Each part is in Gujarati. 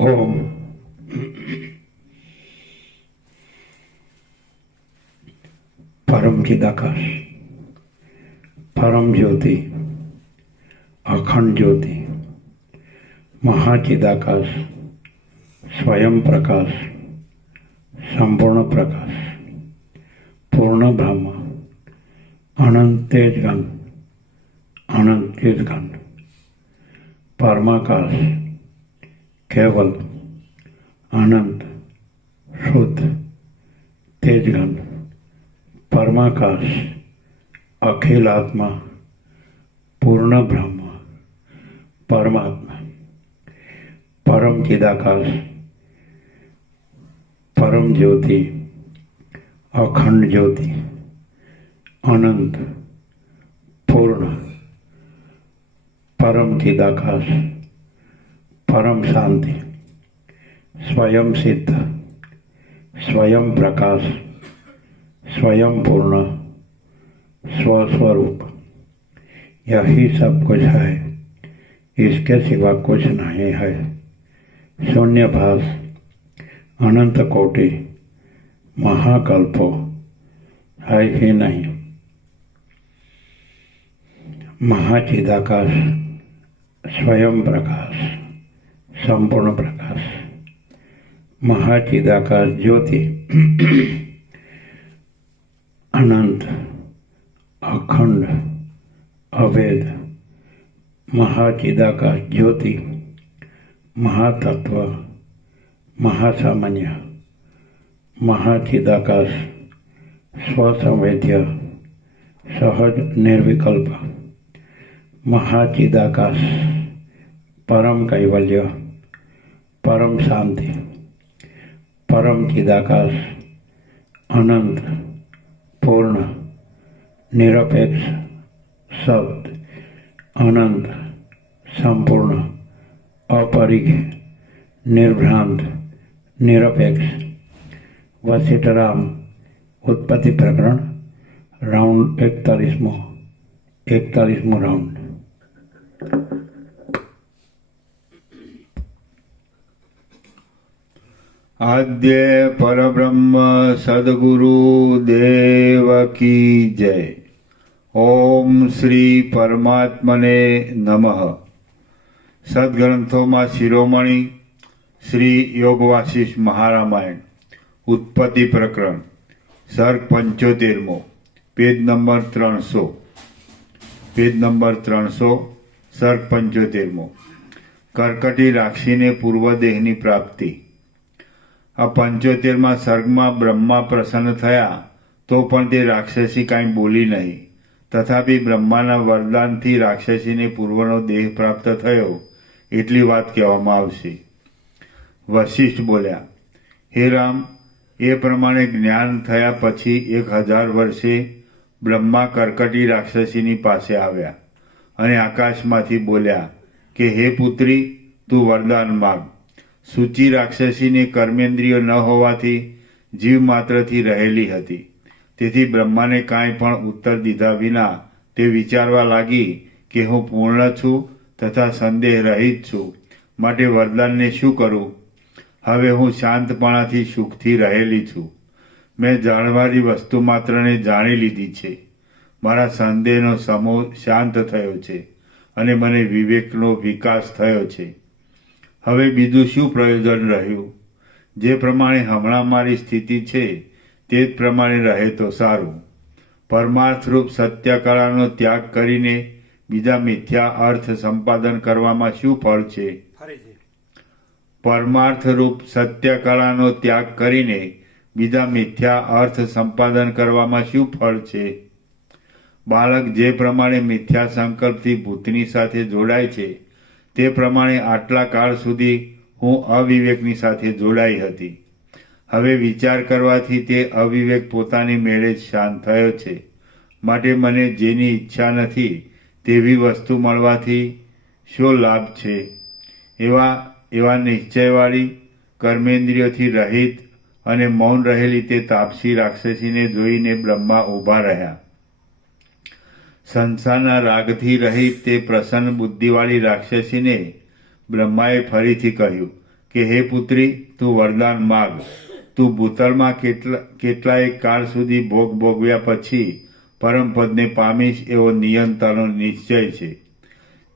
ઓમ પરમ ચિદાકાશ, પરમ જ્યોતિ, અખંડ જ્યોતિ, મહાચિદાકાશ, સ્વયં પ્રકાશ, સંપૂર્ણ પ્રકાશ, પૂર્ણ બ્રહ્મ, અનંત તેજગન, અનંત ચિદગન, પરમાકાશ, કેવલ, અનંત, શુદ્ધ, તેજગન, પરમાકાશ, અખિલ આત્મા, પૂર્ણ બ્રહ્મ, પરમાત્મા, પરમ ચિદાકાશ, પરમ જ્યોતિ, અખંડ જ્યોતિ, અનંત, પૂર્ણ, પરમ ચિદાકાશ, પરમ શાંતિ, સ્વયં સિદ્ધ, સ્વયં પ્રકાશ, स्वयं पूर्ण, स्वस्वरूप, यही सब कुछ है, इसके सिवा कुछ नहीं है। शून्यभास, अनंत कोटि, महाकल्पो है ही नहीं। महाचिदाकाश, स्वयं प्रकाश, संपूर्ण प्रकाश, महाचिदाकाश ज्योति, अनंत, अखंड, अवेद, महाचिदाकाश ज्योति, महातत्व, महासामान्य, महाचिदाकाश, स्वसंवेद्य, सहज निर्विकल्प, महाचिदाकाश, परम कैवल्य, परम शांति, परम चिदाकाश, अनंत, पूर्ण, निरपेक्ष, शब्द, अनंत, संपूर्ण, अपरिघ, निर्भ्रांत, निरपेक्ष। वशिष्ठराम उत्पत्ति प्रकरण राउंड 41मो राउंड। आद्य परब्रह्म सद्गुरु देव की जय। ओम श्री परमात्मने नमः। सद्ग्रंथों शिरोमणि श्री योग वासिष्ठ महारामायण उत्पत्ति प्रकरण सर्ग 75 पेज नंबर 300 सर्ग 75 कर्कटी राक्षी ने पूर्वदेहनी प्राप्ति। आ 75 सर्गમાં બ્રહ્મા પ્રસન્ન થયા તો પણ તે રાક્ષસી કાંઈ બોલી નહીં, તથાપિ બ્રહ્માના વરદાનથી રાક્ષસીને પૂર્વનો દેહ પ્રાપ્ત થયો એટલી વાત કહેવામાં આવશે। વશિષ્ઠ બોલ્યા, હે રામ, એ પ્રમાણે જ્ઞાન થયા પછી 1000 વર્ષે બ્રહ્મા કર્કટી રાક્ષસીની પાસે આવ્યા અને આકાશમાંથી બોલ્યા કે હે પુત્રી, તું વરદાન માગ। સૂચિ રાક્ષસીને કર્મેન્દ્રિયો ન હોવાથી જીવ માત્રથી રહેલી હતી, તેથી બ્રહ્માને કાંઈ પણ ઉત્તર દીધા વિના તે વિચારવા લાગી કે હું પૂર્ણ છું તથા સંદેહ રહિત છું, માટે વરદાનને શું કરું? હવે હું શાંતપણાથી સુખથી રહેલી છું। મેં જાણવાળી વસ્તુ માત્રને જાણી લીધી છે। મારા સંદેહનો સમૂહ શાંત થયો છે અને મને વિવેકનો વિકાસ થયો છે। હવે બીજું શું પ્રયોજન રહ્યું? જે પ્રમાણે હમણાં મારી સ્થિતિ છે તે જ પ્રમાણે રહે તો સારું। પરમાર્થરૂપ સત્યકળાનો ત્યાગ કરીને બીજા મિથ્યા અર્થ સંપાદન કરવામાં શું ફળ છે? પરમાર્થરૂપ સત્યકળાનો ત્યાગ કરીને બીજા મિથ્યા અર્થ સંપાદન કરવામાં શું ફળ છે? બાળક જે પ્રમાણે મિથ્યા સંકલ્પથી ભૂતની સાથે જોડાય છે તે પ્રમાણે આટલા કાળ સુધી હું અવિવેકની સાથે જોડાઈ હતી। હવે વિચાર કરવાથી તે અવિવેક પોતાની મેળે જ શાંત થયો છે માટે મને જેની ઈચ્છા નથી તેવી વસ્તુ મળવાથી શો લાભ છે? એવા નિશ્ચયવાળી, કર્મેન્દ્રિયોથી રહિત અને મૌન રહેલી તે તાપસી રાક્ષસીને જોઈને બ્રહ્મા ઊભા રહ્યા. સંસારના રાગથી રહિત તે પ્રસન્ન બુદ્ધિવાળી રાક્ષસીને બ્રહ્માએ ફરીથી કહ્યું કે હે પુત્રી, તું વરદાન માગ. તું ભૂતળમાં કેટલાય કાળ સુધી ભોગ ભોગવ્યા પછી પરમપદને પામીશ એવો નિયંતાનો નિશ્ચય છે.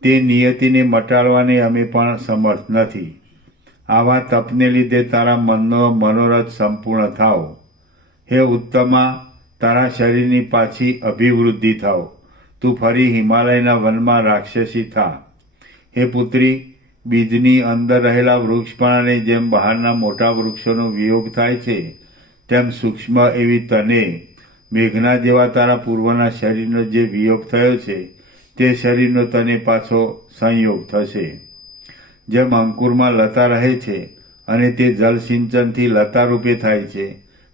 તે નિયતિને મટાડવાને અમે પણ સમર્થ નથી. આવા તપને લીધે તારા મનનો મનોરથ સંપૂર્ણ થાવ. હે ઉત્તમા, તારા શરીરની પાછી અભિવૃદ્ધિ થાવ. તું ફરી હિમાલયના વનમાં રાક્ષસી થા. હે પુત્રી, બીજની અંદર રહેલા વૃક્ષપણાને જેમ બહારના મોટા વૃક્ષોનો વિયોગ થાય છે, તેમ સૂક્ષ્મ એવી તને મેઘના જેવા તારા પૂર્વના શરીરનો જે વિયોગ થયો છે તે શરીરનો તને પાછો સંયોગ થશે. જેમ અંકુરમાં લતા રહે છે અને તે જલ સિંચનથી લતા રૂપે થાય છે,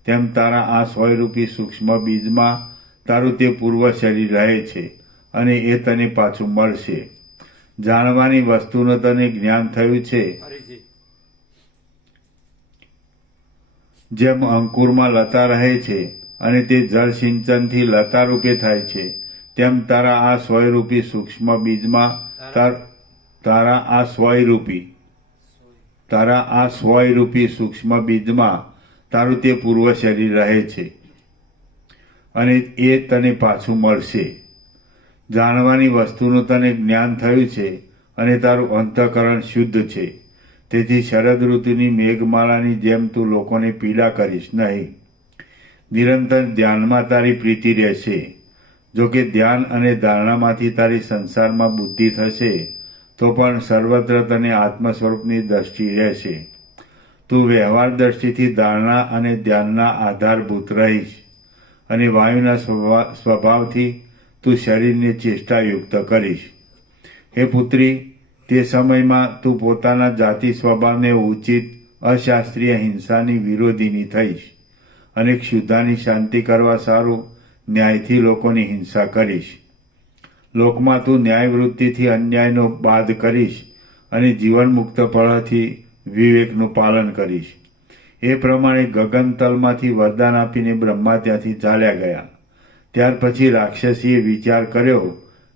તેમ તારા આ સ્વયરૂપી સૂક્ષ્મ બીજમાં તારું તે પૂર્વ શરીર રહે છે અને એ તને પાછું મળશે. જાણવાની વસ્તુનું તને જ્ઞાન થયું છે. જેમ અંકુરમાં લતા રહે છે અને તે જળ સિંચનથી લતા રૂપે થાય છે, તેમ તારા આ સ્વયરૂપી સૂક્ષ્મ બીજમાં તારા આ સ્વયરૂપી સૂક્ષ્મ બીજમાં તારું તે પૂર્વ શરીર રહે છે અને એ તને પાછું મળશે. જાણવાની વસ્તુનું તને જ્ઞાન થયું છે અને તારું અંતઃકરણ શુદ્ધ છે. તેથી શરદ ઋતુની મેઘમાળાની જેમ તું લોકોને પીડા કરીશ નહીં. નિરંતર ધ્યાનમાં તારી પ્રીતિ રહેશે. જો કે ધ્યાન અને ધારણામાંથી તારી સંસારમાં બુદ્ધિ થશે તો પણ સર્વત્ર તને આત્મ સ્વરૂપની દ્રષ્ટિ રહેશે. તું વ્યવહાર દ્રષ્ટિથી ધારણા અને ધ્યાનના આધારભૂત રહીશ અને વાયુના સ્વભાવથી તું શરીરને ચેષ્ટાયુક્ત કરીશ. હે પુત્રી, તે સમયમાં તું પોતાના જાતિ સ્વભાવને ઉચિત અશાસ્ત્રીય હિંસાની વિરોધીની થઈશ અને ક્ષુધાની શાંતિ કરવા સારું ન્યાયથી લોકોની હિંસા કરીશ. લોકમાં તું ન્યાયવૃત્તિથી અન્યાયનો બાદ કરીશ અને જીવન મુક્તપણાથી વિવેકનું પાલન કરીશ. એ પ્રમાણે ગગનતલમાંથી વરદાન આપીને બ્રહ્મા ત્યાંથી ચાલ્યા ગયા. ત્યાર પછી રાક્ષસીએ વિચાર કર્યો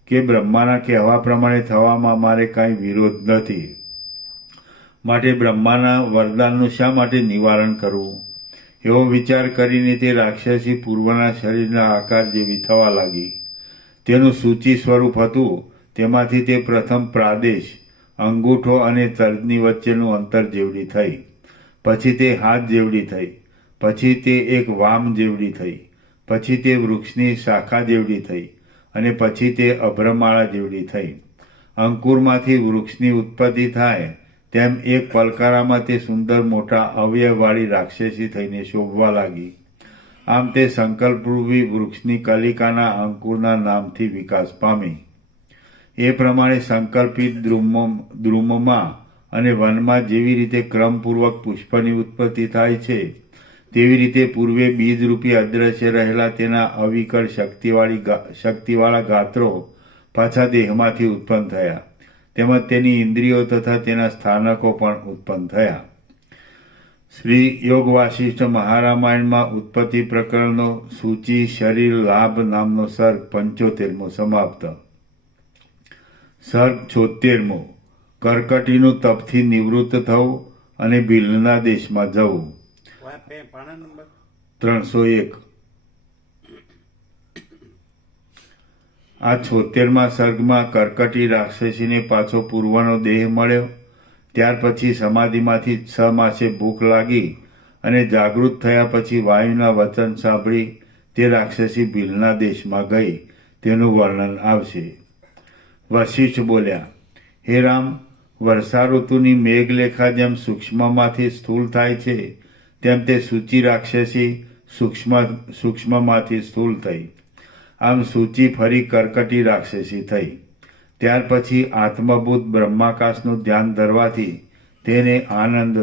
કે બ્રહ્માના કહેવા પ્રમાણે થવામાં મારે કાંઈ વિરોધ નથી, માટે બ્રહ્માના વરદાનનું શા માટે નિવારણ કરવું? એવો વિચાર કરીને તે રાક્ષસી પૂર્વના શરીરના આકાર જેવી થવા લાગી. તેનું સૂચિ સ્વરૂપ હતું, તેમાંથી તે પ્રથમ પ્રાદેશ, અંગૂઠો અને તર્જની વચ્ચેનું અંતર જેવડી થઈ. પછી તે હાથ જેવડી થઈ. પછી તે એક વામ જેવડી થઈ. પછી તે વૃક્ષની શાખા જેવડી થઈ અને પછી તે અભ્રમાળા જેવડી થઈ. અંકુરમાંથી વૃક્ષની ઉત્પત્તિ થાય તેમ એક પલકારામાં તે સુંદર મોટા અવયવવાળી રાક્ષસી થઈને શોભવા લાગી. આમ તે સંકલ્પરૂપી વૃક્ષની કલિકાના અંકુરના નામથી વિકાસ પામી. એ પ્રમાણે સંકલ્પિત દ્રુમમાં અને વનમાં જેવી રીતે ક્રમપૂર્વક પુષ્પની ઉત્પત્તિ થાય છે, તેવી રીતે પૂર્વે બીજરૂપી અદ્રશ્ય રહેલા તેના અવિકળ શક્તિવાળા ગાત્રો પાછા દેહમાંથી ઉત્પન્ન થયા. તેમજ તેની ઇન્દ્રિયો તથા તેના સ્થાનકો પણ ઉત્પન્ન થયા. શ્રી યોગ વાસિષ્ઠ મહારામાયણમાં ઉત્પત્તિ પ્રકરણનો સૂચિ શરીર લાભ નામનો સર્ગ 75મો સમાપ્ત. સર્ગ 76મો. કર્કટીનું તપથી નિવૃત્ત થવું અને ભીલના દેશમાં જવું. 301. આ 76મા સર્ગમાં કર્કટી રાક્ષસીને પાછો પૂર્વનો દેહ મળ્યો. ત્યાર પછી સમાધિમાંથી 6 માસે ભૂખ લાગી અને જાગૃત થયા પછી વાયુના વચન સાંભળી તે રાક્ષસી ભીલના દેશમાં ગઈ. તેનું વર્ણન આવશે. વશિષ્ઠ બોલ્યા, હે રામ, વર્ષા ઋતુની મેઘલેખા જેમ સૂક્ષ્મમાંથી સ્થૂળ થાય છે, તેમ તે સૂચિ રાક્ષસી સૂક્ષ્મમાંથી સ્થૂળ થઈ. આમ સૂચિ ફરી કર્કટી રાક્ષસી થઈ. ત્યાર પછી આત્મભૂત બ્રહ્માકાશનું ધ્યાન ધરવાથી તેને આનંદ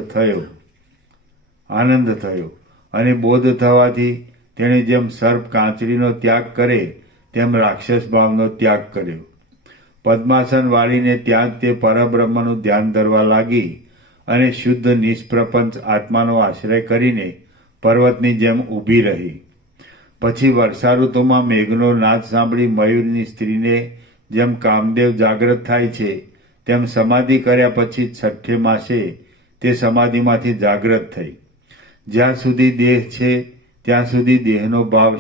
થયો અને બોધ થવાથી તેણે જેમ સર્પ કાંચરીનો ત્યાગ કરે તેમ રાક્ષસ ભાવનો ત્યાગ કર્યો. પદ્માસન વાળીને ત્યાં જ તે પરબ્રહ્મનું ધ્યાન ધરવા લાગી અને શુદ્ધ નિષ્પ્રપંચ આત્માનો આશ્રય કરીને પર્વતની જેમ ઊભી રહી. પછી વર્ષા ઋતુમાં મેઘનો નાદ સાંભળી મયુરની સ્ત્રીને જેમ કામદેવ જાગ્રત થાય છે તેમ સમાધિ કર્યા પછી છઠ્ઠે માસે તે સમાધિમાંથી જાગ્રત થઈ. જ્યાં સુધી દેહ છે ત્યાં સુધી દેહનો ભાવ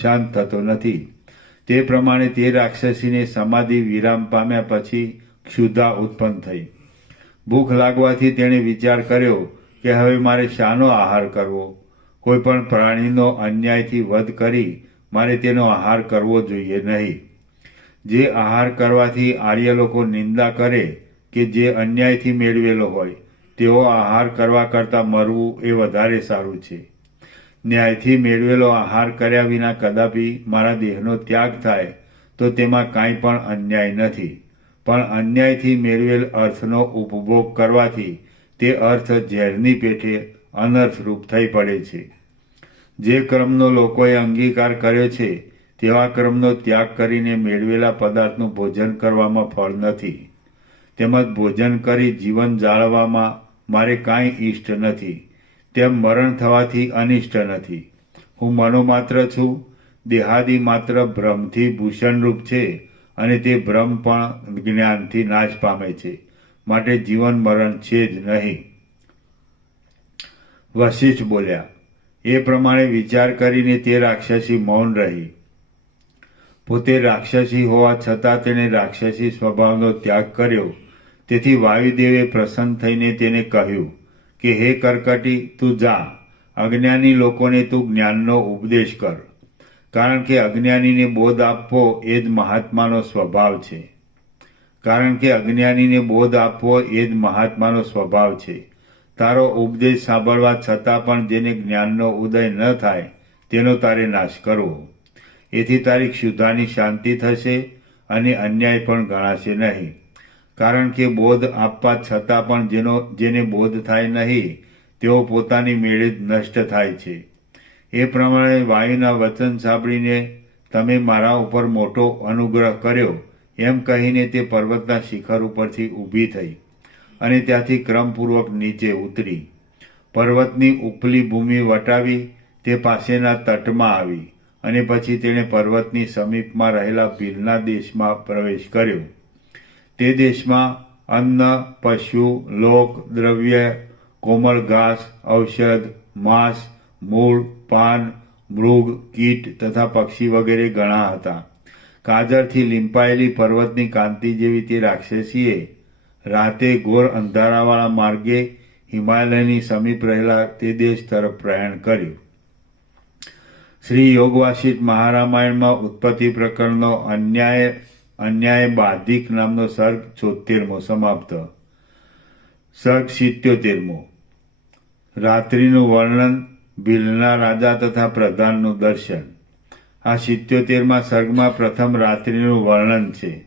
શાંત થતો નથી. તે પ્રમાણે તે રાક્ષસીને સમાધિ વિરામ પામ્યા પછી ક્ષુધા ઉત્પન્ન થઈ. ભૂખ લાગવાથી તેણે વિચાર કર્યો કે હવે મારે શાનો આહાર કરવો? કોઈ પણ પ્રાણીનો અન્યાયથી વધ કરી મારે તેનો આહાર કરવો જોઈએ નહીં. જે આહાર કરવાથી આર્ય લોકો નિંદા કરે કે જે અન્યાયથી મેળવેલો હોય તેવો આહાર કરવા કરતાં મરવું એ વધારે સારું છે. ન્યાયથી મેળવેલો આહાર કર્યા વિના કદાપી મારા દેહનો ત્યાગ થાય તો તેમાં કાંઈ પણ અન્યાય નથી. પણ અન્યાયથી મેળવેલ અર્થનો ઉપભોગ કરવાથી તે અર્થ ઝેરની પેટે અનર્થરૂપ થઈ પડે છે. જે ક્રમનો લોકોએ અંગીકાર કર્યો છે તેવા ક્રમનો ત્યાગ કરીને મેળવેલા પદાર્થનું ભોજન કરવામાં ફળ નથી. તેમજ ભોજન કરી જીવન જાળવવામાં મારે કાંઈ ઇષ્ટ નથી. તેમ મરણ થવાથી અનિષ્ટ નથી. હું મનોમાત્ર છું. દેહાદિ માત્ર ભ્રમથી ભૂષણરૂપ છે અને તે ભ્રમ પણ જ્ઞાનથી નાશ પામે છે. માટે જીવન મરણ છે જ નહીં. વશિષ્ઠ બોલ્યા. એ પ્રમાણે વિચાર કરીને તે રાક્ષસી મૌન રહી. પોતે રાક્ષસી હોવા છતાં તેણે રાક્ષસી સ્વભાવનો ત્યાગ કર્યો. તેથી વાયુદેવે પ્રસન્ન થઈને તેને કહ્યું કે હે કર્કટી, તું જા, અજ્ઞાની લોકોને તું જ્ઞાનનો ઉપદેશ કર. કારણ કે અજ્ઞાનીને બોધ આપવો એ જ મહાત્માનો સ્વભાવ છે. તારો ઉપદેશ સાંભળવા છતાં પણ જેને જ્ઞાનનો ઉદય ન થાય તેનો તારે નાશ કરવો. એથી તારી ક્ષુધાની શાંતિ થશે અને અન્યાય પણ ગણાશે નહીં. કારણ કે બોધ આપવા છતાં પણ જેને બોધ થાય નહીં તેઓ પોતાની મેળે જ નષ્ટ થાય છે. એ પ્રમાણે વાયુના વચન સાંભળીને તમે મારા ઉપર મોટો અનુગ્રહ કર્યો એમ કહીને તે પર્વતના શિખર ઉપરથી ઊભી થઈ અને ત્યાંથી ક્રમપૂર્વક નીચે ઉતરી. પર્વતની ઉપલી ભૂમિ વટાવી તે પાસેના તટમાં આવી અને પછી તેણે પર્વતની સમીપમાં રહેલા ભીલના દેશમાં પ્રવેશ કર્યો. તે દેશમાં અન્ન, પશુ, લોક, દ્રવ્ય, કોમળ ઘાસ, ઔષધ, માંસ, મૂળ, પાન, મૃગ, કીટ તથા પક્ષી વગેરે ઘણા હતા. કાજળથી લીંપાયેલી પર્વતની કાંતિ જેવી તે રાક્ષસીએ રાતે ઘોર અંધારાવાળા માર્ગે હિમાલયની સમીપ રહેલા તે દેશ તરફ પ્રયાણ કર્યું. શ્રી યોગવાસિષ્ઠ મહારામાયણમાં ઉત્પત્તિ પ્રકરણનો અન્યાય બાધિક નામનો સર્ગ 76મો સમાપ્ત. સર્ગ 77મો. રાત્રિનું વર્ણન, ભીલના રાજા તથા પ્રધાનનું દર્શન. આ 77મા સર્ગમાં પ્રથમ રાત્રિનું વર્ણન છે.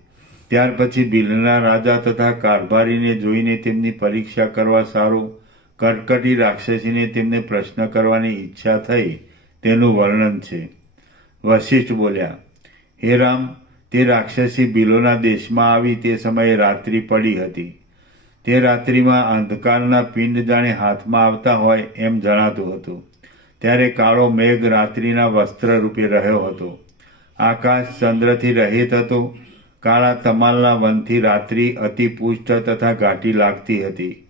ત્યાર પછી ભીલના રાજા તથા કારભારીને જોઈને તેમની પરીક્ષા કરવા સારું કર્કટી રાક્ષસીને તેમને પ્રશ્ન કરવાની ઈચ્છા થઈ તેનું વર્ણન છે. વશિષ્ઠ બોલ્યા. હે રામ, તે રાક્ષસી ભીલોના દેશમાં આવી તે સમયે રાત્રિ પડી હતી. તે રાત્રિમાં અંધકારના પિંડ જાણે હાથમાં આવતા હોય એમ જણાતું હતું. ત્યારે કાળો મેઘ રાત્રિના વસ્ત્ર રૂપે રહ્યો હતો. આકાશ ચંદ્રથી રહિત હતું. કાળા તમાલના વનથી રાત્રિ અતિ પુષ્ટ તથા ઘાટી લાગતી હતી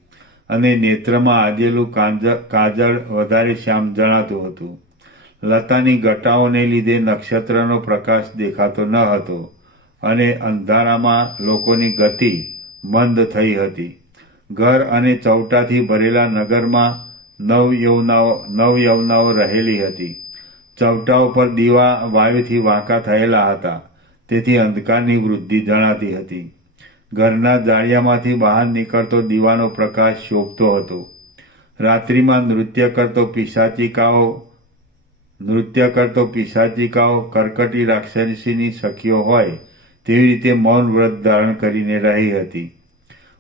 અને નેત્રમાં આજેલું કાજળ વધારે શ્યામ જણાતું હતું. લતાની ગટાઓને લીધે નક્ષત્રનો પ્રકાશ દેખાતો ન હતો અને અંધારામાં લોકોની ગતિ મંદ થઈ હતી. ઘર અને ચૌટાથી ભરેલા નગરમાં નવ યવનાઓ રહેલી હતી. ચૌટાઓ પર દીવા વાયુથી વાંકા થયેલા હતા. તેથી અંધકારની વૃદ્ધિ જણાતી હતી. ઘરના જાળિયામાંથી બહાર નીકળતો દીવાનો પ્રકાશ શોભતો હતો. રાત્રિમાં નૃત્ય કરતો પિશાચિકાઓ કર્કટી રાક્ષસીની સખીઓ હોય તેવી રીતે મૌન વ્રત ધારણ કરીને રહી હતી.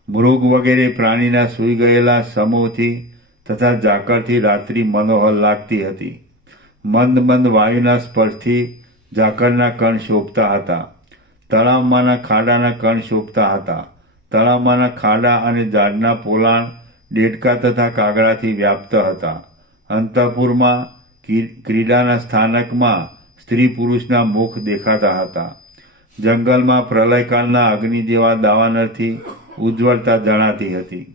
મૃગ વગેરે પ્રાણીના સૂઈ ગયેલા સમૂહથી તથા ઝાકળથી રાત્રિ મનોહર લાગતી હતી. મંદ મંદ વાયુના સ્પર્શથી ઝાકળના કણ શોભતા હતા. તળાવમાંના ખાડાના કણ શોભતા હતા. તળાવમાંના ખાડા અને ઝાડના પોલાણ દેડકા તથા કાગડાથી વ્યાપ્ત હતા. અંતઃપુરમાં ક્રીડાના સ્થાનકમાં સ્ત્રી પુરુષના મુખ દેખાતા હતા. જંગલમાં પ્રલયકાળના અગ્નિ જેવા દાવાનળથી ઉજ્જવળતા જણાતી હતી.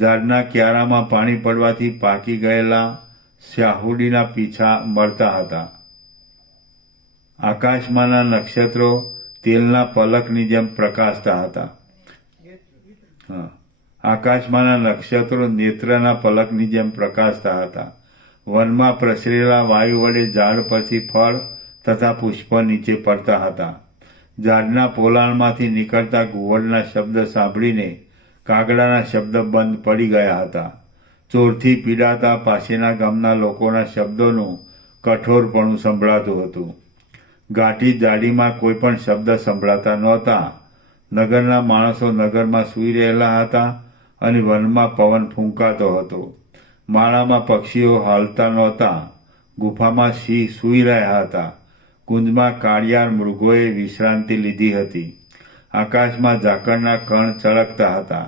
ઝાડના ક્યારામાં પાણી પડવાથી પાકી ગયેલા શાહુડીના પીછા મળતા હતા. આકાશમાંના નક્ષત્રો તેલના પલકની જેમ પ્રકાશતા હતા. આકાશમાંના નક્ષત્રો નેત્રના પલકની જેમ પ્રકાશતા હતા. વનમાં પ્રસરેલા વાયુ વડે ઝાડ પરથી ફળ તથા પુષ્પ નીચે પડતા હતા. ઝાડના પોલાણમાંથી નીકળતા ઘુવડના શબ્દ સાંભળીને કાગડાના શબ્દ બંધ પડી ગયા હતા. ચોરથી પીડાતા પાસેના ગામના લોકોના શબ્દોનું કઠોરપણું સંભળાતું હતું. ઘાટી જાડીમાં કોઈ પણ શબ્દ સંભળાતા નહોતા. નગરના માણસો નગરમાં સૂઈ રહેલા હતા અને વનમાં પવન ફૂંકાતો હતો. માળામાં પક્ષીઓ હાલતા નહોતા. ગુફામાં સિંહ સૂઈ રહ્યા હતા. કુંજમાં કાળિયાર મૃગોએ વિશ્રાંતિ લીધી હતી. આકાશમાં ઝાકળના કણ ચળકતા હતા.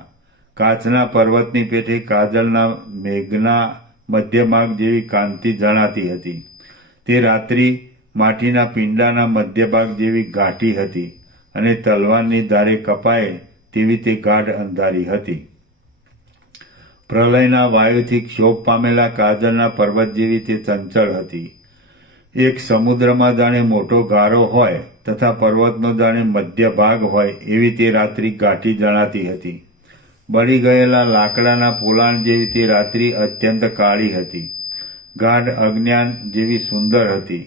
કાચના પર્વતની પેઠે કાજલના મેઘના મધ્યભાગ જેવી કાંતિ જણાતી હતી. તે રાત્રિ માટીના પિંડાના મધ્યભાગ જેવી ઘાટી હતી અને તલવારની ધારે કપાય તેવી તે ગાઢ અંધારી હતી. પ્રલયના વાયુથી ક્ષોભ પામેલા કાજલના પર્વત જેવી તે ચંચળ હતી. એક સમુદ્રમાં જાણે મોટો ગારો હોય તથા પર્વતનો જાણે મધ્ય ભાગ હોય એવી તે રાત્રિ ઘાટી જણાતી હતી. બળી ગયેલા લાકડાના પોલાણ જેવી તે રાત્રિ અત્યંત કાળી હતી. ગાઢ અજ્ઞાન જેવી સુંદર હતી.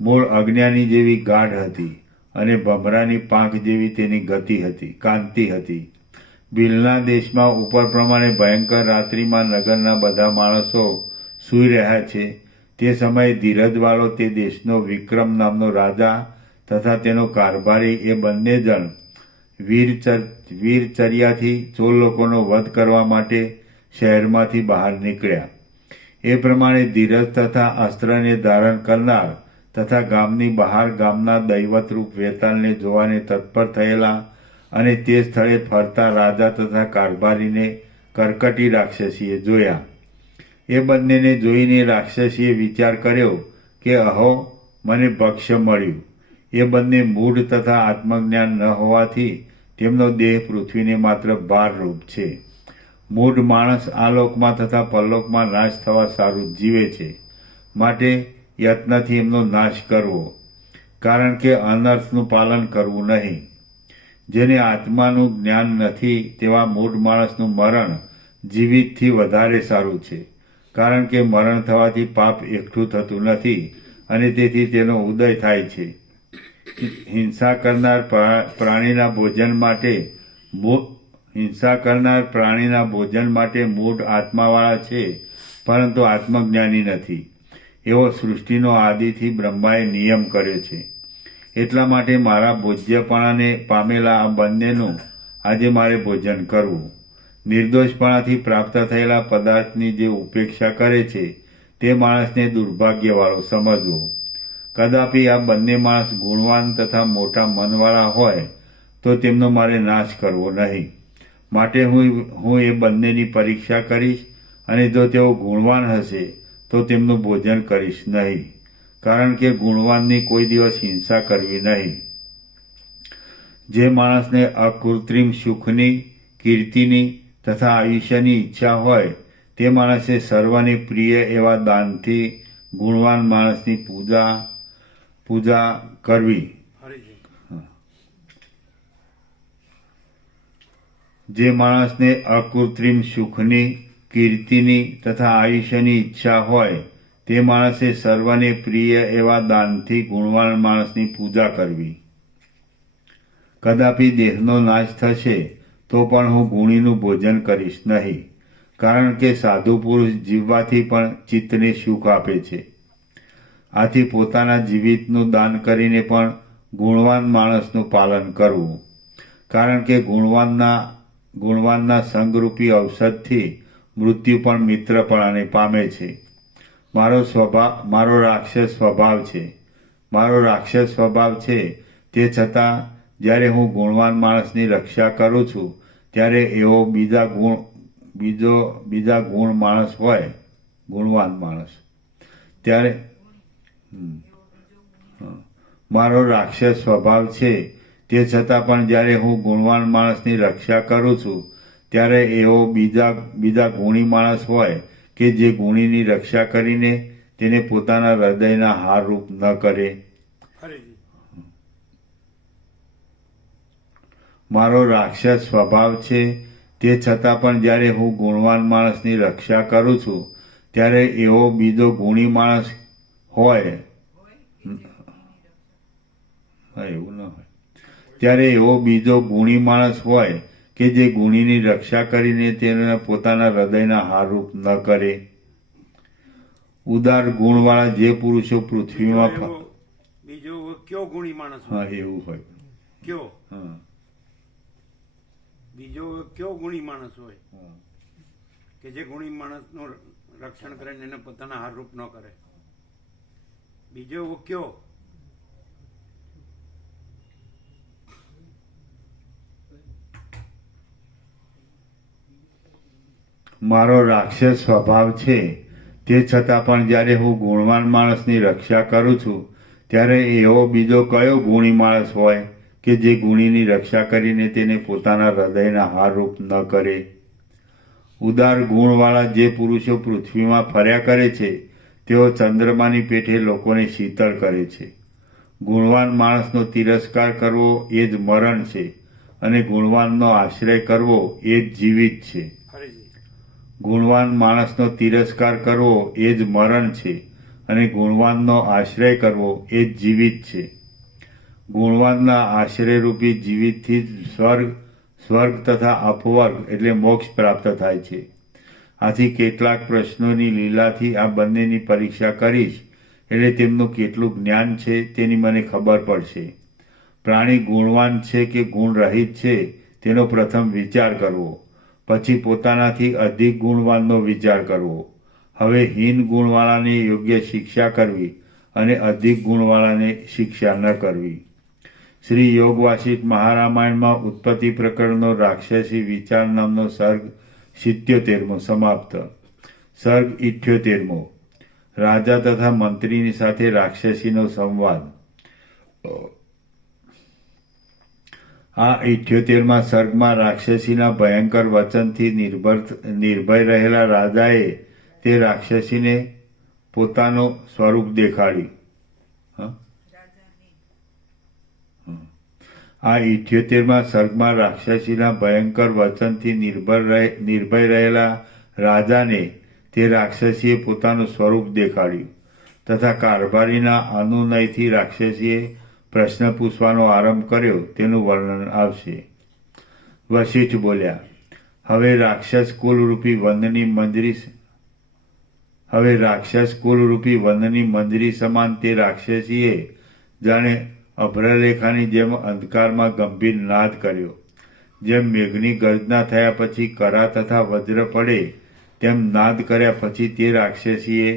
મૂળ અજ્ઞાની જેવી ગાઢ હતી અને ભમરાની પાંખ જેવી તેની ગતિ હતી, કાંતિ હતી. ભીલના દેશમાં ઉપર પ્રમાણે ભયંકર રાત્રિમાં નગરના બધા માણસો સૂઈ રહ્યા છે. તે સમયે ધીરજવાળો તે દેશનો વિક્રમ નામનો રાજા તથા તેનો કારભારી એ બંને જણ વીરચર્યાથી ચોર લોકોનો વધ કરવા માટે શહેરમાંથી બહાર નીકળ્યા. એ પ્રમાણે ધીરજ તથા અસ્ત્રને ધારણ કરનાર તથા ગામની બહાર ગામના દૈવતરૂપ વેતાલને જોવાને તત્પર થયેલા અને તે સ્થળે ફરતા રાજા તથા કારભારીને કર્કટી રાક્ષસીએ જોયા. એ બંનેને જોઈને રાક્ષસીએ વિચાર કર્યો કે અહો, મને ભક્ષ્ય મળ્યું. એ બંને મૂઢ તથા આત્મજ્ઞાન ન હોવાથી તેમનો દેહ પૃથ્વીને માત્ર ભારરૂપ છે. મૂઢ માણસ આ લોકમાં તથા પરલોકમાં નાશ થવા સારું જીવે છે. માટે યત્નથી એમનો નાશ કરવો, કારણ કે અનર્થનું પાલન કરવું નહીં. જેને આત્માનું જ્ઞાન નથી તેવા મૂઢ માણસનું મરણ જીવિતથી વધારે સારું છે. કારણ કે મરણ થવાથી પાપ એકઠું થતું નથી અને તેથી તેનો ઉદય થાય છે. હિંસા કરનાર પ્રાણીના ભોજન માટે મૂઢ આત્માવાળા છે, પરંતુ આત્મજ્ઞાની નથી. એવો સૃષ્ટિનો આદિથી બ્રહ્માએ નિયમ કર્યો છે. એટલા માટે મારા ભોજ્યપણાને પામેલા આ બંનેનું આજે મારે ભોજન કરવું. નિર્દોષપણાથી પ્રાપ્ત થયેલા પદાર્થની જે ઉપેક્ષા કરે છે તે માણસને દુર્ભાગ્યવાળો સમજવો. કદાપી આ બંને માણસ ગુણવાન તથા મોટા મનવાળા હોય તો તેમનો મારે નાશ કરવો નહીં. માટે હું એ બંનેની પરીક્ષા કરીશ અને જો તેઓ ગુણવાન હશે તો તેમનું ભોજન કરીશ નહીં. કારણ કે ગુણવાનની કોઈ દિવસ હિંસા કરવી નહીં. જે માણસને અકૃત્રિમ સુખની, કીર્તિની તથા આયુષ્યની ઈચ્છા હોય તે માણસે સર્વને પ્રિય એવા દાનથી ગુણવાન માણસની પૂજા કરવી. જે માણસને અકૃત્રિમ સુખની, કીર્તિની તથા આયુષ્યની ઈચ્છા હોય તે માણસે સર્વને પ્રિય એવા દાનથી ગુણવાન માણસની પૂજા કરવી. કદાપી દેહનો નાશ થશે તો પણ હું ગુણીનું ભોજન કરીશ નહીં. કારણ કે સાધુ પુરુષ જીવવાથી પણ ચિત્તને સુખ આપે છે. આથી પોતાના જીવિતનું દાન કરીને પણ ગુણવાન માણસનું પાલન કરવું. કારણ કે ગુણવાનના સંગરૂપી ઔષધથી મૃત્યુ પણ મિત્રપણાને પામે છે. મારો રાક્ષસ સ્વભાવ છે. મારો રાક્ષસ સ્વભાવ છે, તે છતાં જ્યારે હું ગુણવાન માણસની રક્ષા કરું છું ત્યારે એવો બીજા ગુણ માણસ હોય, ગુણવાન માણસ, ત્યારે મારો રાક્ષસ સ્વભાવ છે, તે છતાં પણ જ્યારે હું ગુણવાન માણસની રક્ષા કરું છું ત્યારે એવો બીજા ગુણી માણસ હોય કે જે ગુણીની રક્ષા કરીને તેને પોતાના હૃદયના હારરૂપ ન કરે. મારો રાક્ષસ સ્વભાવ છે, તે છતાં પણ જ્યારે હું ગુણવાન માણસની રક્ષા કરું છું ત્યારે એવો બીજો ગુણી માણસ હોય, એવું ન હોય, ત્યારે એવો બીજો ગુણી માણસ હોય કે જે ગુણીની રક્ષા કરીને તેને પોતાના હૃદયના હારરૂપ ન કરે. ઉદાર ગુણવાળા જે પુરુષો પૃથ્વીમાં બીજો કયો ગુણી માણસ? હા, એવું હોય. કયો? હા, બીજો કયો ગુણી માણસ હોય કે જે ગુણી માણસનું રક્ષણ કરીને એને પોતાના હારરૂપ ન કરે? બીજો કયો? મારો રાક્ષસ સ્વભાવ છે, તે છતાં પણ જ્યારે હું ગુણવાન માણસની રક્ષા કરું છું ત્યારે એવો બીજો કયો ગુણી માણસ હોય કે જે ગુણીની રક્ષા કરીને તેને પોતાના હૃદયના હારરૂપ ન કરે. ઉદાર ગુણવાળા જે પુરુષો પૃથ્વીમાં ફર્યા કરે છે તેઓ ચંદ્રમાની પેઠે લોકોને શીતળ કરે છે. ગુણવાન માણસનો તિરસ્કાર કરવો એ જ મરણ છે અને ગુણવાનનો આશ્રય કરવો એ જ જીવિત છે. ગુણવાન માણસનો તિરસ્કાર કરવો એ જ મરણ છે અને ગુણવાનનો આશ્રય કરવો એ જ જીવિત છે. ગુણવાનના આશ્રયરૂપી જીવિતથી જ સ્વર્ગ તથા અપવર્ગ એટલે મોક્ષ પ્રાપ્ત થાય છે. આથી કેટલાક પ્રશ્નોની લીલાથી આ બંનેની પરીક્ષા કરીશ એટલે તેમનું કેટલું જ્ઞાન છે તેની મને ખબર પડશે. પ્રાણી ગુણવાન છે કે ગુણ રહિત છે તેનો પ્રથમ વિચાર કરવો, પછી પોતાનાથી અધિક ગુણવાનનો વિચાર કરવો. હવે હીન ગુણવાળાને યોગ્ય શિક્ષા કરવી અને અધિક ગુણવાળાને શિક્ષા ન કરવી. શ્રી યોગ વાસિષ્ઠ મહારામાયણમાં ઉત્પત્તિ પ્રકરણનો રાક્ષસી વિચાર નામનો સર્ગ 77મો સમાપ્ત. સર્ગ 78મો. રાજા તથા મંત્રીની સાથે રાક્ષસીનો સંવાદ. આ 78મા સર્ગમાં રાક્ષસીના ભયંકર વચનથી નિર્ભય રહેલા રાજાએ તે રાક્ષસીને પોતાનું સ્વરૂપ દેખાડ્યું. આ 78મા સર્ગમાં રાક્ષસીના ભયંકર વચનથી નિર્ભય રહેલા રાજાને તે રાક્ષસીએ પોતાનું સ્વરૂપ દેખાડ્યું તથા કારભારીના અનુનયથી રાક્ષસીએ પ્રશ્ન પૂછવાનો આરંભ કર્યો તેનું વર્ણન આવશે. વશિષ્ઠ બોલ્યા, હવે રાક્ષસ કુલરૂપી વનની મંજરી સમાન તે રાક્ષસીએ જાણે અભ્રલેખાની જેમ અંધકારમાં ગંભીર નાદ કર્યો. જેમ મેઘની ગર્જના થયા પછી કરા તથા વજ્ર પડે તેમ નાદ કર્યા પછી તે રાક્ષસીએ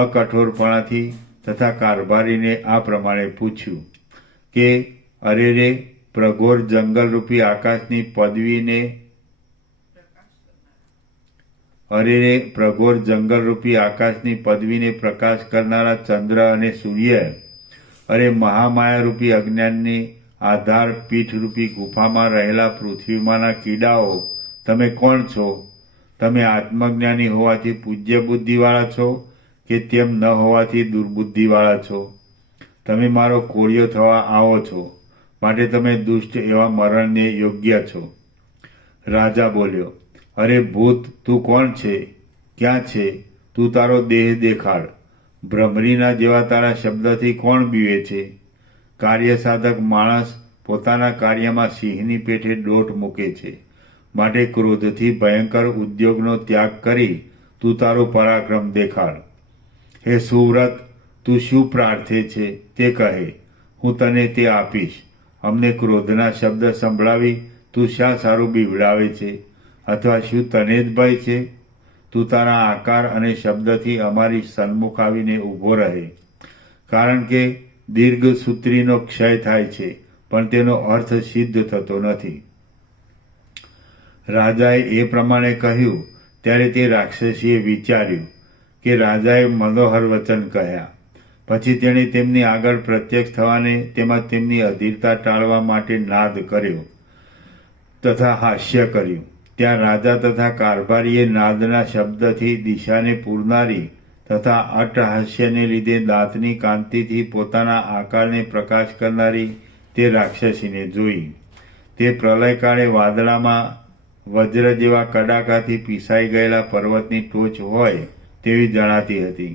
અકઠોરપણાથી તથા કારભારીને આ પ્રમાણે પૂછ્યું કે અરે રે પ્રઘોર જંગલરૂપી આકાશની પદવીને પ્રકાશ કરનારા ચંદ્ર અને સૂર્ય, અરે મહામાયારૂપી અજ્ઞાનની આધાર પીઠરૂપી ગુફામાં રહેલા પૃથ્વીમાંના કીડાઓ, તમે કોણ છો? તમે આત્મજ્ઞાની હોવાથી પૂજ્ય બુદ્ધિવાળા છો કે તેમ ન હોવાથી દુર્બુદ્ધિવાળા છો? તમે મારો કોળિયો થવા આવો છો, માટે તમે દુષ્ટ એવા મરણને યોગ્ય છો. રાજા બોલ્યો, અરે ભૂત, તું કોણ છે? ક્યાં છે? તું તારો દેહ દેખાડ. ભ્રમરીના જેવા તારા શબ્દથી કોણ બીવે છે? કાર્યસાધક માણસ પોતાના કાર્યમાં સિંહની પેઠે દોટ મૂકે છે, માટે ક્રોધથી ભયંકર ઉદ્યોગનો ત્યાગ કરી તું તારું પરાક્રમ દેખાડ. હે સુવ્રત, તું શું પ્રાર્થે છે તે કહે, હું તને તે આપીશ. અમને ક્રોધના શબ્દ સંભળાવી તું શા સારું બીવડાવે છે? અથવા શું તને જ ભય છે? તું તારા આકાર અને શબ્દથી અમારી સન્મુખ આવીને ઊભો રહે, કારણ કે દીર્ઘસૂત્રીનો ક્ષય થાય છે, પણ તેનો અર્થ સિદ્ધ થતો નથી. રાજાએ એ પ્રમાણે કહ્યું ત્યારે તે રાક્ષસીએ વિચાર્યું કે રાજાએ મનોહર વચન કહ્યા. પછી તેણે તેમની આગળ પ્રત્યક્ષ થવાને તેમજ તેમની અધીરતા ટાળવા માટે નાદ કર્યો તથા હાસ્ય કર્યું. ત્યાં રાજા તથા કારભારીએ નાદના શબ્દથી દિશાને પૂરનારી તથા અટ્ટહાસ્યને લીધે દાંતની કાંતિથી પોતાના આકારને પ્રકાશ કરનારી તે રાક્ષસીને જોઈ. તે પ્રલયકાળે વાદળામાં વજ્ર જેવા કડાકાથી પીસાઈ ગયેલા પર્વતની ટોચ હોય તેવી જણાતી હતી,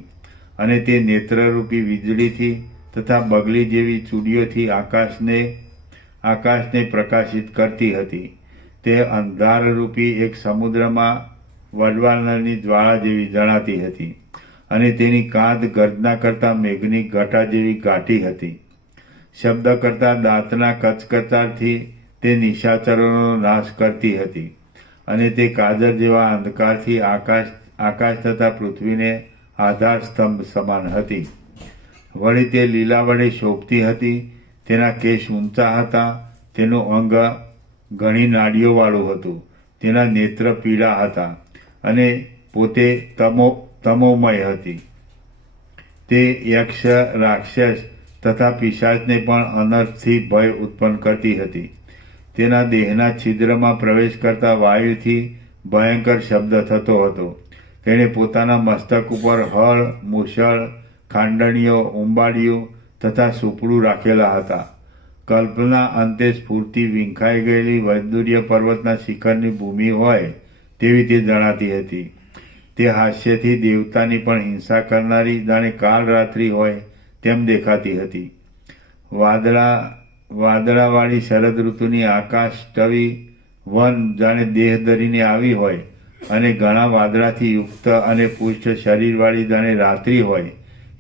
અને તે નેત્રરૂપી વીજળીથી તથા બગલી જેવી ચૂડીઓથી આકાશને પ્રકાશિત કરતી હતી. તે અંધારરૂપી એક સમુદ્રમાં વડવાનળની જ્વાળા જેવી જણાતી હતી, અને તેની કાંધ ગર્જના કરતા મેઘની ઘટા જેવી ઘાટી હતી. શબ્દ કરતા દાંતના કચકચારથી તે નિશાચરોનો નાશ કરતી હતી, અને તે કાજર જેવા અંધકારથી આકાશ તથા પૃથ્વીને આધાર સ્તંભ સમાન હતી. વળી તે લીલા વડે શોભતી હતી. તેના કેશ ઊંચા હતા. તેનું અંગ ઘણી નાડીઓવાળું હતું. તેના નેત્ર પીળા હતા, અને પોતે તમોમય હતી. તે યક્ષ, રાક્ષસ તથા પિશાચને પણ અનર્થથી ભય ઉત્પન્ન કરતી હતી. તેના દેહના છિદ્રમાં પ્રવેશ કરતા વાયુથી ભયંકર શબ્દ થતો હતો. તેણે પોતાના મસ્તક ઉપર હળ, મૂછળ, ખાંડણીઓ, ઉંબાડિયું તથા સુપડું રાખેલા હતા. કલ્પના અંતે સ્ફૂર્તિ વીંખાઈ ગયેલી વૈદુર્ય પર્વતના શિખરની ભૂમિ હોય તેવી તે જણાતી હતી. તે હાસ્યથી દેવતાની પણ હિંસા કરનારી જાણે કાળરાત્રિ હોય તેમ દેખાતી હતી. વાદળાવાળી શરદ ઋતુની આકાશ ટવી વન જાણે દેહ ધરીને આવી હોય, અને ઘણા વાદળાથી યુક્ત અને પુષ્ટ શરીરવાળી જાણે રાત્રિ હોય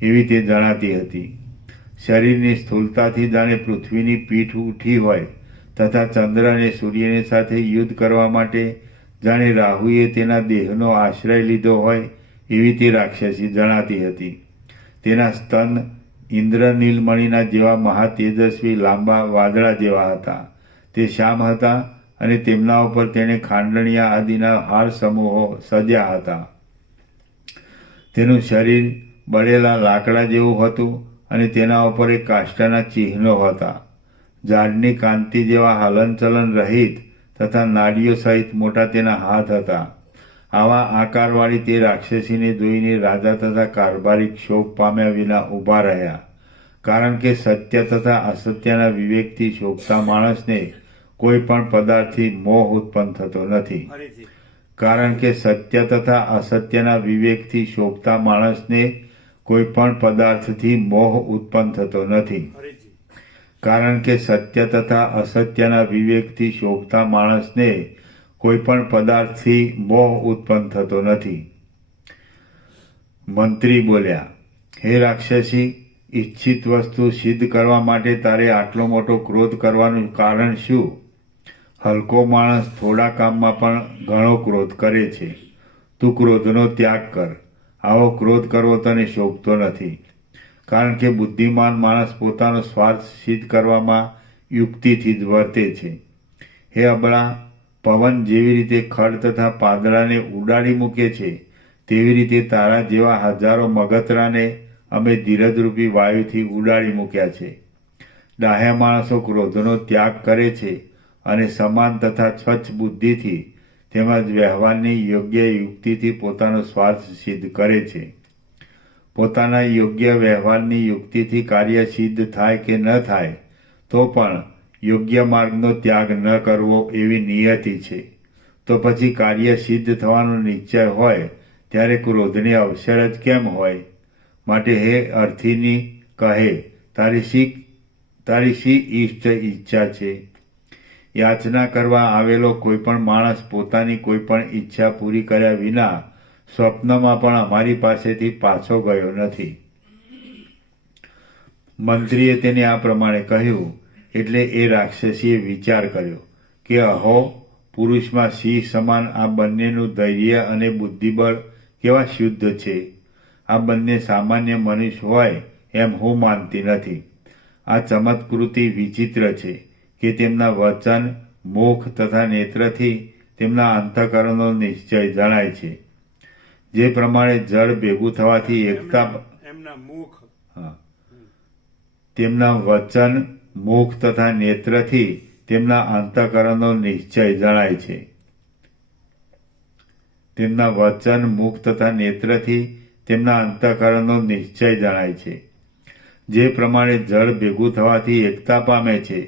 એવી તે જણાતી હતી. શરીરની સ્થૂળતાથી જાણે પૃથ્વીની પીઠ ઉઠી હોય, તથા ચંદ્ર અને સૂર્યની સાથે યુદ્ધ કરવા માટે જાણે રાહુએ તેના દેહનો આશ્રય લીધો હોય એવી તે રાક્ષસી જણાતી હતી. તેના સ્તન ઇન્દ્રનીલમણીના જેવા મહાતેજસ્વી લાંબા વાદળા જેવા હતા. તે શ્યામ હતા, અને તેમના ઉપર તેણે ખાંડણીયા આદિના હાર સમૂહો સજ્યા હતા. તેનું શરીર બળેલા લાકડા જેવું હતું, અને તેના ઉપર એક કાષ્ઠના ચિહ્નો હતા. ઝાડની કાંતિ જેવા હલનચલન રહિત તથા નાડીઓ સહિત મોટા તેના હાથ હતા. આવા આકારવાળી તે રાક્ષસીને જોઈને રાજા તથા કારભારી ક્ષોભ પામ્યા વિના ઊભા રહ્યા. કારણ કે સત્ય તથા અસત્યના વિવેકથી શોભતા માણસને કોઈ પણ પદાર્થથી મોહ ઉત્પન્ન થતો નથી. કારણ કે સત્ય તથા અસત્યના વિવેકથી શોભતા માણસને કોઈ પણ પદાર્થથી મોહ ઉત્પન્ન થતો નથી. કારણ કે સત્ય તથા અસત્યના વિવેકથી શોભતા માણસને કોઈ પણ પદાર્થથી મોહ ઉત્પન્ન થતો નથી. મંત્રી બોલ્યા, હે રાક્ષસી, ઈચ્છિત વસ્તુ સિદ્ધ કરવા માટે તારે આટલો મોટો ક્રોધ કરવાનું કારણ શું? હલકો માણસ થોડા કામમાં પણ ઘણો ક્રોધ કરે છે. તું ક્રોધનો ત્યાગ કર. આવો ક્રોધ કરવો તને શોભતો નથી. કારણ કે બુદ્ધિમાન માણસ પોતાનો સ્વાર્થ સિદ્ધ કરવામાં યુક્તિથી જ વર્તે છે. હે અબળા, પવન જેવી રીતે ખડ તથા પાંદડાને ઉડાડી મૂકે છે, તેવી રીતે તારા જેવા હજારો મગતરાને અમે ધીરજરૂપી વાયુથી ઉડાડી મૂક્યા છે. ડાહ્યા માણસો ક્રોધનો ત્યાગ કરે છે, અને સમાન તથા સ્વચ્છ બુદ્ધિથી તેમજ વ્યવહારની યોગ્ય યુક્તિથી પોતાનો સ્વાર્થ સિદ્ધ કરે છે. પોતાના યોગ્ય વ્યવહારની યુક્તિથી કાર્ય સિદ્ધ થાય કે ન થાય, તો પણ યોગ્ય માર્ગનો ત્યાગ ન કરવો એવી નિયતિ છે. તો પછી કાર્ય સિદ્ધ થવાનો નિશ્ચય હોય ત્યારે ક્રોધને અવસર જ કેમ હોય? માટે હે અર્થિની કહે, તારી શી ઇષ્ટ ઈચ્છા છે? યાચના કરવા આવેલો કોઈ પણ માણસ પોતાની કોઈ પણ ઈચ્છા પૂરી કર્યા વિના સ્વપ્નમાં પણ અમારી પાસેથી પાછો ગયો નથી. મંત્રીએ તેને આ પ્રમાણે કહ્યું એટલે એ રાક્ષસીએ વિચાર કર્યો કે અહો, પુરુષમાં સિંહ સમાન આ બંનેનું ધૈર્ય અને બુદ્ધિબળ કેવા શુદ્ધ છે. આ બંને સામાન્ય મનુષ્ય હોય એમ હું માનતી નથી. આ ચમત્કૃતિ વિચિત્ર છે કે તેમના વચન, મુખ તથા નેત્રથી તેમના અંતઃકરણનો નિશ્ચય જણાય છે. જે પ્રમાણે જળ ભેગું થવાથી એકતા એમના મુખ તેમના વચન, મુખ તથા નેત્રથી તેમના અંતઃકરણનો નિશ્ચય જણાય છે. તેમના વચન, મુખ તથા નેત્રથી તેમના અંતઃકરણનો નિશ્ચય જણાય છે. જે પ્રમાણે જળ ભેગું થવાથી એકતા પામે છે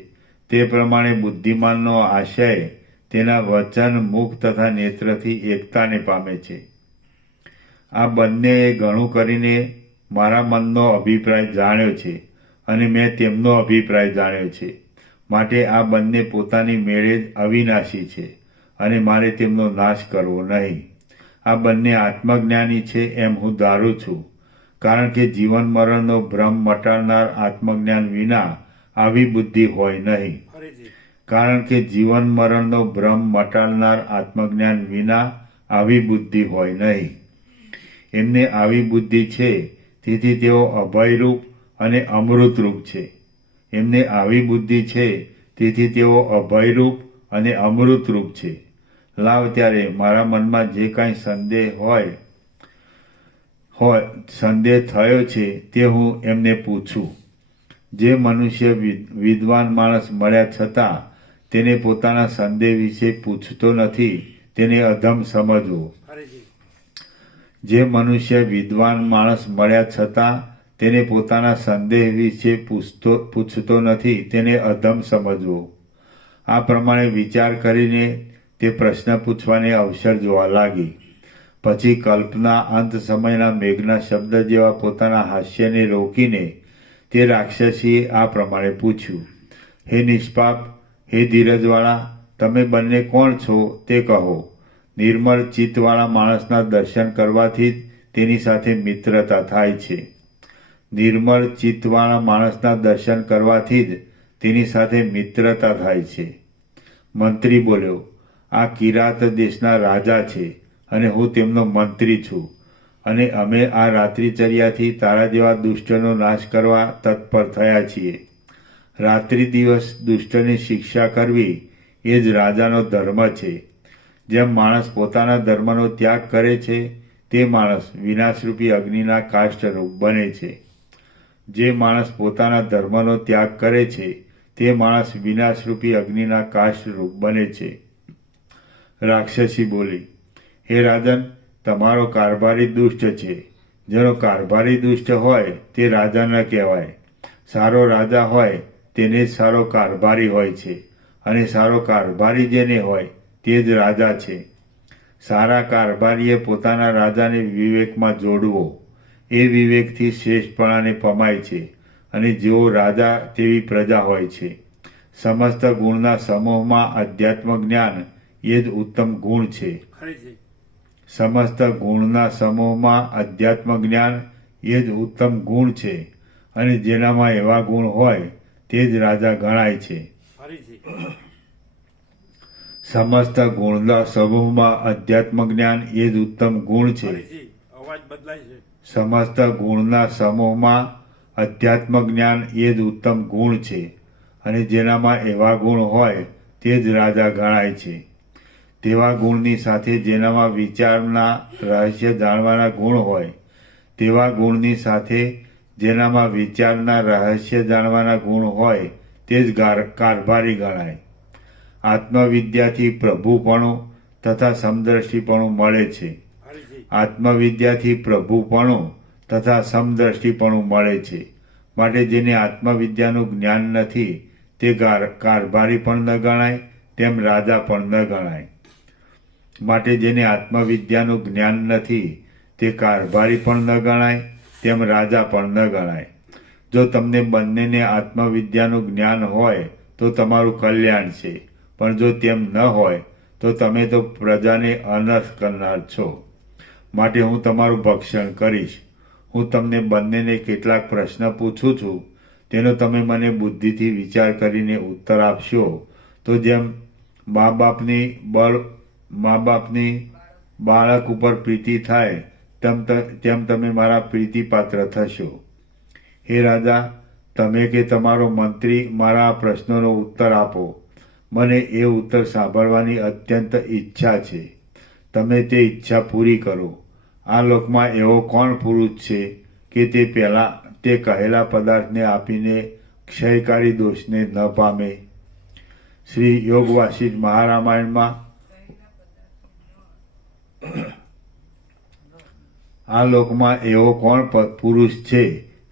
તે પ્રમાણે બુદ્ધિમાનનો આશય તેના વચન, મુખ તથા નેત્રથી એકતાને પામે છે. આ બંનેએ ઘણું કરીને મારા મનનો અભિપ્રાય જાણ્યો છે અને મેં તેમનો અભિપ્રાય જાણ્યો છે. માટે આ બંને પોતાની મેળે જ અવિનાશી છે અને મારે તેમનો નાશ કરવો નહીં. આ બંને આત્મજ્ઞાની છે એમ હું ધારું છું, કારણ કે જીવન મરણનો ભ્રમ મટાડનાર આત્મજ્ઞાન વિના આવી બુદ્ધિ હોય નહીં. કારણ કે જીવન મરણનો ભ્રમ મટાડનાર આત્મજ્ઞાન વિના આવી બુદ્ધિ હોય નહીં. એમને આવી બુદ્ધિ છે તેથી તેઓ અભયરૂપ અને અમૃતરૂપ છે. એમને આવી બુદ્ધિ છે તેથી તેઓ અભયરૂપ અને અમૃતરૂપ છે. લાવ ત્યારે મારા મનમાં જે કાંઈ સંદેહ થયો છે તે હું એમને પૂછું. જે મનુષ્ય વિદ્વાન માણસ મળ્યા છતાં તેને પોતાના સંદેહ વિશે પૂછતો નથી તેને અધમ સમજવો. જે મનુષ્ય વિદ્વાન માણસ મળ્યા છતાં તેને પોતાના સંદેહ વિશે પૂછતો નથી તેને અધમ સમજવો. આ પ્રમાણે વિચાર કરીને તે પ્રશ્ન પૂછવાને અવસર જોવા લાગી. પછી કલ્પના અંત સમયના મેઘના શબ્દ જેવા પોતાના હાસ્યને રોકીને તે રાક્ષસીએ આ પ્રમાણે પૂછ્યું, હે નિષ્પાપ, હે ધીરજવાળા, તમે બંને કોણ છો તે કહો. નિર્મળ ચિત્તવાળા માણસના દર્શન કરવાથી જ તેની સાથે મિત્રતા થાય છે. નિર્મળ ચિત્તવાળા માણસના દર્શન કરવાથી જ તેની સાથે મિત્રતા થાય છે. મંત્રી બોલ્યો, આ કિરાત દેશના રાજા છે અને હું તેમનો મંત્રી છું અને અમે આ રાત્રિચર્યાથી તારા જેવા દુષ્ટનો નાશ કરવા તત્પર થયા છીએ. રાત્રિ દિવસ દુષ્ટની શિક્ષા કરવી એ જ રાજાનો ધર્મ છે. જેમ માણસ પોતાના ધર્મનો ત્યાગ કરે છે તે માણસ વિનાશરૂપી અગ્નિના કાષ્ઠરૂપ બને છે. જે માણસ પોતાના ધર્મનો ત્યાગ કરે છે તે માણસ વિનાશરૂપી અગ્નિના કાષ્ઠરૂપ બને છે. રાક્ષસી બોલી, હે રાજન, તમારો કારભારી દુષ્ટ છે. જેનો કારભારી દુષ્ટ હોય તે રાજા ન કહેવાય. સારો રાજા હોય તેને જ સારો કારભારી હોય છે અને સારો કારભારી જેને હોય તે જ રાજા છે. સારા કારભારીએ પોતાના રાજાને વિવેકમાં જોડવો. એ વિવેકથી શ્રેષ્ઠપણાને પમાય છે અને જેવો રાજા તેવી પ્રજા હોય છે. સમસ્ત ગુણના સમૂહમાં અધ્યાત્મ જ્ઞાન એ જ ઉત્તમ ગુણ છે. સમસ્ત ગુણના સમૂહમાં અધ્યાત્મ જ્ઞાન એ જ ઉત્તમ ગુણ છે અને જેનામાં એવા ગુણ હોય તે જ રાજા ગણાય છે. સમસ્ત ગુણના સમૂહમાં અધ્યાત્મ જ્ઞાન એ જ ઉત્તમ ગુણ છે. સમસ્ત ગુણના સમૂહમાં અધ્યાત્મ જ્ઞાન એ જ ઉત્તમ ગુણ છે અને જેનામાં એવા ગુણ હોય તે જ રાજા ગણાય છે. તેવા ગુણની સાથે જેનામાં વિચારના રહસ્ય જાણવાના ગુણ હોય તેવા ગુણની સાથે જેનામાં વિચારના રહસ્ય જાણવાના ગુણ હોય તે જ કારભારી ગણાય. આત્મવિદ્યાથી પ્રભુપણું તથા સમદ્રષ્ટિપણું મળે છે. આત્મવિદ્યાથી પ્રભુપણું તથા સમદ્રષ્ટિપણું મળે છે. માટે જેને આત્મવિદ્યાનું જ્ઞાન નથી તે કારભારી પણ ન ગણાય તેમ રાજા પણ ન ગણાય. માટે જેને આત્મવિદ્યાનું જ્ઞાન નથી તે કારભારી પણ ન ગણાય તેમ રાજા પણ ન ગણાય. જો તમને બંનેને આત્મવિદ્યાનું જ્ઞાન હોય તો તમારું કલ્યાણ છે, પણ જો તેમ ન હોય તો તમે તો પ્રજાને અનર્થ કરનાર છો. માટે હું તમારું ભક્ષણ કરીશ. હું તમને બંનેને કેટલાક પ્રશ્ન પૂછું છું, તેનો તમે મને બુદ્ધિથી વિચાર કરીને ઉત્તર આપશો તો જેમ મા બાપની બાળક ઉપર પ્રીતિ થાય તેમ તમે મારા પ્રીતિપાત્ર થશો. હે રાજા, તમે કે તમારો મંત્રી મારા આ પ્રશ્નોનો ઉત્તર આપો. મને એ ઉત્તર સાંભળવાની અત્યંત ઈચ્છા છે. તમે તે ઈચ્છા પૂરી કરો. આ લોકમાં એવો કોણ પુરુષ છે કે તે કહેલા પદાર્થને આપીને ક્ષયકારી દોષને ન પામે? શ્રી યોગ વાસિષ્ઠ મહારામાયણમાં આ લોકમાં એવો કોણ પુરુષ છે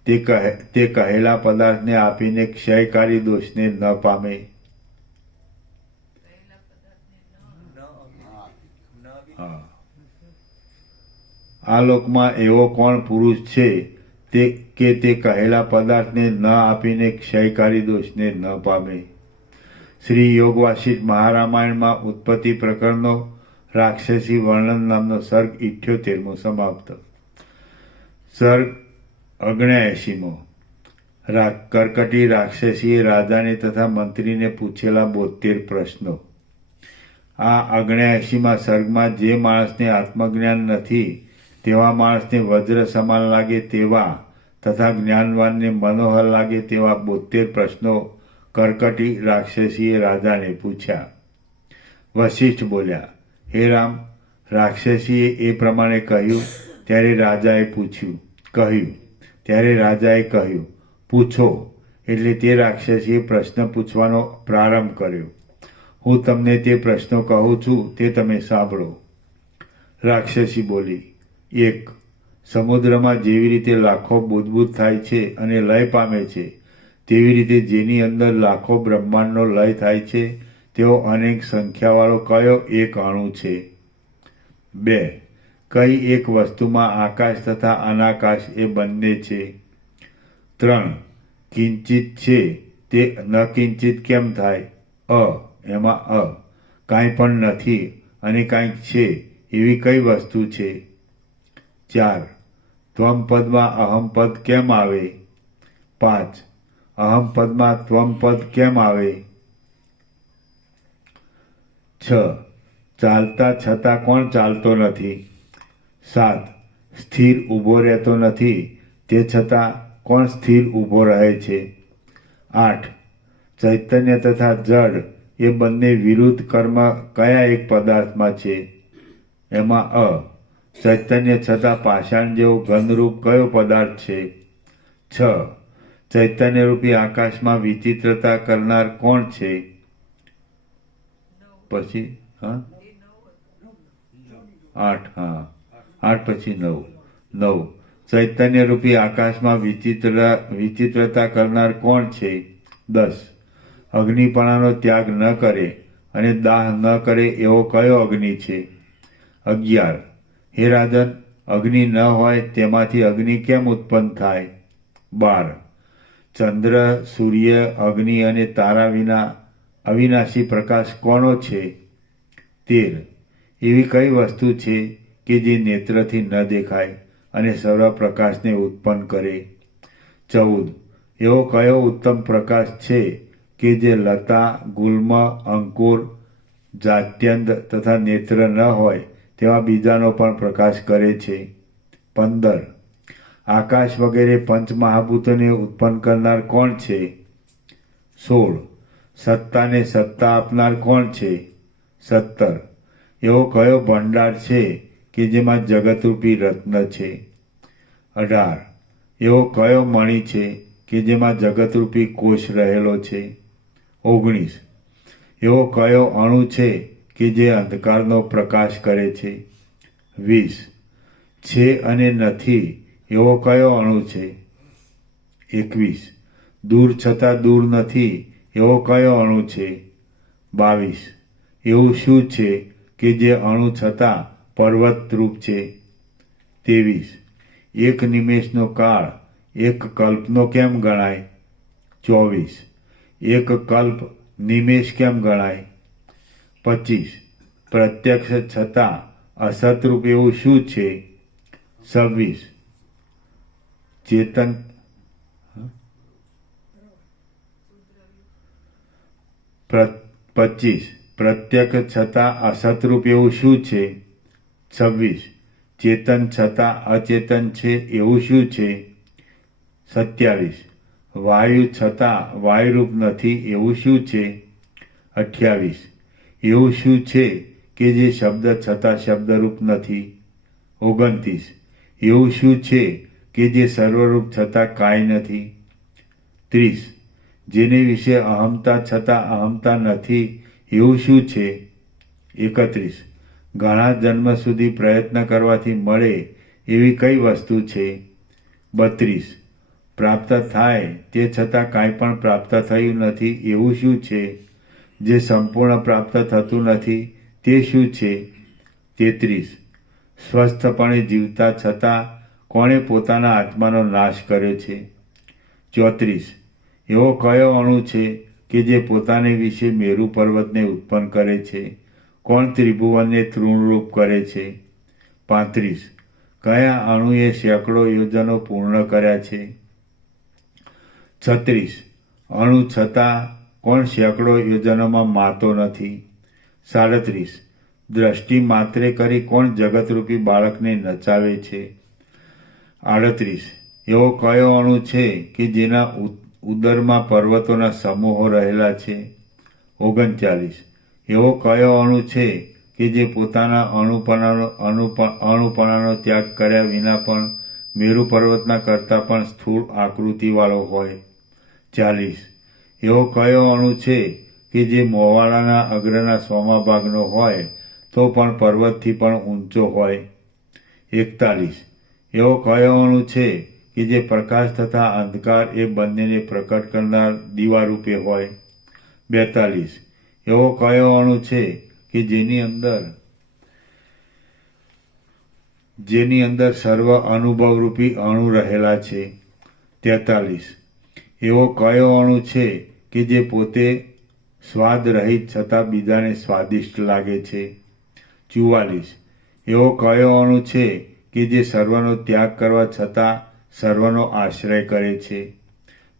તે કહેલા પદાર્થને આપીને ક્ષયકારી દોષને ન પામે? આ લોકમાં એવો કોણ પુરુષ છે તે કહેલા પદાર્થને ન આપીને ક્ષયકારી દોષને ન પામે? શ્રી યોગ વાસિષ્ઠ મહારામાયણમાં ઉત્પત્તિ પ્રકરણનો રાક્ષસી વર્ણન નામનો સર્ગ 78મો સમાપ્ત. સર્ગ 79મો. કર્કટી રાક્ષસીએ રાજાને તથા મંત્રીને પૂછેલા 72 પ્રશ્નો. આ 79માં સર્ગમાં જે માણસને આત્મજ્ઞાન નથી તેવા માણસને વજ્ર સમાન લાગે તેવા તથા જ્ઞાનવાનને મનોહર લાગે તેવા 72 પ્રશ્નો કર્કટી રાક્ષસીએ રાજાને પૂછ્યા. વશિષ્ઠ બોલ્યા, હે રામ, રાક્ષસીએ એ પ્રમાણે કહ્યું ત્યારે રાજાએ કહ્યું, પૂછો. એટલે તે રાક્ષસીએ પ્રશ્ન પૂછવાનો પ્રારંભ કર્યો. હું તમને તે પ્રશ્નો કહું છું તે તમે સાંભળો. રાક્ષસી બોલી, 1. સમુદ્રમાં જેવી રીતે લાખો બુદબુદ થાય છે અને લય પામે છે તેવી રીતે જેની અંદર લાખો બ્રહ્માંડનો લય થાય છે તેવો અનેક સંખ્યાવાળો કયો એક અણુ છે? 2. કઈ એક વસ્તુમાં આકાશ તથા અનાકાશ એ બંને છે? 3. કિંચિત છે તે ન કિંચિત કેમ થાય? એમાં કાંઈ પણ નથી અને કાંઈક છે એવી કઈ વસ્તુ છે? 4. ત્વમ પદમાં અહમ પદ કેમ આવે? 5. અહમ પદમાં ત્વમ પદ કેમ આવે? 6. ચાલતા છતાં કોણ ચાલતો નથી? 7. સ્થિર ઊભો રહેતો નથી તે છતાં કોણ સ્થિર ઊભો રહે છે? 8. ચૈતન્ય તથા જડ એ બંને વિરુદ્ધ કર્મ કયા એક પદાર્થમાં છે? એમાં ચૈતન્ય છતાં પાષાણ જેવો ઘનરૂપ કયો પદાર્થ છે? 6. ચૈતન્યરૂપી આકાશમાં વિચિત્રતા કરનાર કોણ છે? પછી 8 પછી 9. ચૈતન્યરૂપી આકાશમાં વિચિત્રતા કરનાર કોણ છે? 10. અગ્નિપણાનો ત્યાગ ન કરે અને દાહ ન કરે એવો કયો અગ્નિ છે? 11. હે રાજન, અગ્નિ ન હોય તેમાંથી અગ્નિ કેમ ઉત્પન્ન થાય? 12. ચંદ્ર, સૂર્ય, અગ્નિ અને તારા વિના અવિનાશી પ્રકાશ કોનો છે? 13. એવી કઈ વસ્તુ છે કે જે નેત્રથી ન દેખાય અને સર્વ પ્રકાશને ઉત્પન્ન કરે? 14. એવો કયો ઉત્તમ પ્રકાશ છે કે જે લતા, ગુલ્મ, અંકુર, જાત્યંત તથા નેત્ર ન હોય તેવા બીજાનો પણ પ્રકાશ કરે છે? 15. આકાશ વગેરે પંચમહાભૂતોને ઉત્પન્ન કરનાર કોણ છે? 16. સત્તાને સત્તા આપનાર કોણ છે? 17. એવો કયો ભંડાર છે કે જેમાં જગતરૂપી રત્ન છે? 18. એવો કયો મણિ છે કે જેમાં જગતરૂપી કોષ રહેલો છે? 19. એવો કયો અણુ છે કે જે અંધકારનો પ્રકાશ કરે છે? 20. છે અને નથી એવો કયો અણુ છે? 21. દૂર છતાં દૂર નથી એવો કયો અણુ છે? 22. એવું શું છે કે જે અણુ છતાં પર્વતરૂપ છે? 23. એક નિમેષનો કાળ એક કલ્પનો કેમ ગણાય? 24. એક કલ્પ નિમેષ કેમ ગણાય? 25. પ્રત્યક્ષ છતાં અસતરૂપ એવું શું છે? 26. ચેતન 25. પ્રત્યક્ષ છતાં અસતરૂપ એવું શું છે? 26. ચેતન છતાં અચેતન છે એવું શું છે? 27. વાયુ છતાં વાયુરૂપ નથી એવું શું છે? 28. એવું શું છે કે જે શબ્દ છતાં શબ્દરૂપ નથી? 29. એવું શું છે કે જે સર્વરૂપ છતાં કાંઈ નથી? 30. જેને વિશે અહમતા છતાં અહમતા નથી એવું શું છે? 31. ઘણા જન્મ સુધી પ્રયત્ન કરવાથી મળે એવી કઈ વસ્તુ છે? 32. પ્રાપ્ત થાય તે છતાં કાંઈ પણ પ્રાપ્ત થયું નથી એવું શું છે? જે સંપૂર્ણ પ્રાપ્ત થતું નથી તે શું છે? 33. સ્વસ્થપણે જીવતા છતાં કોણે પોતાના આત્માનો નાશ કર્યો છે? 34. એવો કયો અણુ છે કે જે પોતાને વિશે મેરુ પર્વતને ઉત્પન્ન કરે છે? કોણ ત્રિભુવનને તૃણરૂપ કરે છે? 35. કયા અણુએ સેંકડો યોજનો પૂર્ણ કર્યા છે? 36. અણુ છતાં કોણ સેંકડો યોજનોમાં માતો નથી? 37. દ્રષ્ટિ માત્રે કરી કોણ જગતરૂપી બાળકને નચાવે છે? 38. એવો કયો અણુ છે કે જેના ઉદરમાં પર્વતોના સમૂહો રહેલા છે? 39. એવો કયો અણુ છે કે જે પોતાના અણુપણાનો ત્યાગ કર્યા વિના પણ મેરુ પર્વતના કરતાં પણ સ્થૂળ આકૃતિવાળો હોય? 40. એવો કયો અણુ છે કે જે મોવાળાના અગ્રના 100મા ભાગનો હોય તો પણ પર્વતથી પણ ઊંચો હોય? 41. એવો કયો અણુ છે કે જે પ્રકાશ તથા અંધકાર એ બંનેને પ્રકટ કરનાર દીવારૂપે હોય? 42. એવો કયો અણુ છે કે જેની અંદર સર્વ અનુભવરૂપી અણુ રહેલા છે? 43. એવો કયો અણુ છે કે જે પોતે સ્વાદ રહિત છતાં બીજાને સ્વાદિષ્ટ લાગે છે? 44. એવો કયો અણુ છે કે જે સર્વનો ત્યાગ કરવા છતાં સર્વનો આશ્રય કરે છે?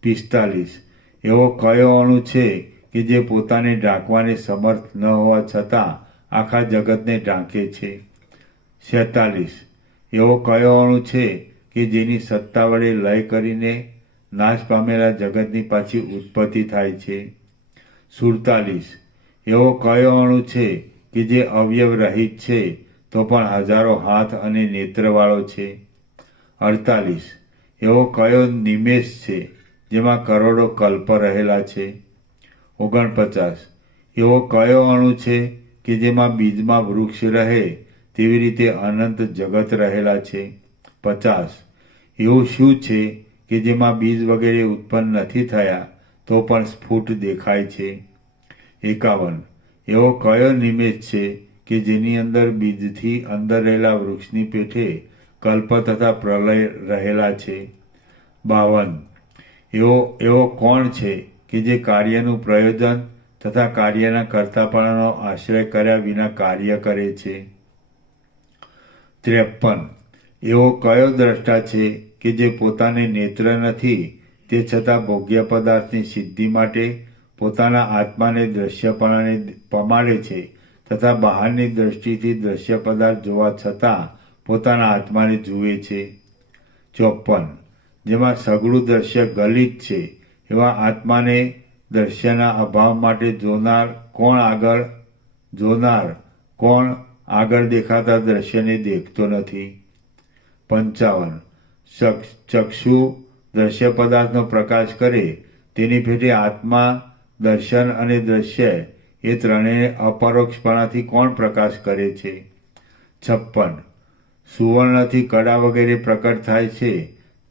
45. એવો કયો અણુ છે કે જે પોતાને ઢાંકવાને સમર્થ ન હોવા છતાં આખા જગતને ઢાંકે છે? 46. એવો કયો અણુ છે કે જેની સત્તા વડે લય કરીને નાશ પામેલા જગતની પાછી ઉત્પત્તિ થાય છે? 47. એવો કયો અણુ છે કે જે અવયવ રહિત છે તો પણ હજારો હાથ અને નેત્રવાળો છે? 48. એવો કયો નિમેષ છે જેમાં કરોડો કલ્પ રહેલા છે? 49. એવો કયો અણુ છે કે જેમાં બીજમાં વૃક્ષ રહે તેવી રીતે અનંત જગત રહેલા છે? 50. એવું શું છે કે જેમાં બીજ વગેરે ઉત્પન્ન નથી થયા તો પણ સ્ફુટ દેખાય છે? 51. એવો કયો નિમેષ છે કે જેની અંદર બીજથી અંદર રહેલા વૃક્ષની પેઠે કલ્પ તથા પ્રલય રહેલા છે? 52. એવો કોણ છે કે જે કાર્યનું પ્રયોજન તથા કાર્યના કર્તાપણાનો આશ્રય કર્યા વિના કાર્ય કરે છે? 53. એવો કયો દ્રષ્ટા છે કે જે પોતાને નેત્ર નથી તે છતાં ભોગ્ય પદાર્થની સિદ્ધિ માટે પોતાના આત્માને દ્રશ્યપણાને પમાડે છે તથા બહારની દ્રષ્ટિથી દ્રશ્ય પદાર્થ જોવા છતાં પોતાના આત્માને જુએ છે? 54. જેમાં સઘળું દ્રશ્ય ગલિત છે એવા આત્માને દ્રશ્યના અભાવ માટે જોનાર કોણ આગળ દેખાતા દ્રશ્યને દેખતો નથી? 55. ચક્ષુ દ્રશ્ય પદાર્થનો પ્રકાશ કરે તેની પેઠે આત્મા, દર્શન અને દ્રશ્ય એ ત્રણેય અપરોક્ષપણાથી કોણ પ્રકાશ કરે છે? 56. સુવર્ણથી કડા વગેરે પ્રકટ થાય છે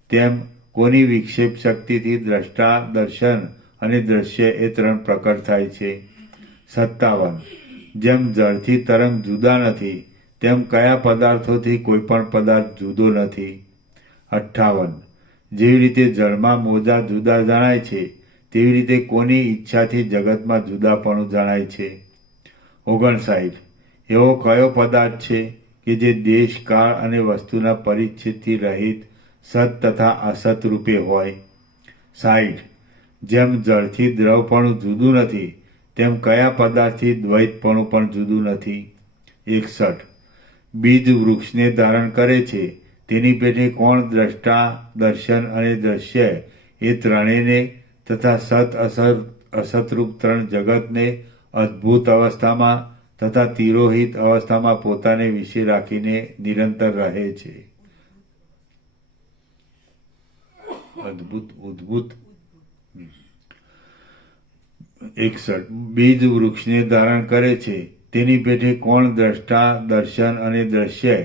તેમ કોની વિક્ષેપ શક્તિથી દ્રષ્ટા, દર્શન અને દ્રશ્ય એ ત્રણ પ્રકટ થાય છે? 57. જેમ જળથી તરંગ જુદા નથી તેમ કયા પદાર્થોથી કોઈ પણ પદાર્થ જુદો નથી? 58. જેવી રીતે જળમાં મોજા જુદા જણાય છે તેવી રીતે કોની ઈચ્છાથી જગતમાં જુદાપણું જણાય છે? 59. એવો કયો પદાર્થ છે કે જે દેશ, કાળ અને વસ્તુના પરિચ્છેદથી રહિત સત તથા અસત રૂપે હોય? 60. જેમ જળથી દ્રવપણું જુદું નથી તેમ કયા પદાર્થથી દ્વૈતપણું પણ જુદું નથી? 61. બીજ વૃક્ષને ધારણ કરે છે તેની પેઠે કોણ દ્રષ્ટા, દર્શન અને દ્રશ્ય એ ત્રણેયને તથા સત અસતરૂપ ત્રણ જગતને અદ્ભુત અવસ્થામાં તથા તિરોહિત અવસ્થામાં પોતાને વિશે રાખીને નિરંતર રહે છે. ઉદ્ભુત 61. બીજ વૃક્ષને ધારણ કરે છે તેની પેઠે કોણ દ્રષ્ટા, દર્શન અને દ્રશ્ય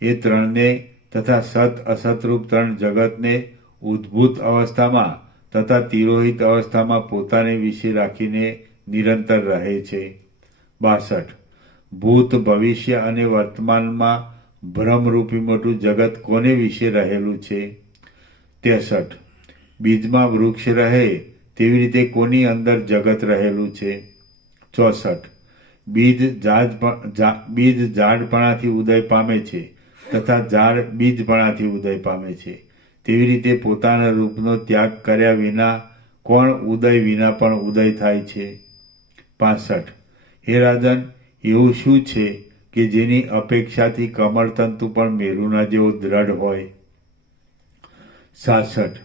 એ ત્રણને તથા સત અસતરૂપ ત્રણ જગતને ઉદ્ભુત અવસ્થામાં તથા તિરોહિત અવસ્થામાં પોતાને વિશે રાખીને નિરંતર રહે છે. 62. ભૂત, ભવિષ્ય અને વર્તમાનમાં ભ્રમરૂપી મોટું જગત કોને વિશે રહેલું છે? 63. બીજમાં વૃક્ષ રહે તેવી રીતે કોની અંદર જગત રહેલું છે? 64. બીજ ઝાડપણાથી ઉદય પામે છે તથા ઝાડ બીજપણાથી ઉદય પામે છે તેવી રીતે પોતાના રૂપનો ત્યાગ કર્યા વિના કોણ ઉદય વિના પણ ઉદય થાય છે? 65. હે રાજન, એવું શું છે કે જેની અપેક્ષાથી કમળતંતુ પણ મેરુના જેવો દ્રઢ હોય? 67.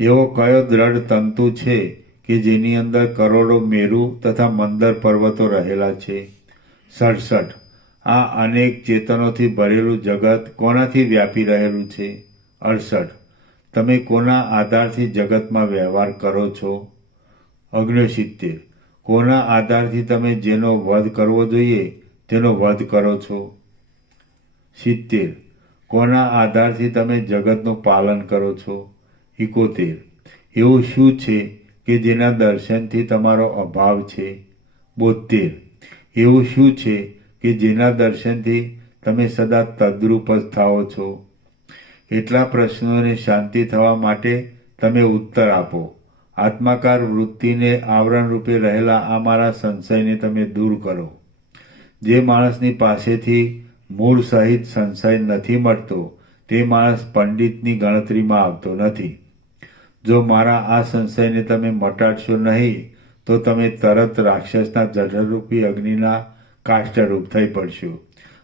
એવો કયો દ્રઢ તંતુ છે કે જેની અંદર કરોડો મેરુ તથા મંદર પર્વતો રહેલા છે? 67. આ અનેક ચેતનોથી ભરેલું જગત કોનાથી વ્યાપી રહેલું છે? 68. તમે કોના આધારથી જગતમાં વ્યવહાર કરો છો? 69. કોના આધારથી તમે જેનો વધ કરવો જોઈએ તેનો વધ કરો છો? 70. કોના આધારથી તમે જગતનું પાલન કરો છો? 71. એવું શું છે કે જેના દર્શનથી તમારો અભાવ છે? 72. એવું શું છે કે જેના દર્શનથી તમે સદા તદ્રુપ જ થાઓ છો? એટલા પ્રશ્નોને શાંતિ થવા માટે તમે ઉત્તર આપો. આત્માકાર વૃત્તિને આવરણ રૂપે રહેલા આ મારા સંશયને તમે દૂર કરો. જે માણસની પાસેથી મૂળ સહિત સંશય નથી મળતો તે માણસ પંડિતની ગણતરીમાં આવતો નથી. જો મારા આ સંશયને તમે મટાડશો નહીં તો તમે તરત રાક્ષસના જઠરરૂપી અગ્નિના કાષ્ઠરૂપ થઈ પડશો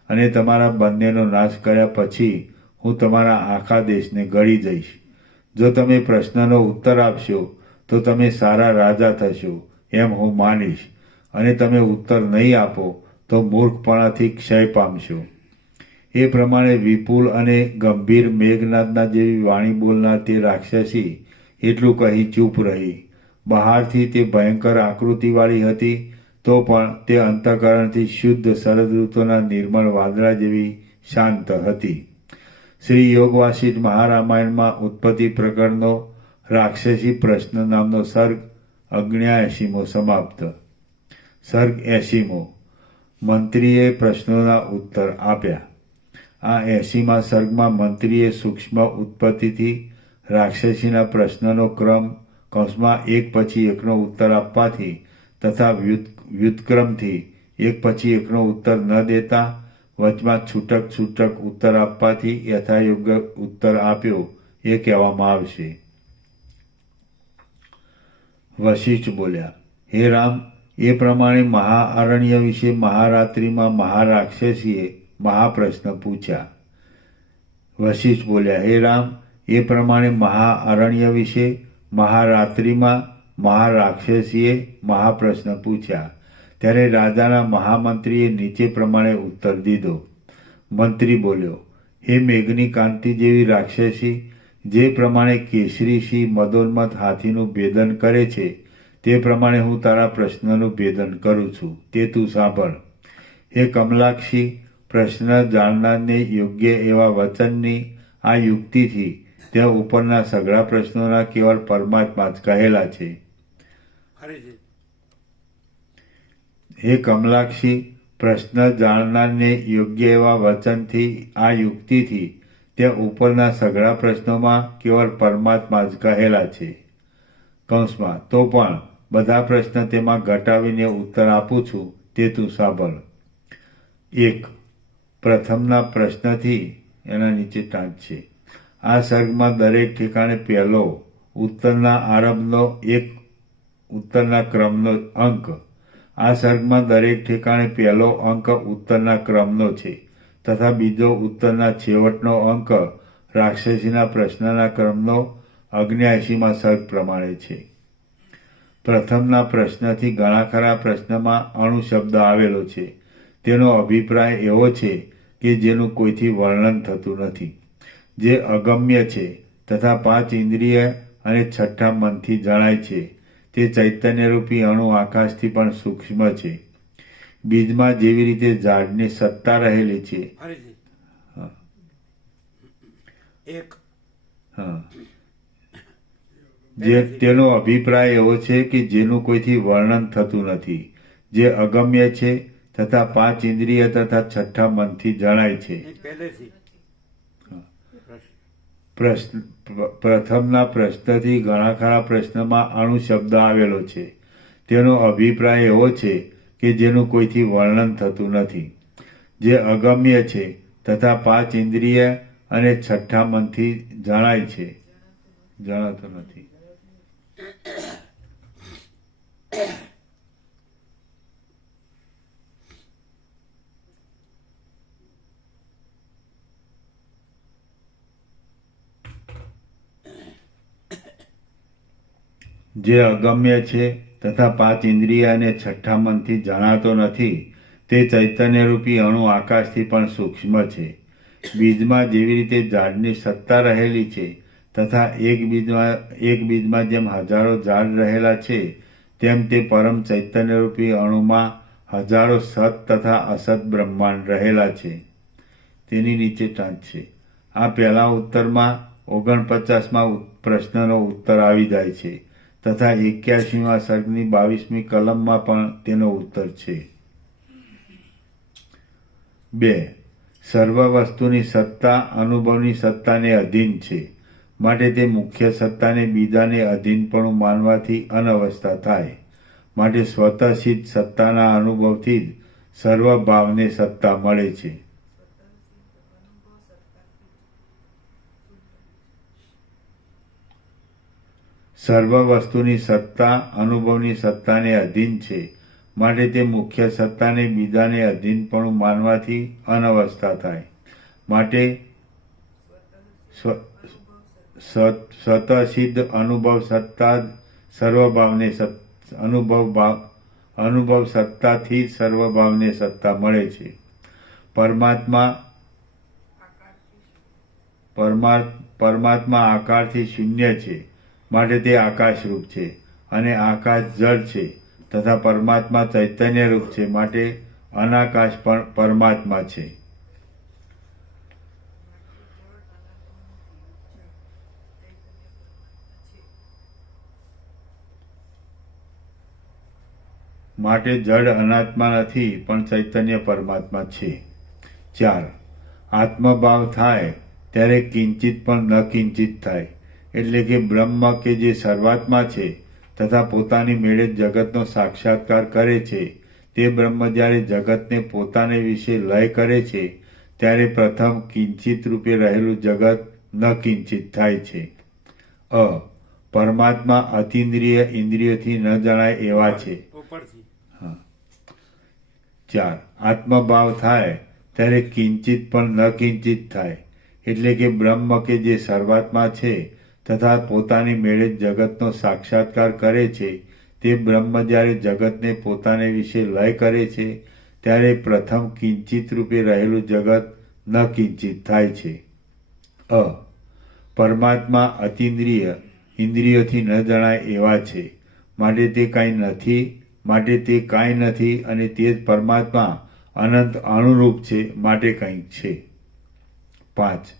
અને તમારા બંનેનો નાશ કર્યા પછી હું તમારા આખા દેશને ગળી જઈશ. જો તમે પ્રશ્નનો ઉત્તર આપશો તો તમે સારા રાજા થશો એમ હું માનીશ, અને તમે ઉત્તર નહીં આપો તો મૂર્ખપણાથી ક્ષય પામશો. એ પ્રમાણે વિપુલ અને ગંભીર મેઘનાદના જેવી વાણી બોલનાર તે રાક્ષસી એટલું કહી ચૂપ રહી. બહારથી તે ભયંકર આકૃતિવાળી હતી તો પણ તે અંતઃકરણથી શુદ્ધ શરદ ઋતુના નિર્મળ વાદળા જેવી શાંત હતી. શ્રી યોગ વાસિષ્ઠ મહારામાયણમાં ઉત્પત્તિ પ્રકરણનો રાક્ષસી પ્રશ્ન નામનો સર્ગ 79મો સમાપ્ત. સર્ગ 80મો. મંત્રીએ પ્રશ્નોના ઉત્તર આપ્યા. આ 80મા સર્ગમાં મંત્રીએ સૂક્ષ્મ ઉત્પત્તિથી રાક્ષસીના પ્રશ્નનો ક્રમ કૌંસમાં એક પછી એકનો ઉત્તર આપવાથી તથા વ્યુત્ક્રમથી એક પછી એકનો ઉત્તર ન દેતા વચમાં છૂટક ઉત્તર આપવાથી યથાયોગ્ય ઉત્તર આપ્યો એ કહેવામાં આવશે. વશિષ્ઠ બોલ્યા, હે રામ, એ પ્રમાણે મહાઅરણ્ય વિશે મહારાત્રિમાં મહારાક્ષસીએ મહાપ્રશ્ન પૂછ્યા. વશિષ્ઠ બોલ્યા, હે રામ, એ પ્રમાણે મહાઅરણ્ય વિશે મહારાત્રિમાં મહારાક્ષસીએ મહાપ્રશ્ન પૂછ્યા. ત્યારે રાજાના મહામંત્રીએ નીચે પ્રમાણે ઉત્તર દીધો. મંત્રી બોલ્યો, હે મેઘની કાંતિ જેવી રાક્ષસી, જે પ્રમાણે કેસરી સિંહ મદોન્મત હાથીનું ભેદન કરે છે તે પ્રમાણે હું તારા પ્રશ્નનું ભેદન કરું છું, તે તું સાંભળ. હે કમલાક્ષી, પ્રશ્ન જાણનારને યોગ્ય એવા વચનની આ યુક્તિથી ત્યાં ઉપરના સઘળા પ્રશ્નોના કેવળ પરમાત્મા જ કહેલા છે. હે કમલાક્ષી, પ્રશ્ન જાણનારને યોગ્ય એવા વચનથી આ યુક્તિથી ત્યાં ઉપરના સઘળા પ્રશ્નોમાં કેવળ પરમાત્મા જ કહેલા છે. કૌંસમાં તો પણ બધા પ્રશ્ન તેમાં ઘટાવીને ઉત્તર આપું છું, તે તું સાંભળ. 1. પ્રથમના પ્રશ્નથી એના નીચે ટાંચ છે. આ સર્ગમાં દરેક ઠેકાણે પહેલો ઉત્તરના આરંભનો એક ઉત્તરના ક્રમનો અંક. આ સર્ગમાં દરેક ઠેકાણે પહેલો અંક ઉત્તરના ક્રમનો છે તથા બીજો ઉત્તરના છેવટનો અંક રાક્ષસીના પ્રશ્નના ક્રમનો 79માં સર્ગ પ્રમાણે છે. પ્રથમના પ્રશ્નથી ઘણા ખરા પ્રશ્નમાં અણુ શબ્દ આવેલો છે. તેનો અભિપ્રાય એવો છે કે જેનું કોઈથી વર્ણન થતું નથી, જે અગમ્ય છે તથા 5 ઇન્દ્રિય અને છઠ્ઠા મનથી જણાય છે. તે ચૈતન્યરૂપી અણુ આકાશથી પણ સૂક્ષ્મ છે. બીજમાં જેવી રીતે ઝાડની સત્તા રહેલી છે. તેનો અભિપ્રાય એવો છે કે જેનું કોઈથી વર્ણન થતું નથી, જે અગમ્ય છે તથા 5 ઇન્દ્રિય તથા છઠ્ઠા મનથી જણાય છે. પ્રથમના પ્રશ્નથી ઘણા ખરા પ્રશ્નમાં અણુ શબ્દ આવેલો છે. તેનો અભિપ્રાય એવો છે કે જેનું કોઈથી વર્ણન થતું નથી, જે અગમ્ય છે તથા 5 ઇન્દ્રિય અને છઠ્ઠા મનથી જણાય છે, જણાતો નથી. જે અગમ્ય છે તથા 5 ઇન્દ્રિય અને છઠ્ઠા મનથી જણાતો નથી, તે ચૈતન્યરૂપી અણુ આકાશથી પણ સૂક્ષ્મ છે. બીજમાં જેવી રીતે ઝાડની સત્તા રહેલી છે તથા એક બીજમાં જેમ હજારો ઝાડ રહેલા છે, તેમ તે પરમ ચૈતન્યરૂપી અણુમાં હજારો સત તથા અસત બ્રહ્માંડ રહેલા છે. તેની નીચે ટાંચ છે. આ પહેલા ઉત્તરમાં 49માં પ્રશ્નનો ઉત્તર આવી જાય છે તથા 81મા સર્ગની 22મી કલમમાં પણ તેનો ઉત્તર છે. 2. સર્વ વસ્તુની સત્તા અનુભવની સત્તાને અધીન છે, માટે તે મુખ્ય સત્તાને બીજાને અધીનપણું માનવાથી અનવસ્થા થાય. માટે સ્વતઃ સિદ્ધ સત્તાના અનુભવથી જ સર્વ ભાવને સત્તા મળે છે. સર્વ વસ્તુની સત્તા અનુભવની સત્તાને અધીન છે, માટે તે મુખ્ય સત્તાને બીજાને અધીનપણું માનવાથી અનવસ્થા થાય. માટે સ્વતઃસિદ્ધ અનુભવ સત્તા જ સર્વભાવને અનુભવ સત્તાથી જ સર્વભાવને સત્તા મળે છે. પરમાત્મા આકારથી શૂન્ય છે, માટે તે આકાશરૂપ છે, અને આકાશ જળ છે તથા પરમાત્મા ચૈતન્યરૂપ છે, માટે અનાકાશ પણ પરમાત્મા છે. માટે જડ અનાત્મા નથી, પણ ચૈતન્ય પરમાત્મા છે. 4. આત્મભાવ થાય ત્યારે કિંચિત પણ ન કિંચિત થાય, એટલે કે બ્રહ્મ કે જે સર્વાત્મા છે તથા પોતાની મેળે જગતનો સાક્ષાત્કાર કરે છે, તે બ્રહ્મ જ્યારે જગતને પોતાને વિશે લય કરે છે, ત્યારે પ્રથમ કિંચિત રૂપે રહેલું જગત ન કિંચિત થાય છે. પરમાત્મા અતિન્દ્રિય ઇન્દ્રિયોથી ન જણાય એવા છે. 4. આત્મભાવ થાય ત્યારે કિંચિત પણ ન કિંચિત થાય, એટલે કે બ્રહ્મ કે જે સર્વાત્મા છે તથા પોતાની મેળે જગતનો સાક્ષાત્કાર કરે છે, તે બ્રહ્મ જ્યારે જગતને પોતાને વિશે લય કરે છે, ત્યારે પ્રથમ કિંચિત રૂપે રહેલું જગત ન કિંચિત થાય છે. પરમાત્મા અતિન્દ્રિય ઇન્દ્રિયોથી ન જણાય એવા છે, માટે તે કાંઈ નથી અને તે જ પરમાત્મા અનંત અણુરૂપ છે, માટે કંઈક છે. 5.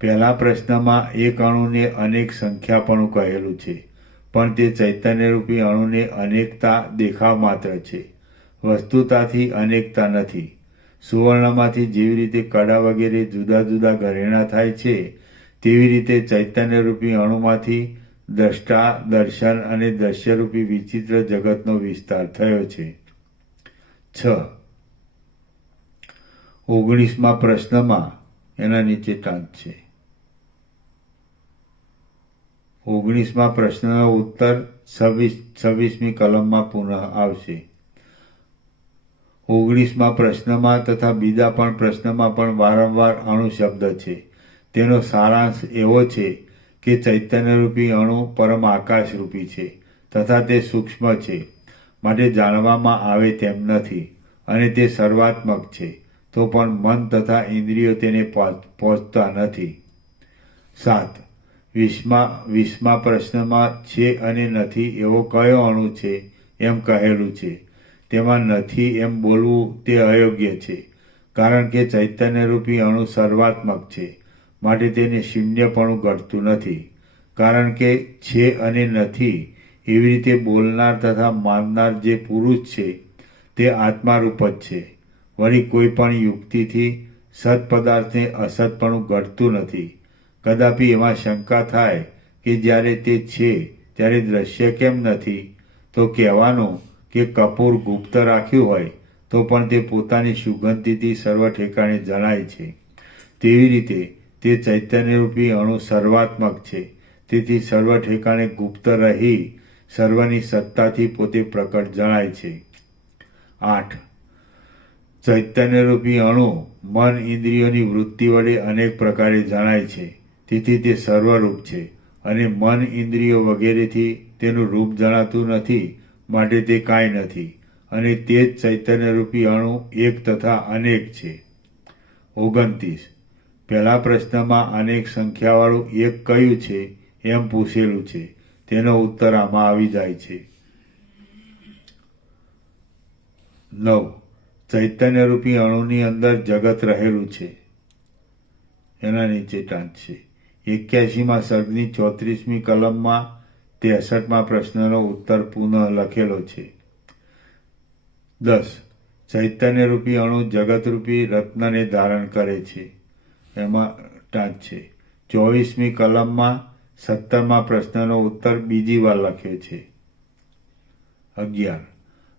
પહેલા પ્રશ્નમાં એક અણુને અનેક સંખ્યાપણું કહેલું છે, પણ તે ચૈતન્યરૂપી અણુને અનેકતા દેખાવ માત્ર છે, વસ્તુતાથી અનેકતા નથી. સુવર્ણમાંથી જેવી રીતે કડા વગેરે જુદા જુદા ઘરેણાં થાય છે, તેવી રીતે ચૈતન્યરૂપી અણુમાંથી દ્રષ્ટા, દર્શન અને દ્રશ્યરૂપી વિચિત્ર જગતનો વિસ્તાર થયો છે. 6. 19મા પ્રશ્નમાં એના નીચે ટાંચ છે. 19મા પ્રશ્નનો ઉત્તર 26મી કલમમાં પુનઃ આવશે. 19મા પ્રશ્નમાં તથા બીજા પણ પ્રશ્નમાં પણ વારંવાર અણુ શબ્દ છે. તેનો સારાંશ એવો છે કે ચૈતન્યરૂપી અણુ પરમ આકાશરૂપી છે તથા તે સૂક્ષ્મ છે, માટે જાણવામાં આવે તેમ નથી અને તે સર્વાત્મક છે, તો પણ મન તથા ઇન્દ્રિયો તેને પહોંચતા નથી. 7. 20મા પ્રશ્નમાં છે અને નથી એવો કયો અણુ છે એમ કહેલું છે. તેમાં નથી એમ બોલવું તે અયોગ્ય છે, કારણ કે ચૈતન્યરૂપી અણુ સર્વાત્મક છે, માટે તેને શૂન્યપણું ઘટતું નથી. કારણ કે છે અને નથી એવી રીતે બોલનાર તથા માનનાર જે પુરુષ છે તે આત્મારૂપ જ છે. વળી કોઈ પણ યુક્તિથી સત્પદાર્થને અસત્પણું ઘટતું નથી. કદાપી એમાં શંકા થાય કે જ્યારે તે છે ત્યારે દ્રશ્ય કેમ નથી, તો કહેવાનું કે કપૂર ગુપ્ત રાખ્યું હોય તો પણ તે પોતાની સુગંધીથી સર્વ ઠેકાણે જણાય છે. તેવી રીતે તે ચૈતન્યરૂપી અણુ સર્વાત્મક છે, તેથી સર્વ ઠેકાણે ગુપ્ત રહી સર્વની સત્તાથી પોતે પ્રકટ જણાય છે. 8. ચૈતન્યરૂપી અણુ મન ઇન્દ્રિયોની વૃત્તિ વડે અનેક પ્રકારે જણાય છે, તેથી તે સર્વરૂપ છે અને મન ઇન્દ્રિયો વગેરેથી તેનું રૂપ જણાતું નથી, માટે તે કાંઈ નથી અને તે જ ચૈતન્યરૂપી અણુ એક તથા અનેક છે. 29. પહેલા પ્રશ્નમાં અનેક સંખ્યાવાળું એક કયું છે એમ પૂછેલું છે, તેનો ઉત્તર આમાં આવી જાય છે. 9. ચૈતન્યરૂપી અણુની અંદર જગત રહેલું છે. એના નીચે ટાંચ છે. 81મા સર્ગની 34મી કલમમાં 63મા પ્રશ્નનો ઉત્તર પુનઃ લખેલો છે. 10. ચૈતન્યરૂપી અણુ જગતરૂપી રત્નને ધારણ કરે છે. એમાં ટાંચ છે. 24મી કલમમાં 17મા પ્રશ્નનો ઉત્તર બીજી વાર લખ્યો છે. 11.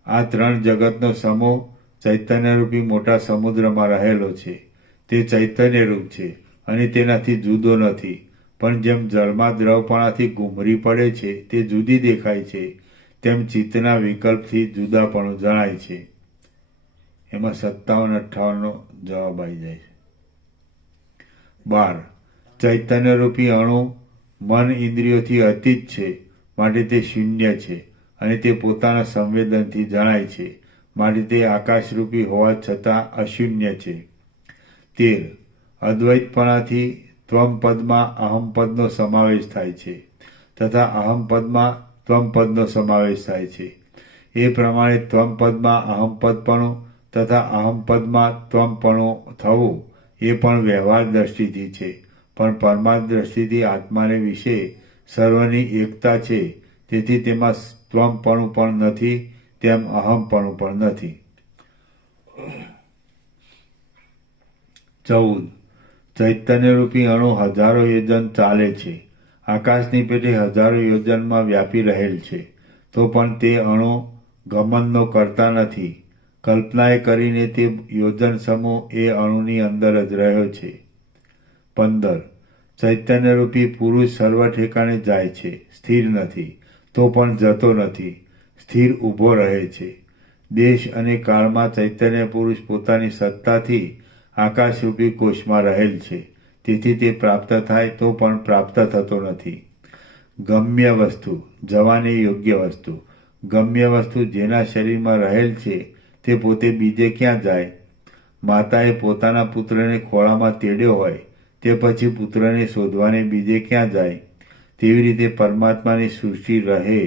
આ ત્રણ જગતનો સમૂહ ચૈતન્યરૂપી મોટા સમુદ્રમાં રહેલો છે. તે ચૈતન્યરૂપ છે અને તેનાથી જુદો નથી, પણ જેમ જળમાં દ્રવપણાથી ઘૂમરી પડે છે તે જુદી દેખાય છે, તેમ ચિત્તના વિકલ્પથી જુદાપણું જણાય છે. એમાં 57-58નો જવાબ આવી જાય છે. 12. ચૈતન્યરૂપી અણુ મન ઇન્દ્રિયોથી અતીત છે, માટે તે શૂન્ય છે અને તે પોતાના સંવેદનથી જણાય છે, માટે તે આકાશરૂપી હોવા છતાં અશૂન્ય છે. 13. અદ્વૈતપણાથી ત્વમપદમાં અહમપદનો સમાવેશ થાય છે તથા અહમપદમાં ત્વમપદનો સમાવેશ થાય છે. એ પ્રમાણે ત્વમપદમાં અહમપદપણું તથા અહમપદમાં ત્વમપણું થવું એ પણ વ્યવહાર દ્રષ્ટિથી છે, પણ પરમાર્થ દ્રષ્ટિથી આત્માને વિશે સર્વની એકતા છે, તેથી તેમાં ત્વમપણું પણ નથી, તેમ અહમપણું પણ નથી. 14. ચૈતન્યરૂપી અણુ હજારો યોજન ચાલે છે, આકાશની પેટે હજારો યોજનમાં વ્યાપી રહેલ છે, તો પણ તે અણુ ગમનનો કરતા નથી. કલ્પનાએ કરીને તે યોજન સમૂહ એ અણુની અંદર જ રહ્યો છે. 15. ચૈતન્યરૂપી પુરુષ સર્વ ઠેકાણે જાય છે, સ્થિર નથી, તો પણ જતો નથી, સ્થિર ઊભો રહે છે. દેશ અને કાળમાં ચૈતન્ય પુરુષ પોતાની સત્તાથી આકાશરૂપી કોષમાં રહેલ છે, તેથી તે પ્રાપ્ત થાય તો પણ પ્રાપ્ત થતો નથી. ગમ્ય વસ્તુ, જવાની યોગ્ય વસ્તુ. ગમ્ય વસ્તુ જેના શરીરમાં રહેલ છે તે પોતે બીજે ક્યાં જાય? માતાએ પોતાના પુત્રને ખોળામાં તેડ્યો હોય તે પછી પુત્રને શોધવાને બીજે ક્યાં જાય? તેવી રીતે પરમાત્માની સૃષ્ટિ રહે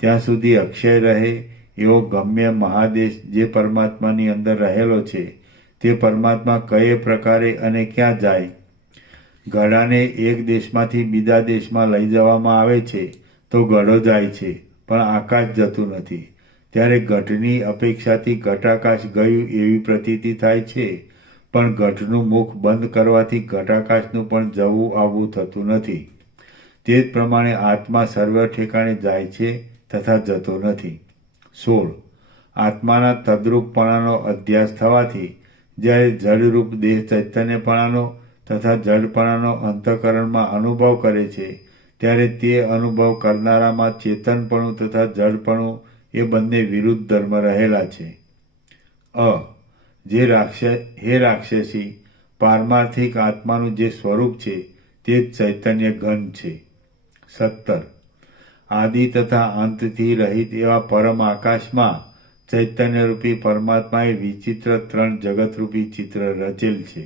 ત્યાં સુધી અક્ષય રહે એવો ગમ્ય મહાદેશ જે પરમાત્માની અંદર રહેલો છે, તે પરમાત્મા કયે પ્રકારે અને ક્યાં જાય? ઘડાને એક દેશમાંથી બીજા દેશમાં લઈ જવામાં આવે છે તો ઘડો જાય છે, પણ આકાશ જતું નથી. ત્યારે ઘટની અપેક્ષાથી ઘટાકાશ ગયું એવી પ્રતીતિ થાય છે, પણ ઘટનું મુખ બંધ કરવાથી ઘટાકાશનું પણ જવું આવવું થતું નથી. તે જ પ્રમાણે આત્મા સર્વ ઠેકાણે જાય છે તથા જતો નથી. 16. આત્માના તદ્રૂપપણાનો અધ્યાસ થવાથી જ્યારે જડરૂપ દેહ ચૈતન્યપણાનો તથા જડપણાનો અંતઃકરણમાં અનુભવ કરે છે, ત્યારે તે અનુભવ કરનારામાં ચેતનપણું તથા જડપણું એ બંને વિરુદ્ધ ધર્મ રહેલા છે. હે રાક્ષસી, પારમાર્થિક આત્માનું જે સ્વરૂપ છે તે જ ચૈતન્ય ઘન છે. 17. આદિ તથા અંતથી રહિત એવા પરમ આકાશમાં ચૈતન્યરૂપી પરમાત્માએ વિચિત્ર 3 જગતરૂપી ચિત્ર રચેલ છે.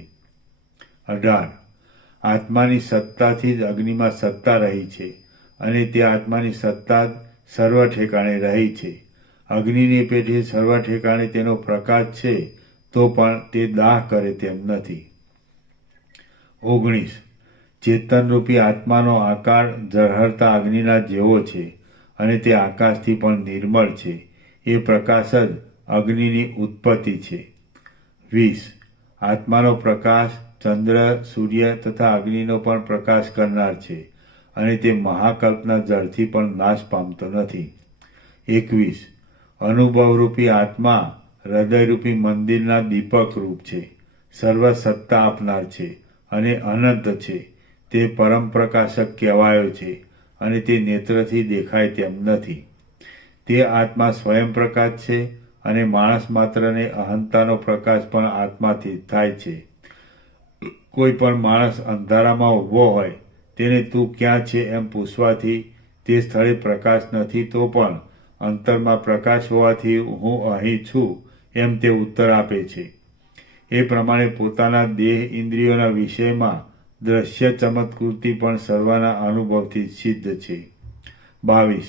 18. આત્માની સત્તાથી જ અગ્નિમાં સત્તા રહી છે અને તે આત્માની સત્તા જ સર્વ ઠેકાણે રહી છે. અગ્નિની પેઠે સર્વ ઠેકાણે તેનો પ્રકાશ છે તો પણ તે દાહ કરે તેમ નથી. 19. ચેતનરૂપી આત્માનો આકાર ઝળહળતા અગ્નિના જેવો છે અને તે આકાશથી પણ નિર્મળ છે. એ પ્રકાશ જ અગ્નિની ઉત્પત્તિ છે. 20. આત્માનો પ્રકાશ ચંદ્ર, સૂર્ય તથા અગ્નિનો પણ પ્રકાશ કરનાર છે અને તે મહાકલ્પના જળથી પણ નાશ પામતો નથી. 21. અનુભવરૂપી આત્મા હૃદયરૂપી મંદિરના દીપક રૂપ છે, સર્વ સત્તા આપનાર છે અને અનંત છે. તે પરમ પ્રકાશક કહેવાયો છે અને તે નેત્રથી દેખાય તેમ નથી. તે આત્મા સ્વયં પ્રકાશ છે અને માણસ માત્રને અહંતાનો પ્રકાશ પણ આત્માથી થાય છે. કોઈ પણ માણસ અંધારામાં ઊભો હોય તેને તું ક્યાં છે એમ પૂછવાથી તે સ્થળે પ્રકાશ નથી તો પણ અંતરમાં પ્રકાશ હોવાથી હું અહીં છું એમ તે ઉત્તર આપે છે. એ પ્રમાણે પોતાના દેહ ઇન્દ્રિયોના વિષયમાં દ્રશ્ય ચમત્કૃતિ પણ સર્વના અનુભવથી સિદ્ધ છે. 22.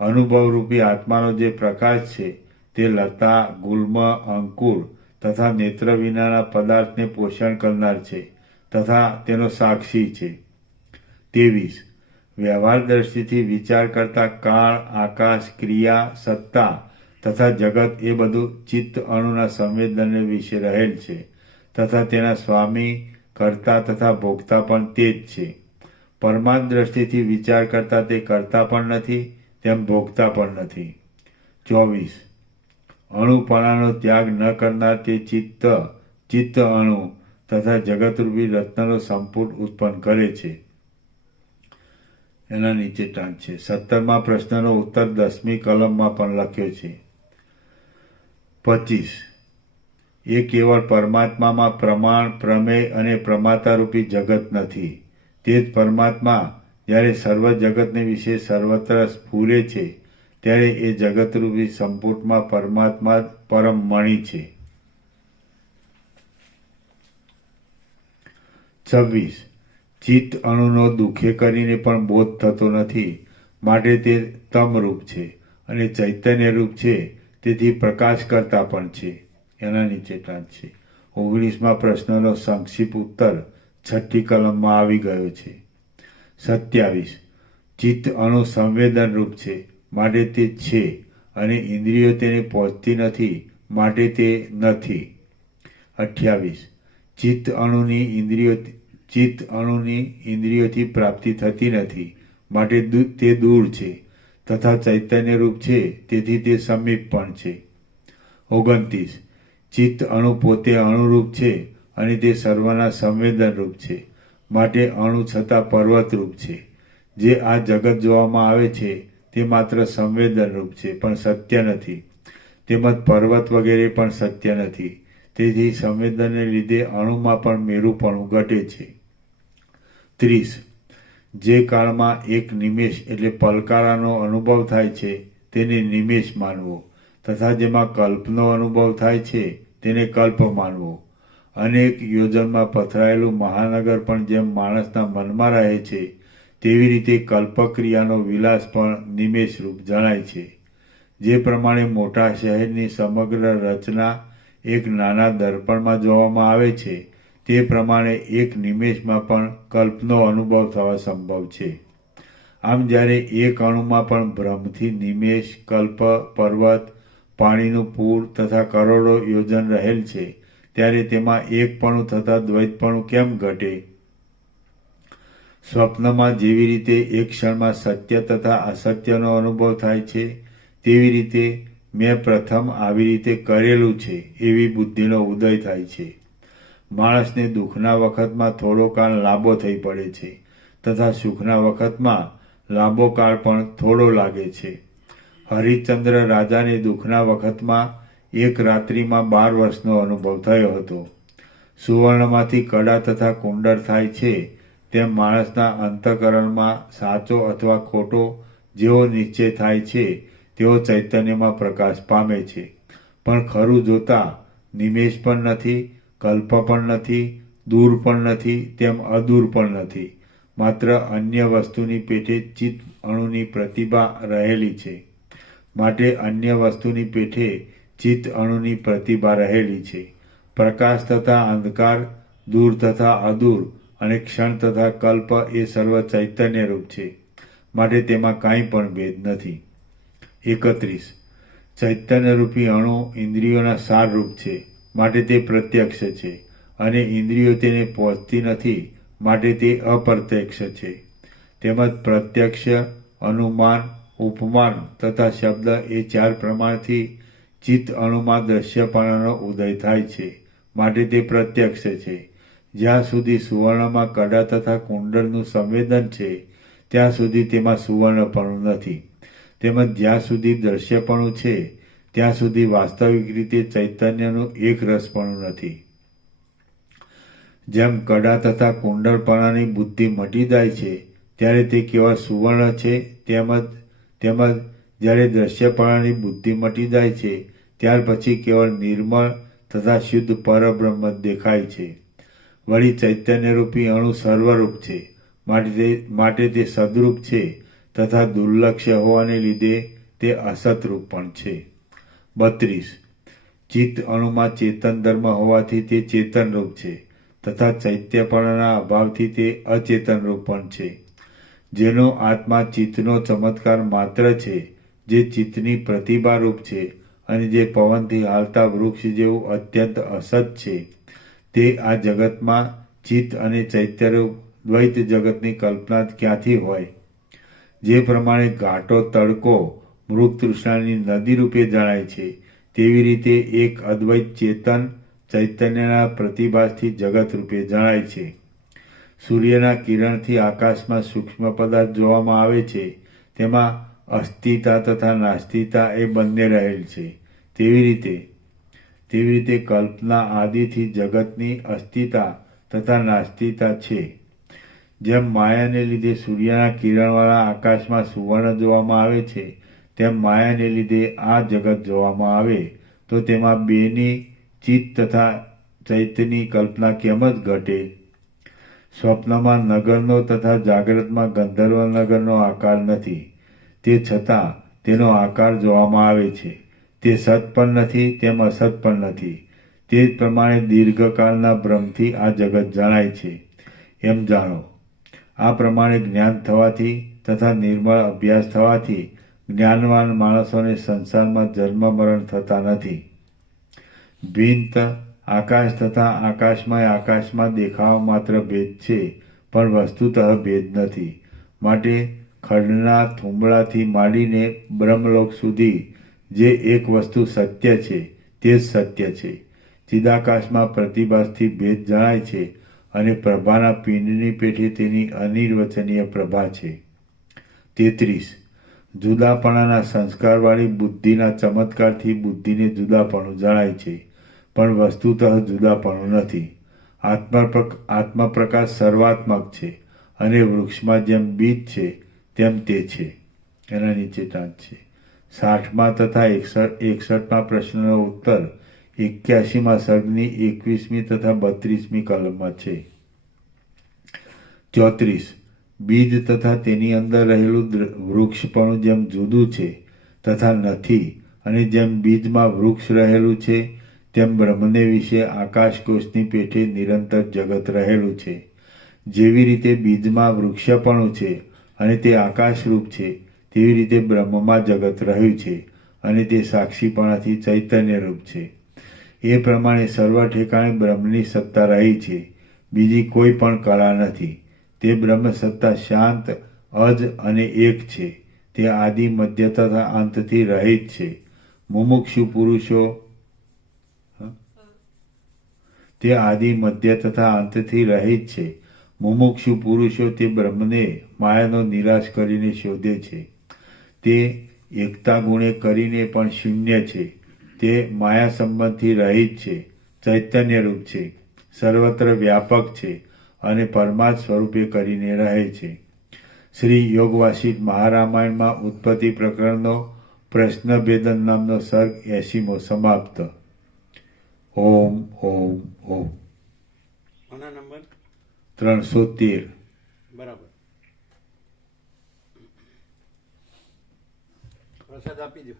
અનુભવરૂપી આત્માનો જે પ્રકાશ છે તે લતા, ગુલ્મ, અંકુર તથા નેત્ર વિનાના પદાર્થને પોષણ કરનાર છે તથા તેનો સાક્ષી છે. 23. વ્યવહાર દ્રષ્ટિથી વિચાર કરતા કાળ, આકાશ, ક્રિયા, સત્તા તથા જગત એ બધું ચિત્ત અણુના સંવેદનને વિશે રહેલ છે તથા તેના સ્વામી, કર્તા તથા ભોગતા પણ તે જ છે. પરમાર્થ દ્રષ્ટિથી વિચાર કરતા તે કરતા પણ નથી તેમ ભોગતા પણ નથી. 24. અણુપણાનો ત્યાગ ન કરનાર તે ચિત્ત અણુ તથા જગતરૂપી રત્નનો સંપુટ ઉત્પન્ન કરે છે. એના નીચે ટાંચ છે. 17મા પ્રશ્નનો ઉત્તર 10મી કલમમાં પણ લખ્યો છે. 25. એ કેવળ પરમાત્મામાં પ્રમાણ, પ્રમેય અને પ્રમાતારૂપી જગત નથી. તે જ પરમાત્મા જ્યારે સર્વ જગતને વિશે સર્વત્ર સ્ફુરે છે ત્યારે એ જગતરૂપી સંપુટમાં પરમાત્મા જ પરમ મણિ છે. 26. ચિત્ત અણુનો દુઃખે કરીને પણ બોધ થતો નથી માટે તે તમરૂપ છે અને ચૈતન્યરૂપ છે તેથી પ્રકાશ કરતા પણ છે. એના નીચે ટાંચ છે. 19મા પ્રશ્નનો સંક્ષિપ્ત ઉત્તર 6ઠ્ઠી કલમમાં આવી ગયો છે. 27. ચિત્ત અણુ સંવેદનરૂપ છે માટે તે છે અને ઇન્દ્રિયો તેને પહોંચતી નથી માટે તે નથી. 28. ચિત્ત અણુની ઇન્દ્રિયોથી પ્રાપ્તિ થતી નથી માટે તે દૂર છે તથા ચૈતન્યરૂપ છે તેથી તે સમીપ પણ છે. 29. ચિત્ત અણુ પોતે અણુરૂપ છે અને તે સર્વના સંવેદનરૂપ છે માટે અણુ છતાં પર્વતરૂપ છે. જે આ જગત જોવામાં આવે છે તે માત્ર સંવેદનરૂપ છે પણ સત્ય નથી. તેમજ પર્વત વગેરે પણ સત્ય નથી. તેથી સંવેદનને લીધે અણુમાં પણ મેરુપણું ઘટે છે. 30. જે કાળમાં એક નિમેષ એટલે પલકારાનો અનુભવ થાય છે તેને નિમેષ માનવો તથા જેમાં કલ્પનો અનુભવ થાય છે તેને કલ્પ માનવો. અનેક યોજનમાં પથરાયેલું મહાનગર પણ જેમ માણસના મનમાં રહે છે તેવી રીતે કલ્પક્રિયાનો વિલાસ પણ નિમેષરૂપ જણાય છે. જે પ્રમાણે મોટા શહેરની સમગ્ર રચના એક નાના દર્પણમાં જોવામાં આવે છે તે પ્રમાણે એક નિમેષમાં પણ કલ્પનો અનુભવ થવા સંભવ છે. આમ જ્યારે એક અણુમાં પણ ભ્રમથી નિમેષ, કલ્પ, પર્વત, પાણીનું પૂર તથા કરોડો યોજન રહેલ છે ત્યારે તેમાં એકપણું થતા દ્વૈતપણું કેમ ઘટે? સ્વપ્નમાં જેવી રીતે એક ક્ષણમાં સત્ય તથા અસત્યનો અનુભવ થાય છે તેવી રીતે મેં પ્રથમ આવી રીતે કરેલું છે એવી બુદ્ધિનો ઉદય થાય છે. માણસને દુઃખના વખતમાં થોડો કાળ લાંબો થઈ પડે છે તથા સુખના વખતમાં લાંબો કાળ પણ થોડો લાગે છે. હરિશ્ચંદ્ર રાજાને દુઃખના વખતમાં એક રાત્રિમાં 12 વર્ષનો અનુભવ થયો હતો. સુવર્ણમાંથી કડા તથા કુંડળ થાય છે તેમ માણસના અંતઃકરણમાં સાચો અથવા ખોટો જેવો નિશ્ચય થાય છે તેવો ચૈતન્યમાં પ્રકાશ પામે છે. પણ ખરું જોતા નિમેષ પણ નથી, કલ્પ પણ નથી, દૂર પણ નથી, તેમ અદૂર પણ નથી. માત્ર અન્ય વસ્તુની પેઠે ચિત્ત અણુની પ્રતિભા રહેલી છે. માટે અન્ય વસ્તુની પેઠે ચિત્ત અણુની પ્રતિભા રહેલી છે. પ્રકાશ તથા અંધકાર, દૂર તથા અદૂર અને ક્ષણ તથા કલ્પ એ સર્વ ચૈતન્યરૂપ છે. માટે તેમાં કાંઈ પણ ભેદ નથી. 31. ચૈતન્યરૂપી અણુ ઇન્દ્રિયોના સારરૂપ છે. માટે તે પ્રત્યક્ષ છે અને ઇન્દ્રિયો તેને પહોંચતી નથી. માટે તે અપ્રત્યક્ષ છે. તેમજ પ્રત્યક્ષ, અનુમાન, ઉપમાન તથા શબ્દ એ 4 પ્રમાણથી ચિત્ત અણુમાં દ્રશ્યપણાનો ઉદય થાય છે. માટે તે પ્રત્યક્ષ છે. જ્યાં સુધી સુવર્ણમાં કડા તથા કુંડળનું સંવેદન છે ત્યાં સુધી તેમાં સુવર્ણપણું નથી. તેમજ જ્યાં સુધી દ્રશ્યપણું છે ત્યાં સુધી વાસ્તવિક રીતે ચૈતન્યનું એક રસપણું નથી. જેમ કડા તથા કુંડળપણાની બુદ્ધિ મટી જાય છે ત્યારે તે કેવળ સુવર્ણ છે, તેમજ જ્યારે દ્રશ્યપણાની બુદ્ધિ મટી જાય છે ત્યાર પછી કેવળ નિર્મળ તથા શુદ્ધ પરબ્રહ્મ જ દેખાય છે. વળી ચૈતન્યરૂપી અણુ સર્વરૂપ છે. માટે તે સદરૂપ છે તથા દુર્લક્ષ્ય હોવાને લીધે તે અસતરૂપ પણ છે. 32. ચિત્ત અણુમાં ચેતન ધર્મ હોવાથી તે ચેતનરૂપ છે તથા ચૈત્યપણાના અભાવથી તે અચેતનરૂપ પણ છે. જેનો આત્મા ચિત્તનો ચમત્કાર માત્ર છે, જે ચિત્તની પ્રતિભારૂપ છે અને જે પવનથી હાલતા વૃક્ષ જેવું અત્યંત અસત છે, તે આ જગતમાં ચિત્ત અને ચૈત્યરૂપ દ્વૈત જગતની કલ્પના ક્યાંથી હોય? જે પ્રમાણે ઘાટો તડકો મૃગતૃષ્ણાની નદી રૂપે જણાય છે, તેવી રીતે એક અદ્વૈત ચેતન ચૈતન્યના પ્રતિભાસથી જગત રૂપે જણાય છે. સૂર્યના કિરણથી આકાશમાં સૂક્ષ્મ પદાર્થ જોવામાં આવે છે, તેમાં અસ્થિતા તથા નાસ્તિતા એ બંને રહેલ છે. તેવી રીતે કલ્પના આદિથી જગતની અસ્થિતા તથા નાસ્તિતા છે. જેમ માયાને લીધે સૂર્યના કિરણવાળા આકાશમાં સુવર્ણ જોવામાં આવે છે, તેમ માયાને લીધે આ જગત જોવામાં આવે તો તેમાં બેની ચિત્ત તથા ચૈત્યની કલ્પના કેમ જ ઘટે? સ્વપ્નમાં નગરનો તથા જાગ્રતમાં ગંધર્વ નગરનો આકાર નથી, તે છતાં તેનો આકાર જોવામાં આવે છે. તે સત પણ નથી, તેમ અસત પણ નથી. તે જ પ્રમાણે દીર્ઘકાળના ભ્રમથી આ જગત જણાય છે. એમ જાણો. આ પ્રમાણે જ્ઞાન થવાથી તથા નિર્મળ અભ્યાસ થવાથી જ્ઞાનવાન માણસોને સંસારમાં જન્મ મરણ થતા નથી. ભિન્ન આકાશ તથા આકાશમાં દેખાવા માત્ર ભેદ છે, પણ વસ્તુતઃ ભેદ નથી. માટે ખડના થુંબડાથી માંડીને બ્રહ્મલોક સુધી જે એક વસ્તુ સત્ય છે તે જ સત્ય છે. ચિદાકાશમાં પ્રતિભાસથી ભેદ જણાય છે અને પ્રભાના પિંડની પેઠે તેની અનિર્વચનીય પ્રભા છે. 33. જુદાપણાના સંસ્કારવાળી બુદ્ધિના ચમત્કારથી બુદ્ધિને જુદાપણું જણાય છે, પણ વસ્તુતઃ જુદાપણું નથી. આત્મપ્રકાશ સર્વાત્મક છે અને વૃક્ષમાં જેમ બીજ છે તેમ તે છે. એના નીચે ટાંચ છે. 60મા તથા 61મા પ્રશ્નનો ઉત્તર 81મા સર્ગની 21મી તથા 32મી કલમમાં છે. 34. બીજ તથા તેની અંદર રહેલું વૃક્ષપણું જેમ જુદું છે તથા નથી, અને જેમ બીજમાં વૃક્ષ રહેલું છે, તેમ બ્રહ્મને વિશે આકાશકોશની પેઠે નિરંતર જગત રહેલું છે. જેવી રીતે બીજમાં વૃક્ષપણું છે અને તે આકાશરૂપ છે, તેવી રીતે બ્રહ્મમાં જગત રહ્યું છે અને તે સાક્ષીપણાથી ચૈતન્યરૂપ છે. એ પ્રમાણે સર્વ ઠેકાણે બ્રહ્મની સત્તા રહી છે, બીજી કોઈ પણ કળા નથી. તે બ્રહ્મ સત્તા શાંત, અજ અને એક છે. તે આદિ મધ્ય તથા અંતથી રહિત છે. મુમુક્ષુ પુરુષો તે બ્રહ્મને માયાનો નિરાશ કરીને શોધે છે. તે એકતા ગુણે કરીને પણ શૂન્ય છે. તે માયા સંબંધથી રહિત છે, ચૈતન્યરૂપ છે, સર્વત્ર વ્યાપક છે અને પરમાર્થ સ્વરૂપે કરીને રહે છે. શ્રી યોગવાસિત મહારામાયણમાં ઉત્પત્તિ પ્રકરણનો પ્રશ્નભેદન નામનો સર્ગ 80મો સમાપ્ત. ઓમ ઓમ ઓમ. આના નંબર 313. બરાબર. પ્રસાદ આપી દો.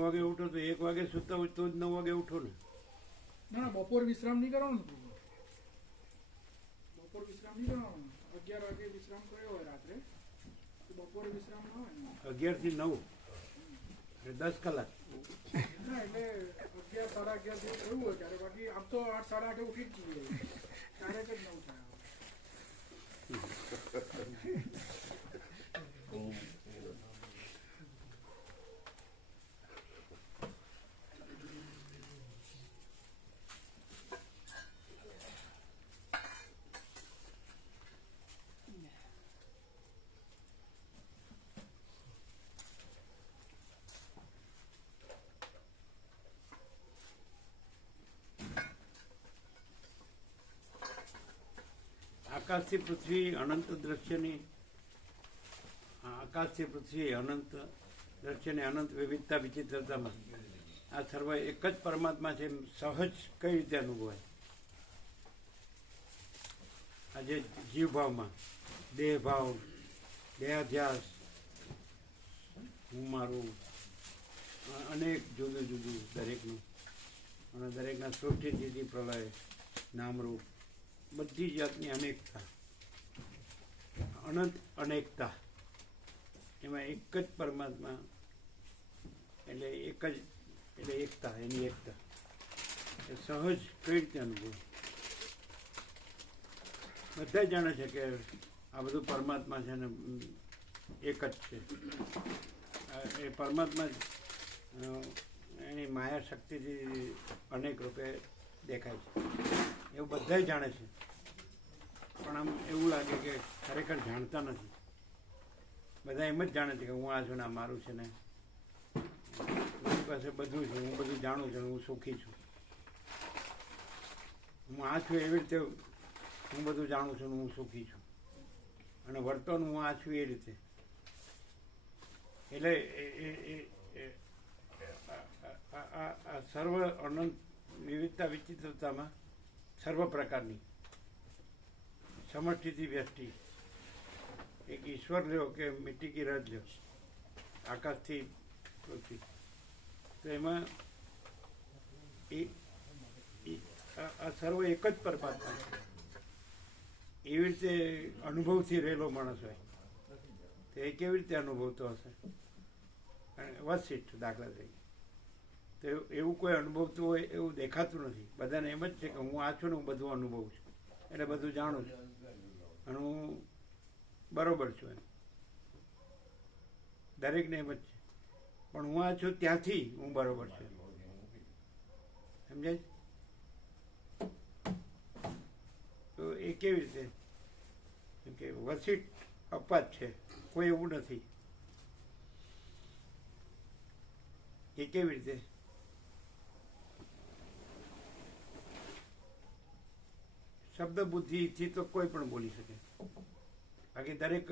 વાગે ઉઠો તો 1 વાગે સુતા હોય તો જ 9 વાગે ઉઠો ને. ના બપોર વિશ્રામ નહીં કરવાનું. બપોર વિશ્રામ નહીં કરવાનું. 11 વાગે વિશ્રામ કર્યો હોય રાત્રે તો બપોર વિશ્રામ ના હોય ને. 11 થી 9 એટલે 10 કલાક. ના એટલે 11 સાડા 11 જેવું થયું હોય ત્યારે. બાકી આમ તો 8 સાડા 8 ઉઠી જ જઈએ ત્યારે જ 9 થાય. આકાશથી પૃથ્વી અનંત દ્રશ્યની આકાશથી પૃથ્વી અનંત દ્રશ્યની અનંત વિવિધતા વિચિત્રતામાં આ સર્વ એક જ પરમાત્મા છે. સહજ કઈ રીતે અનુભવાય? આજે જીવભાવમાં દેહભાવ, દેહાધ્યાસ, હું મારું, અનેક જુદું જુદું દરેકનું, અને દરેકના સૃષ્ટિ સ્થિતિ પ્રલય, નામરૂપ, બધી જાતની અનેકતા, અનંત અનેકતા, એમાં એક જ પરમાત્મા એટલે એક જ એટલે એકતા, એની એકતા એ સહજ કઈ રીતે અનુભવ? બધા જાણે છે કે આ બધું પરમાત્મા છે ને એક જ છે. એ પરમાત્મા એની માયા શક્તિથી અનેક રૂપે દેખાય છે એવું બધા જાણે છે. પણ આમ એવું લાગે કે ખરેખર જાણતા નથી. બધા એમ જ જાણે છે કે હું આ છું ને આ મારું છે ને મારી પાસે બધું છે, હું બધું જાણું છું, હું સુખી છું, હું આ છું એવી રીતે હું બધું જાણું છું, હું સુખી છું, અને વર્તન હું આ છું એ રીતે. એટલે આ સર્વ અનંત વિવિધતા વિચિત્રતામાં સર્વ પ્રકારની સમષ્ટિથી વ્યષ્ટિ, એક ઈશ્વર લ્યો કે મિટ્ટી કી રજ લ્યો, આકાશથી પૃથ્વી, તો એમાં આ સર્વ એક જ પરમાત્મા છે. એવી રીતે અનુભવથી રહેલો માણસ હોય તો એ કેવી રીતે અનુભવતો હશે? વસીઠ દાખલા તરીકે તો એવું કોઈ અનુભવતું હોય એવું દેખાતું નથી. બધાને એમ જ છે કે હું આ છું ને હું બધું અનુભવું છું, એટલે બધું જાણું છું અને હું બરોબર છું. એમ દરેકને એમ જ છે. પણ હું આ છું ત્યાંથી હું બરોબર છું. સમજાય? તો એ કેવી રીતે? કેમ કે વસીટ અપાત છે, કોઈ એવું નથી. એ કેવી રીતે? શબ્દ બુદ્ધિથી તો કોઈ પણ બોલી શકે. બાકી દરેક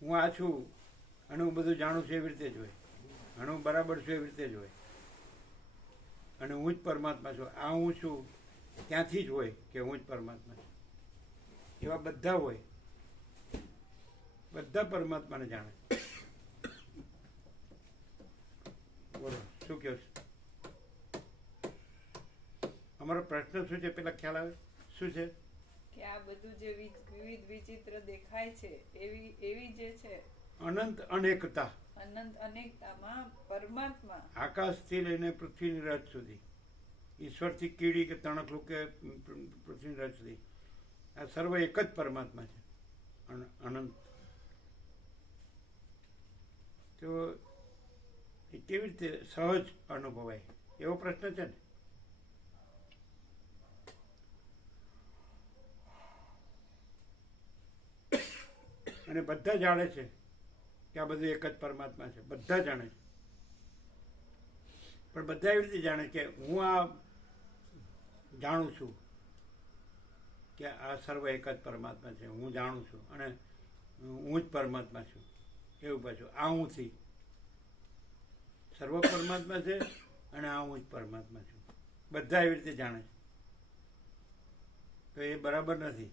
હું આ છું અને હું બધું જાણું છું એવી રીતે જ હોય, અને હું બરાબર છું એવી રીતે જ હોય, અને હું જ પરમાત્મા છું. આ હું છું ત્યાંથી જ હોય કે હું જ પરમાત્મા છું. એવા બધા હોય, બધા પરમાત્માને જાણે. બોલો શું કહો છો? અમારો પ્રશ્ન શું છે પેલા ખ્યાલ આવે? શું છે કે આ બધું જે વિવિધ વિચિત્ર દેખાય છે એવી જે છે અનંત અનેકતા, અનંત અનેકતામાં પરમાત્મા આકાશથી લઈને પૃથ્વીની રચ સુધી, ઈશ્વરથી કીડી કે તણખલું કે પૃથ્વીની રચ સુધી, આ સર્વ એક જ પરમાત્મા છે. અનંત. તો એ કેવી રીતે સહજ અનુભવાય એવો પ્રશ્ન છે ને. અને બધા જાણે છે કે આ બધું એક જ પરમાત્મા છે, બધા જાણે છે. પણ બધા એવી રીતે જાણે કે હું આ જાણું છું કે આ સર્વ એક જ પરમાત્મા છે, હું જાણું છું અને હું જ પરમાત્મા છું. એવું પાછું આ હુંથી સર્વ પરમાત્મા છે અને આ હું જ પરમાત્મા છું. બધા એવી રીતે જાણે છે. તો એ બરાબર નથી.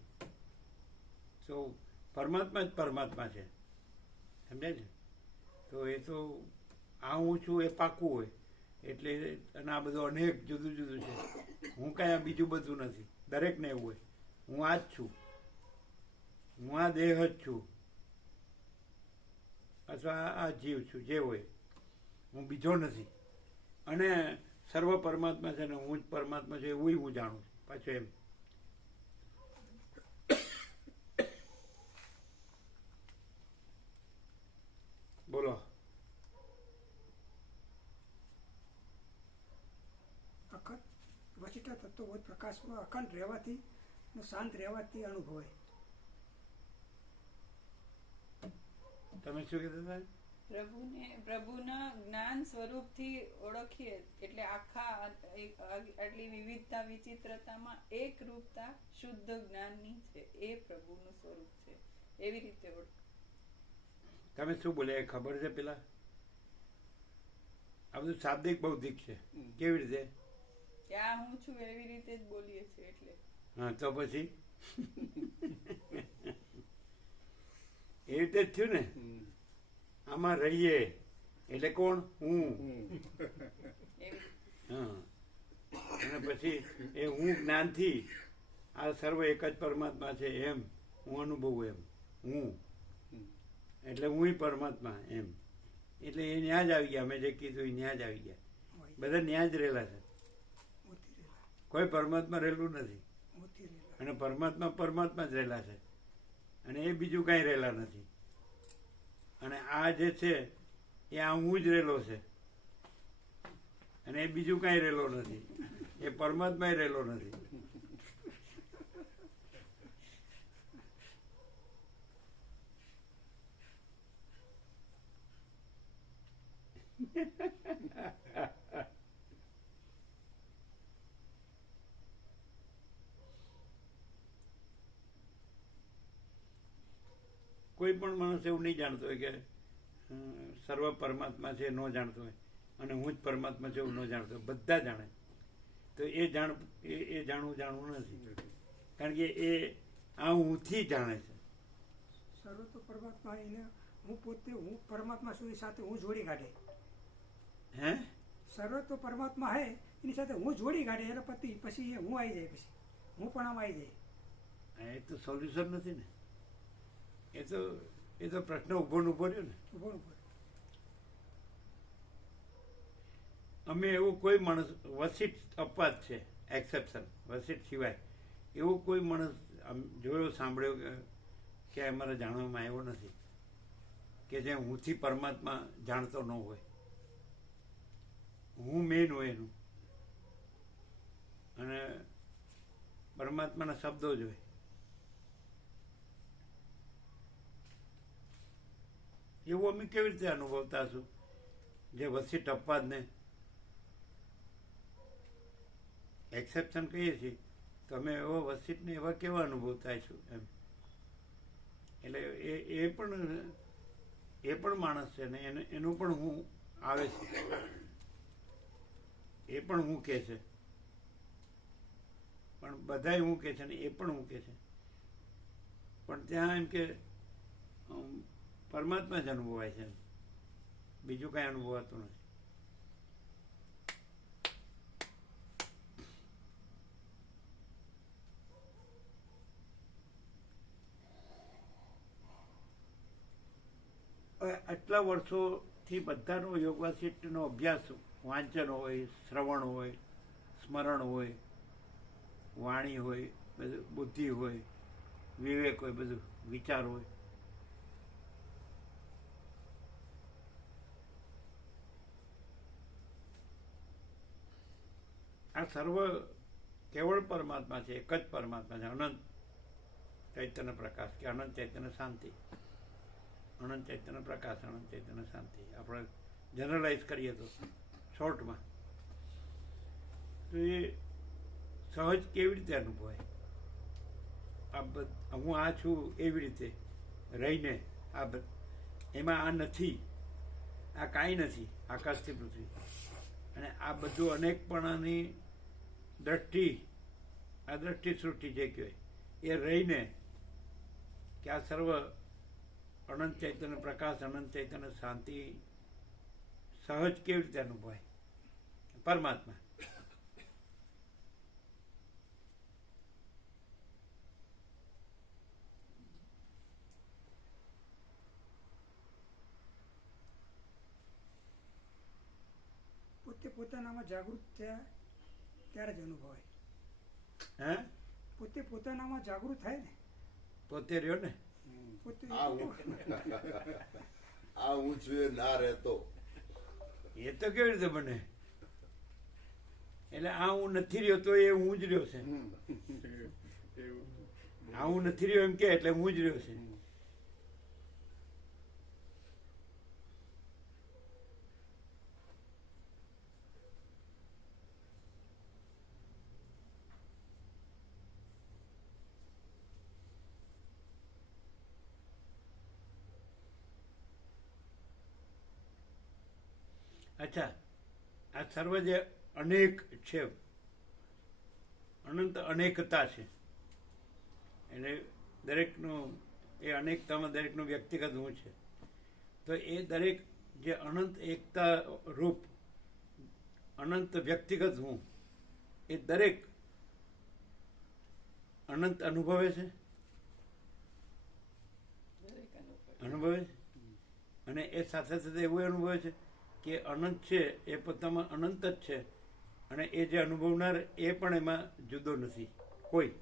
તો પરમાત્મા જ પરમાત્મા છે. સમજાય છે? તો એ તો આ હું છું એ પાકું હોય એટલે, અને આ બધું અનેક જુદું જુદું છે. હું કાંઈ આ બીજું બધું નથી. દરેકને એવું હોય હું આ જ છું, હું આ દેહ જ છું, અથવા આ જીવ છું, જે હોય હું બીજો નથી. અને સર્વ પરમાત્મા છે ને હું જ પરમાત્મા છું એવું હું જાણું છું પાછું એમ. બોલો. અખંડ વચિતા તત્વબોધ પ્રકાશમાં અખંડ રહેવાથી અને શાંત રહેવાથી અનુભવાય. તમે શું કહેતા હતા? પ્રભુના જ્ઞાન સ્વરૂપથી ઓળખીએ એટલે આખા આટલી વિવિધતા વિચિત્રતામાં એક રૂપતા શુદ્ધ જ્ઞાનની છે. એ પ્રભુનું સ્વરૂપ છે. એવી રીતે ઓળખ. તમે શું બોલ્યા એ ખબર છે? પેલા આ બધું શાબ્દિક બૌદ્ધિક છે. કેવી રીતે? કે આ હું છું એવી રીતે જ બોલીએ છીએ એટલે. હા, તો પછી એ રીતે જ થયું ને. આમાં રહીએ એટલે કોણ? હું. હા. અને પછી એ હું જ્ઞાનથી આ સર્વ એક જ પરમાત્મા છે એમ હું અનુભવું. એમ હું એટલે હું પરમાત્મા એમ. એટલે એ ન્યા જ આવી ગયા. અમે જે કીધું એ ન્યા જ આવી ગયા. બધા ન્યા જ રહેલા છે. કોઈ પરમાત્મા રહેલું નથી. અને પરમાત્મા પરમાત્મા જ રહેલા છે. અને એ બીજું કાંઈ રહેલા નથી. અને આ જે છે એ આ હું જ રહેલો છે. અને એ બીજું કાંઈ રહેલો નથી. એ પરમાત્મા રહેલો નથી. કોઈ પણ માણસ એવું નહીં જાણતો હોય કે સર્વ પરમાત્મા છે, ન જાણતો હોય. અને હું જ પરમાત્મા છે એવું ન જાણતો હોય. બધા જાણે. તો એ જાણવું નથી. કારણ કે એ આ હુંથી જાણે છે. સર્વ તો પરમાત્મા એને હું પોતે હું પરમાત્મા છું એ સાથે હું જોડી કાઢે. હે? સર્વ તો પરમાત્મા હે એની સાથે હું જોડી કાઢે એટલે પછી હું આવી જાય. પછી હું પણ આમ આવી જાય. એ તો સોલ્યુશન નથી ને. એ તો પ્રશ્ન ઉભો ને ઉભો રહ્યો ને. બરોબર. અમે એવું કોઈ માણસ વસીટ અપવાદ છે, એક્સેપ્શન, વસીટ સિવાય એવો કોઈ માણસ જોયો સાંભળ્યો કે અમારે જાણવામાં આવ્યો નથી કે જે હુંથી પરમાત્મા જાણતો ન હોય. હું મેન હોય એનું, અને પરમાત્માના શબ્દો જ હોય. એવું અમે કેવી રીતે અનુભવતા હશું જે વસીટ અપવાદને એક્સેપ્શન કહીએ છીએ, તો અમે એવા વસીટને એવા કેવા અનુભવતા છું એમ. એટલે એ પણ માણસ છે ને એનું પણ હું આવે છે, એ પણ હું કે છે, પણ બધાય હું કે છે ને એ પણ હું કે છે, પણ ત્યાં એમ કે પરમાત્મા જ અનુભવાય છે, બીજું કાંઈ અનુભવાતું નથી. આટલા વર્ષોથી બધાનો યોગ વાસિષ્ઠનો અભ્યાસ, વાંચન હોય, શ્રવણ હોય, સ્મરણ હોય, વાણી હોય, બધું બુદ્ધિ હોય, વિવેક હોય, બધું વિચાર હોય. આ સર્વ કેવળ પરમાત્મા છે, એક જ પરમાત્મા છે, અનંત ચૈતન્ય પ્રકાશ કે અનંત ચૈતન્ય શાંતિ, અનંત ચૈતન્ય પ્રકાશ, અનંત ચૈતન્ય શાંતિ. આપણે જનરલાઇઝ કરીએ તો શોર્ટમાં, તો એ સહજ કેવી રીતે અનુભવાય? હું આ છું એવી રીતે રહીને, એમાં આ નથી, આ કાંઈ નથી આકાશથી પૃથ્વી, અને આ બધું અનેકપણાની દ્રષ્ટિ, આ દ્રષ્ટિ સૃષ્ટિ જે કહેવાય એ રહીને કે આ સર્વ અનંત ચૈતન્ય પ્રકાશ, અનંત ચૈતન્ય શાંતિ સહજ કેવી રીતે અનુભવાય? પરમાત્મા. પોતે પોતાનામાં જાગૃત થયા ત્યારે જ અનુભવાય. હે? પોતે પોતાનામાં જાગૃત થાય ને, પોતે રહ્યો ને, પોતે આ હું છું એ ના રહેતો. એ તો કેવી રીતે બને? એટલે આ હું નથી રહ્યો તો એ હું જ રહ્યો છે. આ હું નથી રહ્યો એમ કે એટલે હું જ રહ્યો છે. અચ્છા, આ સર્વ જે અનેક છે, અનંત અનેકતા છે, એટલે દરેકનું એ અનેકતામાં દરેકનું વ્યક્તિગત હું છે. તો એ દરેક જે અનંત એકતા રૂપ અનંત વ્યક્તિગત હું, એ દરેક અનંત અનુભવે છે, અનુભવે છે. અને એ સાથે સાથે એવું અનુભવે છે કે અનંત છે એ પોતામાં અનંત જ છે, અને એ જે અનુભવનાર એ પણ એમાં જુદો નથી કોઈ.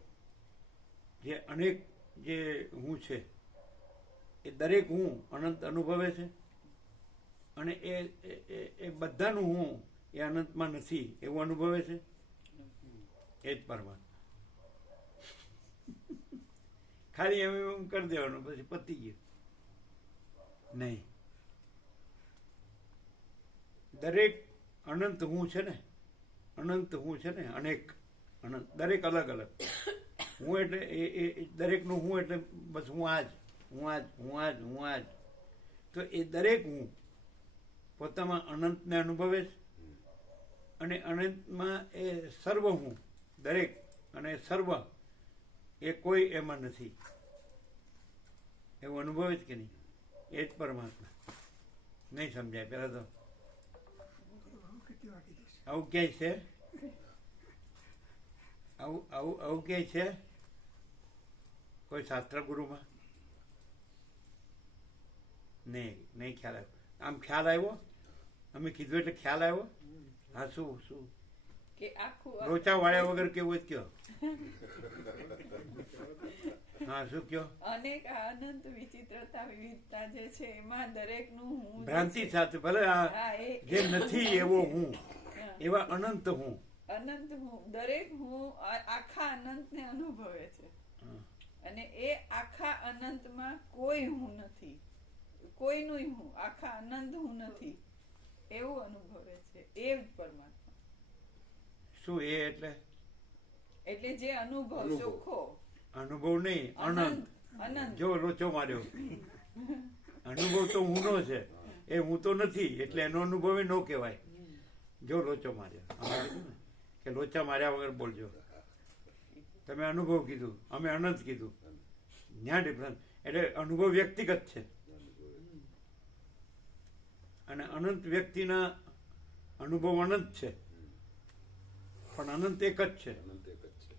જે અનેક જે હું છે એ દરેક હું અનંત અનુભવે છે, અને એ બધાનું હું એ અનંતમાં નથી એવું અનુભવે છે. એ જ પરમાત્મા. ખાલી એમ કરી દેવાનું, પછી પતી ગયું. નહીં, દરેક અનંત હું છે ને, અનંત હું છે ને, અનેક અનંત, દરેક અલગ અલગ હું. એટલે એ દરેકનું હું એટલે બસ હું આજ, હું આજ, હું આજ, હું આજ. તો એ દરેક હું પોતામાં અનંતને અનુભવે છે, અને અનંતમાં એ સર્વ હું દરેક, અને સર્વ એ કોઈ એમાં નથી એવું અનુભવે જ કે નહીં? એ જ પરમાત્મા. નહીં સમજાય પહેલાં તો. કેટલી વાગી જશે? આવું ક્યાંય છે? આવું ક્યાંય છે કોઈ શાસ્ત્ર ગુરુમાં? નહીં ખ્યાલ આવ્યો. આમ ખ્યાલ આવ્યો? અમે કીધું એટલે ખ્યાલ આવ્યો? હા, શું કે આખું લોચા વાળ્યા વગર કેવું જ કયો? હા, શું કયો? અનેક અનંત વિચિત્રતા વિવિધતા જે છે એમાં દરેકનું હું જે ભ્રાંતિ છે. સાથે ભલે આ હા, જે નથી એવો હું, એવા અનંત હું. અનંત હું, દરેક હું આખા અનંતને અનુભવે છે. અને એ આખા અનંતમાં કોઈ હું નથી, કોઈનું હું, આખા અનંત હું નથી એવું અનુભવે છે. એ જ પરમાત્મા. શું એ એટલે? એટલે જે અનુભવ ચોખ્ખો અનુભવ નહીં, અનંત. અનંત. જો લોચો માર્યો. અનુભવ તો હુંનો છે, એ હું તો નથી, એટલે એનો અનુભવ ન કહેવાય. જો લોચો માર્યો, અમે કીધું ને કે લોચા માર્યા વગર બોલજો. તમે અનુભવ કીધું, અમે અનંત કીધું. ન્યા ડિફરન્સ. એટલે અનુભવ વ્યક્તિગત છે અને અનંત વ્યક્તિના અનુભવ અનંત છે, પણ અનંત એક જ છે. અનંત એક જ છે.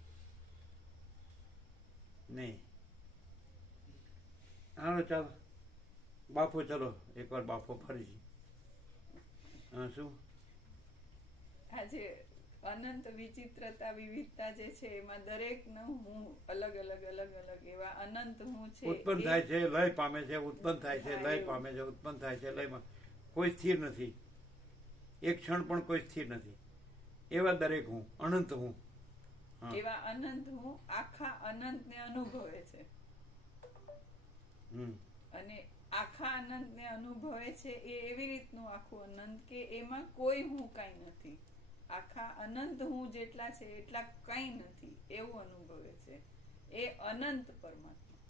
નહીં. હાલો ચાલો બાપો, ચલો એકવાર બાપો ફરીથી. હા શું? આજે અનંત વિચિત્રતા વિવિધતા જે છે એમાં દરેકનું હું અલગ અલગ અલગ અલગ એવા અનંત હું છે. ઉત્પન્ન થાય છે, લય પામે છે, ઉત્પન્ન થાય છે, લય પામે છે, ઉત્પન્ન થાય છે, લયમાં કોઈ સ્થિર નથી. એક ક્ષણ પણ કોઈ સ્થિર નથી. એવા દરેક હું, અનંત હું. એવા અનંત હું આખા અનંતને અનુભવે છે. અને આખા અનંતને અનુભવે છે એ એવી રીતનું આખું અનંત કે એમાં કોઈ હું કાંઈ નથી. આખા અનંત હું જેટલા છે એટલા કંઈ નથી એવું અનુભવે છે. એ અનંત પરમાત્મા.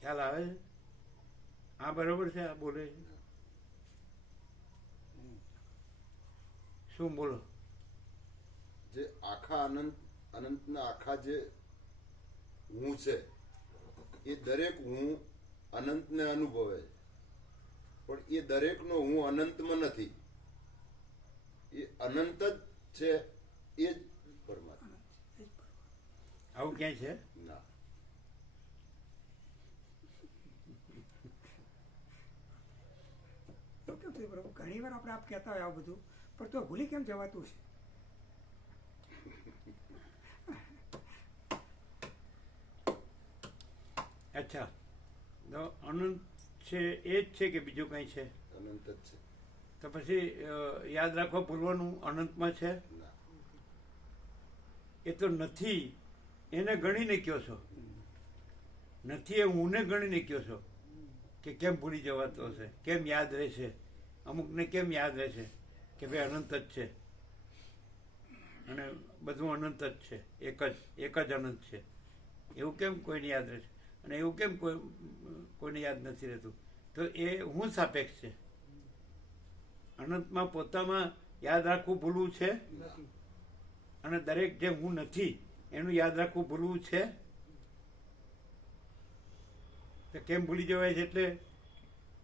ખ્યાલ આવે છે? આ બરોબર છે? આ બોલે છે શું? બોલો. જે આખા અનંતના આખા જે હું છે એ દરેક હું અનંતને અનુભવે છે, પણ એ દરેકનો હું અનંતમાં નથી. એ અનંત જ છે, એ જ પરમાત્મા. આવું ક્યાંય છે? ના. કેમ થયું પ્રભુ? ઘણી વાર આપણે આપ કહેતા હોય આ બધું, પણ તો ભૂલી કેમ જવાતું છે? અચ્છા, તો અનંત છે એ જ છે કે બીજું કંઈ છે? અનંત જ છે. તો પછી યાદ રાખવા પૂર્વનું અનંતમાં છે? ના. એ તો નથી એને ગણીને કયો છો. નથી એ હુંને ગણીને કયો છો કે કેમ ભૂલી જવાતો હશે, કેમ યાદ રહેશે, અમુકને કેમ યાદ રહેશે કે ભાઈ અનંત જ છે અને બધું અનંત જ છે, એક જ અનંત છે. એવું કેમ કોઈને યાદ રહેશે અને એવું કેમ કોઈને યાદ નથી રહેતું? તો એ હું સાપેક્ષ છે. અનંતમાં પોતામાં યાદ રાખવું ભૂલવું છે અને દરેક જે હું નથી એનું યાદ રાખવું ભૂલવું છે. તો કેમ ભૂલી જવાય છે? એટલે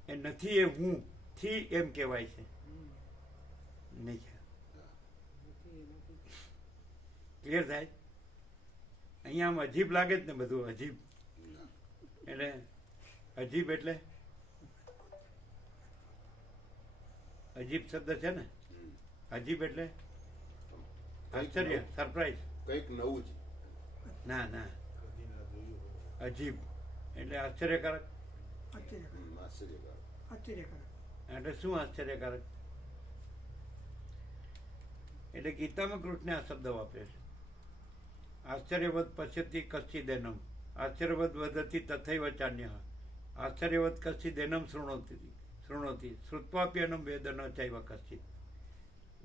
એ નથી એ હું થી એમ કહેવાય છે. નહીં ક્લિયર થાય? અહીંયા આમ અજીબ લાગે જ ને બધું અજીબ. એટલે અજીબ એટલે અજીબ શબ્દ છે ને? અજીબ એટલે આશ્ચર્ય, સરપ્રાઈઝ, કંઈક નવું જ. ના ના, અજીબ એટલે આશ્ચર્યકારક. આશ્ચર્યકારક. આશ્ચર્યકારક. એટલે શું આશ્ચર્યકારક? એટલે ગીતામાં કૃષ્ણે આ શબ્દ વાપર્યો છે. આશ્ચર્યવદ પશ્યતિ કશ્ચિદેનમ, આશ્ચર્યવદ વદતિ તથૈવ ચાન્યઃ, આશ્ચર્યવદ કશ્ચિદેનમ શૃણોતિ શ્રુત્વાપ્યનમ વેદ ન ચૈવ કશ્ચિત.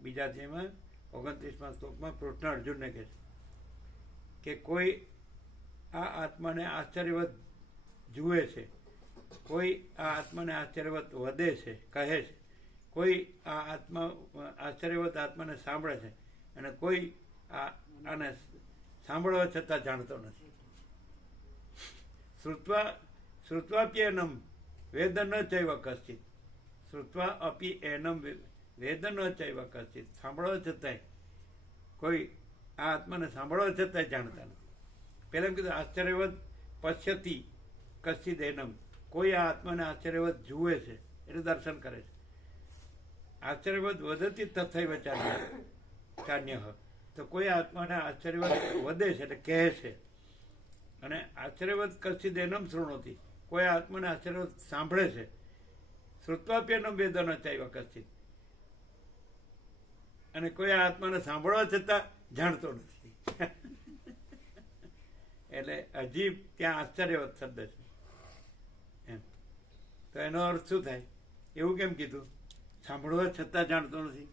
બીજા જેમાં 29મા શ્લોકમાં કૃષ્ણ અર્જુનને કહે છે કે કોઈ આ આત્માને આશ્ચર્યવત જુએ છે, કોઈ આ આત્માને આશ્ચર્યવત વધે છે, કહે છે, કોઈ આ આશ્ચર્યવત આત્માને સાંભળે છે અને કોઈ આને સાંભળવા છતાં જાણતો નથી. શ્રુત્વાપ્યનમ વેદ ન ચૈવ કશ્ચિત, શ્રુત્વા અપી એનમ વેદ ન ચૈવ કશ્ચિત. સાંભળવા છતાંય કોઈ આ આત્માને સાંભળવા છતાંય જાણતા નથી. પહેલા એમ કીધું આશ્ચર્યવત પશ્યતિ કશ્ચિદ એનમ, કોઈ આ આત્માને આશ્ચર્યવત જુએ છે એટલે દર્શન કરે છે. આશ્ચર્યવત વધતી તથૈવ ચાન્યઃ, તો કોઈ આત્માને આશ્ચર્યવત વધે છે એટલે કહે છે. અને આશ્ચર્યવત કશ્ચિદ એનમ શૃણોતિ, કોઈ આત્માને આશ્ચર્યવત સાંભળે છે. શ્રુત્વાપ્યનમ વેદ ન ચૈવ કશ્ચિત, અને કોઈ આ આત્માને સાંભળવા છતાં જાણતો નથી. એટલે હજી ત્યાં આશ્ચર્યવત શબ્દ છે એમ. તો એનો અર્થ શું થાય? એવું કેમ કીધું? સાંભળવા છતાં જાણતો નથી.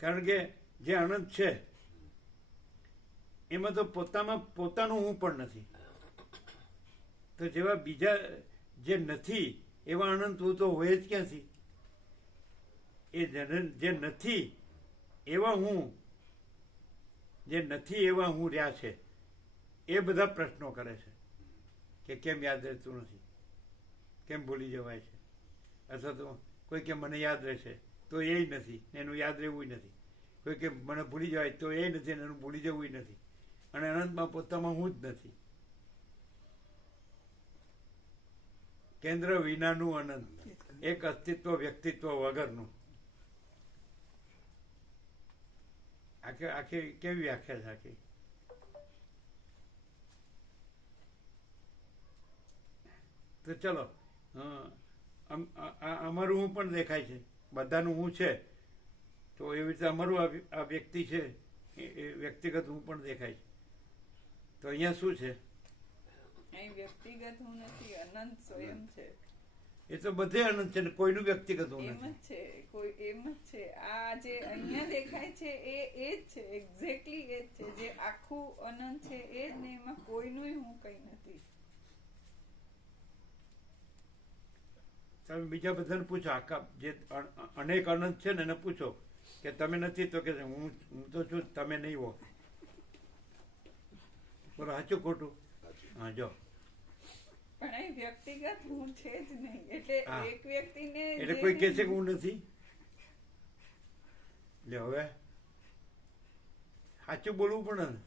કારણ કે જે અનંત છે એમાં તો પોતાનું હું પણ નથી. તો જેવા બીજા જે નથી એવા અનંત હું તો હોય જ ક્યાંથી? એ જે નથી એવા હું, જે નથી એવા હું રહ્યા છે, એ બધા પ્રશ્નો કરે છે કે કેમ યાદ રહેતું નથી, કેમ ભૂલી જવાય છે, અથવા તો કોઈ કે મને યાદ રહેશે તો એ નથી, એનું યાદ રહેવું નથી. કોઈ કે મને ભૂલી જવાય તો એ નથી, એનું ભૂલી જવું નથી. અને અનંતમાં પોતામાં હું જ નથી. કેન્દ્ર વિનાનું અનંત, એક અસ્તિત્વ વ્યક્તિત્વ વગરનું. આખી કેવી વ્યાખ્યા છે આખી? તો ચલો, અમારું હું પણ દેખાય છે, બધાનું હું છે. તો એવી રીતે અમારું આ વ્યક્તિ છે એ વ્યક્તિગત હું પણ દેખાય છે. તો અહીંયા શું છે? અહીં વ્યક્તિગત હું નથી, અનંત સ્વયં છે. એ તો બધે અનંત છે ને, કોઈનું વ્યક્તિગત હું એમ નથી. જ છે, કોઈ એમ જ છે. આ જે અહીંયા દેખાય છે એ જ છે, એક્ઝેક્ટલી એ જ છે. જે આખું અનંત છે એ જ ને, એમાં કોઈનું હું કઈ નથી. તમે બીજા બધાને પૂછો, આખા જે અનેક અનંત છે ને એને પૂછો કે તમે નથી, તો કે હું તો છું, તમે નહીં હો. બોલો સાચું ખોટું? હા, જો પણ અહીં વ્યક્તિગત હું છે જ નહીં. એટલે એક વ્યક્તિને એટલે કોઈ કહે છે કે હું નથી. લે હવે સાચું બોલવું પડે ને.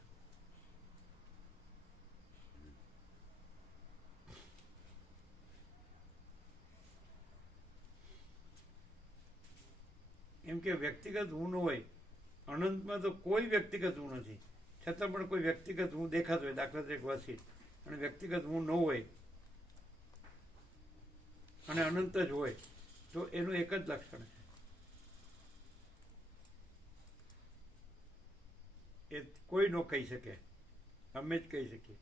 એમ કે વ્યક્તિગત હું ન હોય, અનંતમાં તો કોઈ વ્યક્તિગત હું નથી, છતાં પણ કોઈ વ્યક્તિગત હું દેખાતો હોય, દાખલા તરીકે વસી, અને વ્યક્તિગત હું ન હોય અને અનંત જ હોય, તો એનું એક જ લક્ષણ છે. એ કોઈ ન કહી શકે, અમે જ કહી શકીએ.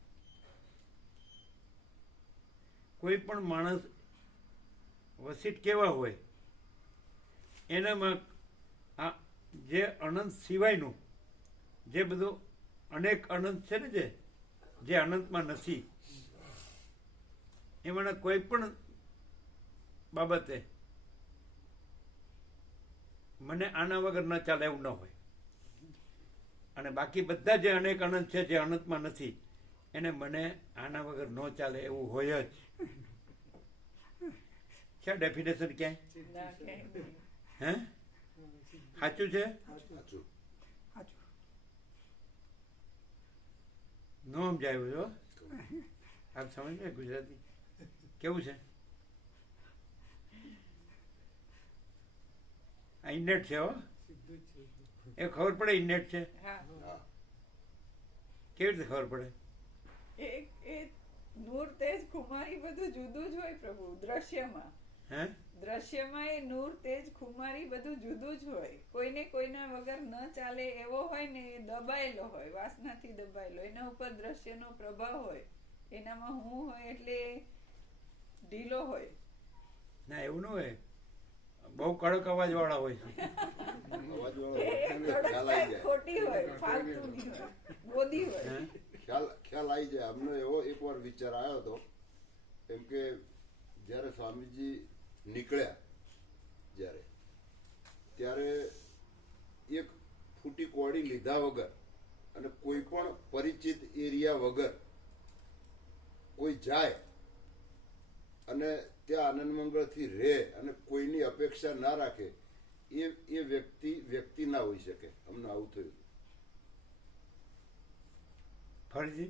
કોઈ પણ માણસ વસીટ કેવા હોય, એનામાં આ જે અનંત સિવાયનું જે બધું અનેક અનંત છે ને, જે અનંતમાં નથી, એમાંના કોઈ પણ બાબતે મને આના વગર ન ચાલે એવું ન હોય. અને બાકી બધા જે અનેક અનંત છે જે અનંતમાં નથી, એને મને આના વગર ન ચાલે એવું હોય જ. ક્યાં ડેફિનેશન ક્યાંય? હે? સાચું છે? સાચું. ન સમજાયું છો? આપ સમજ ગુજરાતી કેવું છે? આ ઇન્નેટ છે હો, એ ખબર પડે ઇન્નેટ છે. કેવી રીતે ખબર પડે? એ નૂર તેજ ખુમારી બધું જુદું જ હોય પ્રભુ. દ્રશ્યમાં હે? દ્રશ્યમાં એ નૂર તેજ ખુમારી બધું જુદું જ હોય. કોઈને કોઈના વગર ન ચાલે એવો હોય ને, એ દબાયેલો હોય, વાસનાથી દબાયેલો. એના ઉપર દ્રશ્યનો પ્રભાવ હોય, એનામાં હું હોય એટલે ઢીલો હોય. ના, એવું ન હોય, બહુ કડક અવાજ વાળા હોય છે. ખોટી હોય, ફાલતુની હોય, બોધી હોય. ખ્યાલ આવી જાય. અમને એવો એક વાર વિચાર આવ્યો હતો, કેમ કે જયારે સ્વામીજી નીકળ્યા ત્યારે એક ફૂટી કોડી લીધા વગર અને કોઈ પણ પરિચિત એરિયા વગર કોઈ જાય અને ત્યાં આનંદ મંગળથી રહે અને કોઈની અપેક્ષા ના રાખે, એ વ્યક્તિ ના હોઈ શકે. અમને આવું થયું. ફરજી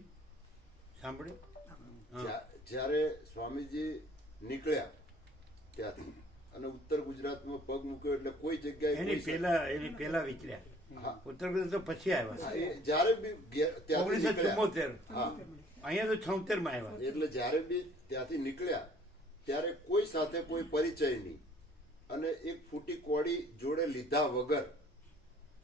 સાંભળ્યું? જ્યારે સ્વામીજી નીકળ્યા ત્યાંથી અને ઉત્તર ગુજરાતમાં પગ મૂક્યો એટલે કોઈ જગ્યાએ એની પેલા વિચર્યા. ઉત્તર ગુજરાત તો પછી આવ્યા. જયારે બી 1974. અહીંયા તો 76 માં આવ્યા. એટલે જયારે બી ત્યાંથી નીકળ્યા ત્યારે કોઈ સાથે કોઈ પરિચય નહીં, અને એક ફૂટી કોડી જોડે લીધા વગર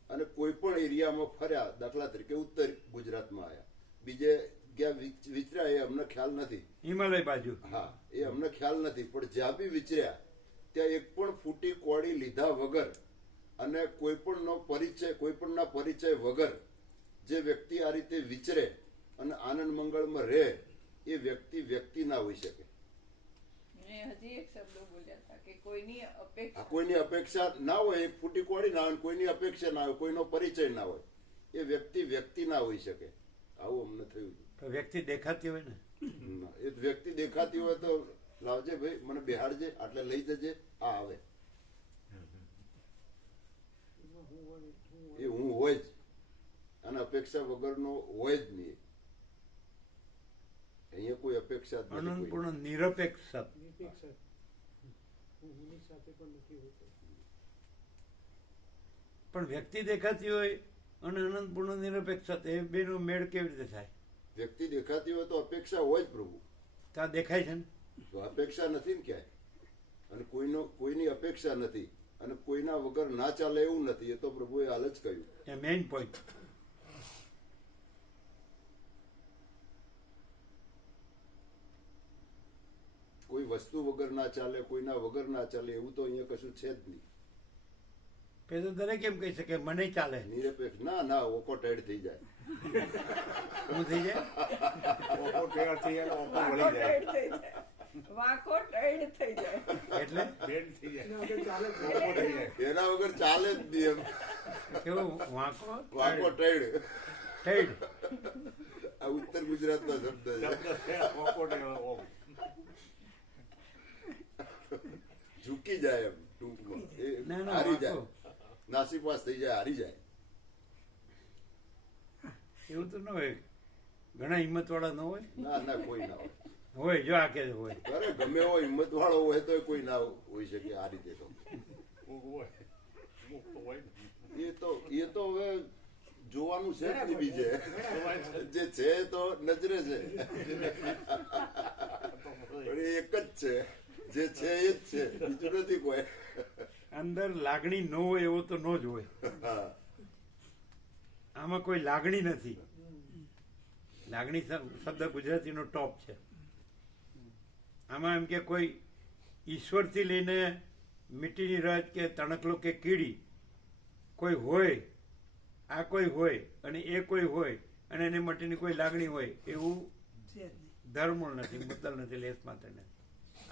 અને કોઈ પણ એરિયામાં ફર્યા, દાખલા તરીકે ઉત્તર ગુજરાતમાં આવ્યા, બીજે ક્યાં વિચર્યા એ અમને ખ્યાલ નથી, હિમાલય બાજુ, હા એ અમને ખ્યાલ નથી, પણ જ્યાં બી વિચર્યા ત્યાં એક પણ ફૂટી કોડી લીધા વગર અને કોઈ પણના પરિચય વગર જે વ્યક્તિ આ રીતે વિચરે અને આનંદ મંગળમાં રહે, એ વ્યક્તિ ના હોઈ શકે. હજી એક શબ્દ બોલ્યા હતા કે કોઈની કોઈની અપેક્ષા ના હોય, એક ફૂટી કોડી ના હોય, કોઈની અપેક્ષા ના હોય, કોઈનો પરિચય ના હોય, એ વ્યક્તિ ના હોઈ શકે. આવું અમને થયું. વ્યક્તિ દેખાતી હોય ને, એ વ્યક્તિ દેખાતી હોય તો લાવજે ભાઈ, મને બેહાડજે, આટલે લઈ જજે, આ આવે, એ હું હોય જ, અને અપેક્ષા વગરનો હોય જ નહીં. અહીંયા કોઈ અપેક્ષા જ નથી. અનંતપૂર્ણ નિરપેક્ષ સત. પણ વ્યક્તિ દેખાતી હોય અને અનંતપૂર્ણ નિરપેક્ષ સત, એ બેનો મેળ કેવી રીતે થાય? વ્યક્તિ દેખાતી હોય તો અપેક્ષા હોય જ પ્રભુ. ત્યાં દેખાય છે ને, તો અપેક્ષા નથી ને ક્યાંય, અને કોઈની અપેક્ષા નથી, અને કોઈના વગર ના ચાલે એવું નથી. એ તો પ્રભુએ હાલ જ કહ્યું. એ મેઇન પોઈન્ટ. કોઈ વસ્તુ વગર ના ચાલે, કોઈના વગર ના ચાલે, એવું તો અહીંયા કશું છે જ નહીં. પેલો દરેક એમ કહી શકે મને ચાલે, નિરપેક્ષ ના ઓકો ટાઈડ થઈ જાય. શું થઈ જાય? વાંકો ટાઈડ થઈ જાય એટલે એના વગર ચાલે જ નહીં. એમ કેવું? વાંકો ટાઈડ. ટાઈડ આ ઉત્તર ગુજરાતનો શબ્દ છે. ઝૂકી જાય એમ ટૂંકમાં, ના, ના, હારી જાય, વાંકો. નાસીપાસ થઈ જાય, હારી જાય. એવું તો ન હોય, ઘણા હિંમત વાળા ન હોય. ના કોઈ ના હોય. હોય, જો આ કે હોય. અરે ગમે એવો હિંમત વાળો હોય તો કોઈ ના હોઈ શકે આ રીતે. તો એ તો હવે જોવાનું છે જ નહીં. બીજે જે છે તો નજરે છે, એક જ છે, જે છે એ જ છે, બીજું નથી કોઈ. અંદર લાગણી ન હોય એવો તો ન જ હોય. આમાં કોઈ લાગણી નથી. લાગણી શબ્દ ગુજરાતીનો ટોપ છે. આમાં એમ કે કોઈ ઈશ્વરથી લઈને મીઠીની રજ કે તણકલો કે કીડી કોઈ હોય, આ કોઈ હોય અને એ કોઈ હોય અને એને માટેની કોઈ લાગણી હોય, એવું ધર્મ નથી, મુદ્દલ નથી, લેસ માત્ર નથી.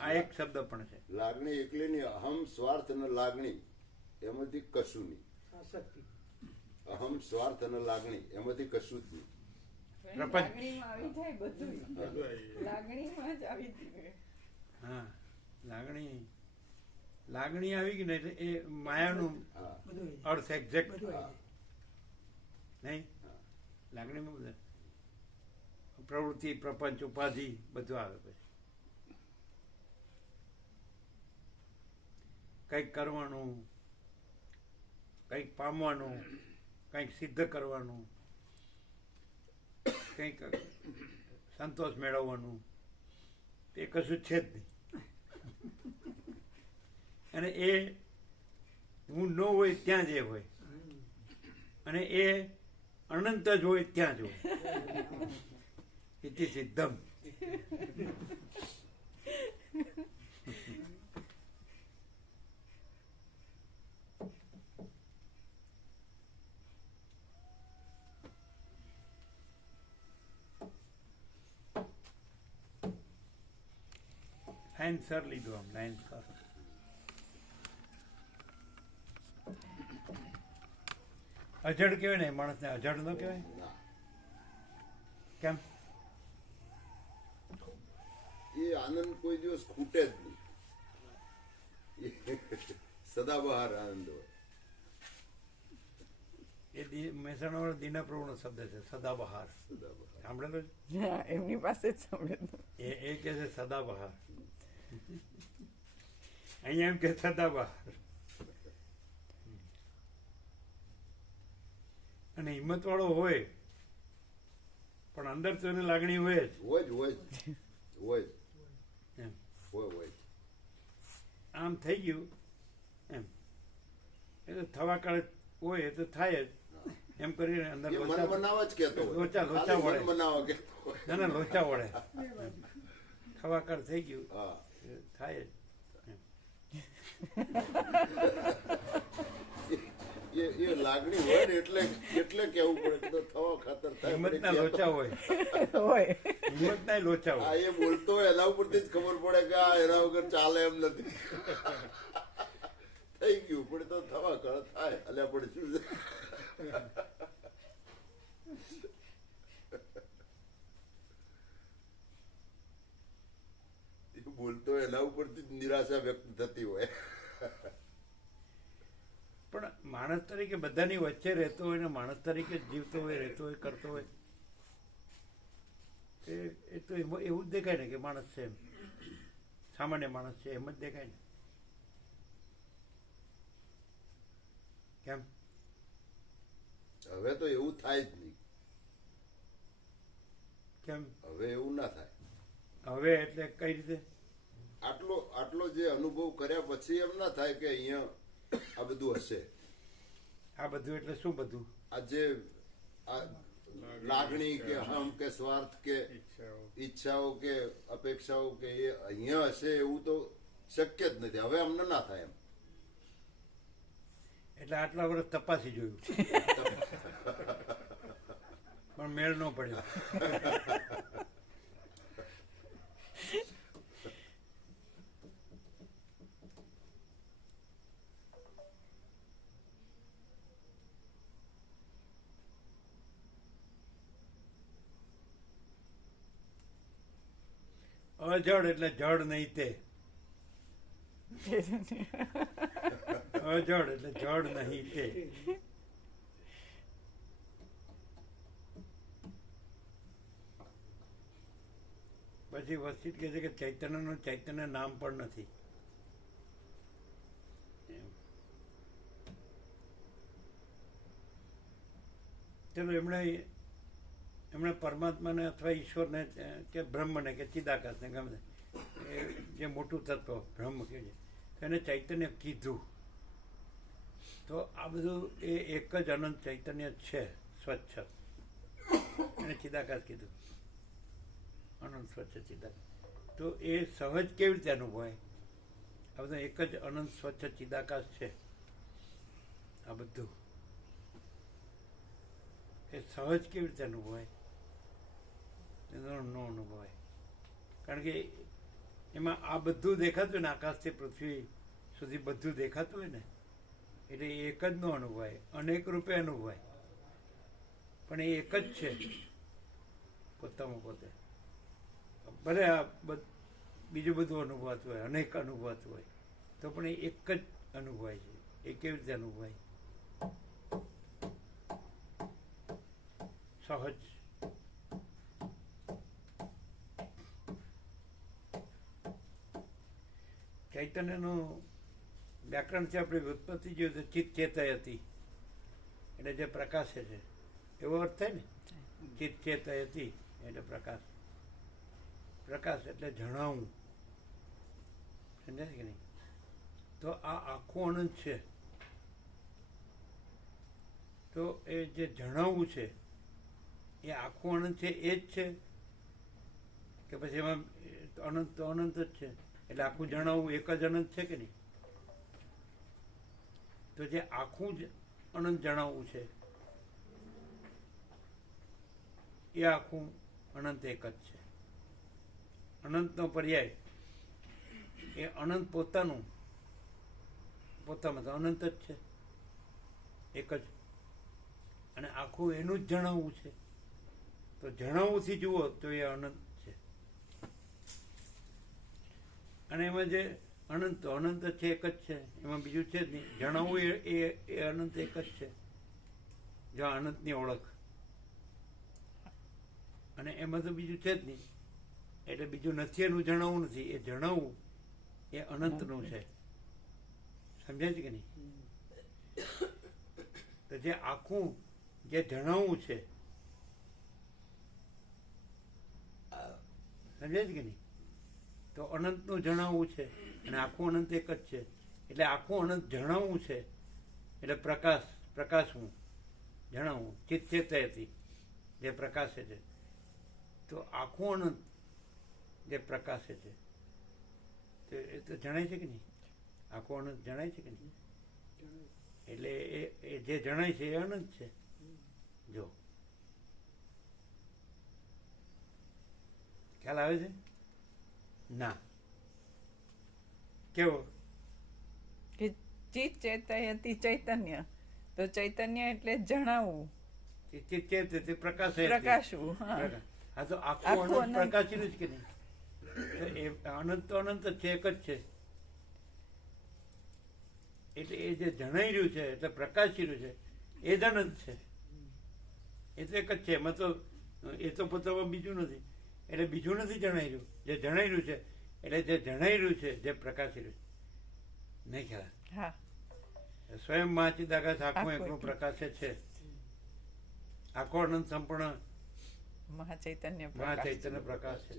આ એક શબ્દ પણ છે. લાગણી એકલીની અહમ સ્વાર્થ અને લાગણી એમાંથી કશું નહીં. અહમ સ્વાર્થ અને લાગણી એમાંથી કશું જ નહીં. લાગણીમાં આવી જાય બધું, લાગણીમાં જ આવી જાય. હા, લાગણી આવી ગઈ ને એટલે એ માયાનું અર્થ એક્ઝેક્ટ નહીં. લાગણીમાં બધા પ્રવૃત્તિ, પ્રપંચ, ઉપાધિ બધું આવે. પછી કંઈક કરવાનું, કંઈક પામવાનું, કંઈક સિદ્ધ કરવાનું, કંઈક સંતોષ મેળવવાનું, એ કશું છે જ નહીં. અને એ હું ન હોય ત્યાં જ એ હોય, અને એ અનંત જ હોય ત્યાં જ હોય. ઇતિ સિદ્ધમ. લાઈન સર લીધું આમ, લાઈન સર. અજડ કહેવાય ને માણસને, અજડ ન કહેવાય. કેમ? એ આનંદ કોઈ દિવસ ખૂટે જ નહીં. સદાબહાર આનંદ હોય. એ મહેસાણા વાળો દીનાપ્રભુનો શબ્દ છે, સદાબહાર. સાંભળેલો છે? એમની પાસે જ સાંભળેલું. એ કે છે સદાબહાર. અહીંયા એમ કે સદાબહાર. અને હિંમત વાળો હોય પણ અંદર તો એને લાગણી હોય જ. એમ હોય. આમ થઈ ગયું એ તો થવા કાળે હોય એ તો થાય જ એમ કરીને અંદર એ મન લોચા મનાવા જ કહેતો હોય. લોચા ખાલી વળે. મન મનાવા કહેતો હોય. ના લોચા વળે થવા કાળ થઈ ગયું હા. એ થાય જ એ લાગણી હોય ને એટલે કેવું પડે કે તો થવા ખાતર થાય. હિંમતના પણ એ લોચા હોય હોય હિંમતના લોચા આ હોય એ બોલતો હોય એના ઉપરથી જ ખબર પડે કે આ એના વગર ચાલે એમ નથી. થઈ ગયું પણ તો થવા કળ થાય. અલ્યા પણ શું છે? એ બોલતો હોય એના ઉપરથી જ નિરાશા વ્યક્ત થતી હોય. પણ માણસ તરીકે બધાની વચ્ચે રહેતો હોય ને માણસ તરીકે જીવતો હોય રહેતો હોય કરતો હોય એ તો એવું જ દેખાય ને કે માણસ છે એમ સામાન્ય માણસ છે એમ જ દેખાય ને કેમ હવે તો એવું થાય જ નહીં. કેમ હવે એવું ના થાય. હવે એટલે કઈ રીતે આટલો જે અનુભવ કર્યા પછી એમ ના થાય કે અહીંયા આ બધું હશે. આ બધું એટલે શું બધું આ જે આ લાગણી કે હમ કે સ્વાર્થ કે ઈચ્છાઓ કે અપેક્ષાઓ કે એ અહીંયા હશે એવું તો શક્ય જ નથી. હવે અમને ના થાય એમ. એટલે આટલા વર્ષ તપાસી જોયું પણ મેળ ન પડ્યો અજડ એટલે જડ નહીં તે અજડ એટલે જડ નહીં તે પછી વસ્તી કહે છે કે ચૈતન્યનું ચૈતન્ય નામ પણ નથી ચલો એમણે પરમાત્માને અથવા ઈશ્વરને કે બ્રહ્મને કે ચિદાકાશને ગમે એ જે મોટું તત્વ બ્રહ્મ કહે છે એને ચૈતન્ય કીધું તો આ બધું એ એક જ અનંત ચૈતન્ય છે સ્વચ્છ એને ચિદાકાશ કીધું અનંત સ્વચ્છ ચિદાકાશ તો એ સહજ કેવી રીતે અનુભવાય આ બધું એક જ અનંત સ્વચ્છ ચિદાકાશ છે આ બધું એ સહજ કેવી રીતે અનુભવાય ન અનુભવાય કારણ કે એમાં આ બધું દેખાતું હોય ને આકાશથી પૃથ્વી સુધી બધું દેખાતું હોય ને એટલે એ એક જ નો અનુભવાય અનેક રૂપે અનુભવાય પણ એ એક જ છે પોતામાં પોતે ભલે આ બીજું બધું અનુભવાતું હોય અનેક અનુભવાતું હોય તો પણ એ એક જ અનુભવાય છે એ કેવી રીતે અનુભવાય સહજ ચૈતન્યનું વ્યાકરણ છે આપણી ઉત્પત્તિ જોયું તો ચિત્ત ચેતય હતી એટલે જે પ્રકાશે છે એવો અર્થ થાય ને ચિત્ત ચેતય હતી એટલે પ્રકાશ પ્રકાશ એટલે જણાવવું સમજાય કે નહીં તો આ આખું અનંત છે તો એ જે જણાવવું છે એ આખું અનંત છે એ જ છે કે પછી એમાં અનંત તો અનંત જ છે એટલે આખું જણાવવું એક જ અનંત છે કે નહીં તો જે આખું જ અનંત જણાવવું છે એ આખું અનંત એક જ છે અનંતનો પર્યાય એ અનંત પોતાનું પોતામાં તો અનંત જ છે એક જ અને આખું એનું જ જણાવવું છે તો જણાવવુંથી જુઓ તો એ અનંત છે અને એમાં જે અનંત તો અનંત છે એક જ છે એમાં બીજું છે જ નહીં જણાવવું એ અનંત એક જ છે જો અનંતની ઓળખ અને એમાં તો બીજું છે જ નહીં એટલે બીજું નથી એનું જણાવવું નથી એ જણાવવું એ અનંતનું છે સમજાય છે કે નહીં તો જે આખું જે જણાવવું છે સમજાય છે કે નહીં તો અનંતનું જણાવવું છે અને આખું અનંત એક જ છે એટલે આખું અનંત જણાવવું છે એટલે પ્રકાશ, પ્રકાશવું, જણાવવું. ચિત્ત ચેતયતિ જે પ્રકાશે છે, તો આખું અનંત જે પ્રકાશે છે તો એ તો જણાય છે કે નહીં? આખું અનંત જણાય છે કે નહીં? એટલે એ જે જણાય છે એ અનંત છે. જો ખ્યાલ આવે છે? ના. કેવો? કે ચિત્ત ચેતયતિ ચૈતન્ય, તો ચૈતન્ય એટલે જણાવવું, ચિત્ત ચેતયતિ પ્રકાશ, પ્રકાશવું. હા, હા, તો આખું આખું અનંત અનંત. પ્રકાશેલું જ કે નહીં? તો એ અનંત તો અનંત જ છે, એક જ છે. એટલે એ જે જણાઈ રહ્યું છે એટલે પ્રકાશી રહ્યું છે એ જ અનંત છે. એ તો એક જ છે. એમાં તો એ તો પોતામાં બીજું નથી. એટલે બીજું નથી જણાઈ રહ્યું. જે જણાઈ રહ્યું છે એટલે જે જણાઈ રહ્યું છે, જે પ્રકાશી રહ્યું છે. નહીં ખ્યાલ? હા, સ્વયં મહાચિદાકાશ આખું આખું એકલું એકલું. પ્રકાશે છે. આખો અનંત સંપૂર્ણ મહાચૈતન્ય મહાચૈતન્ય પ્રકાશ છે.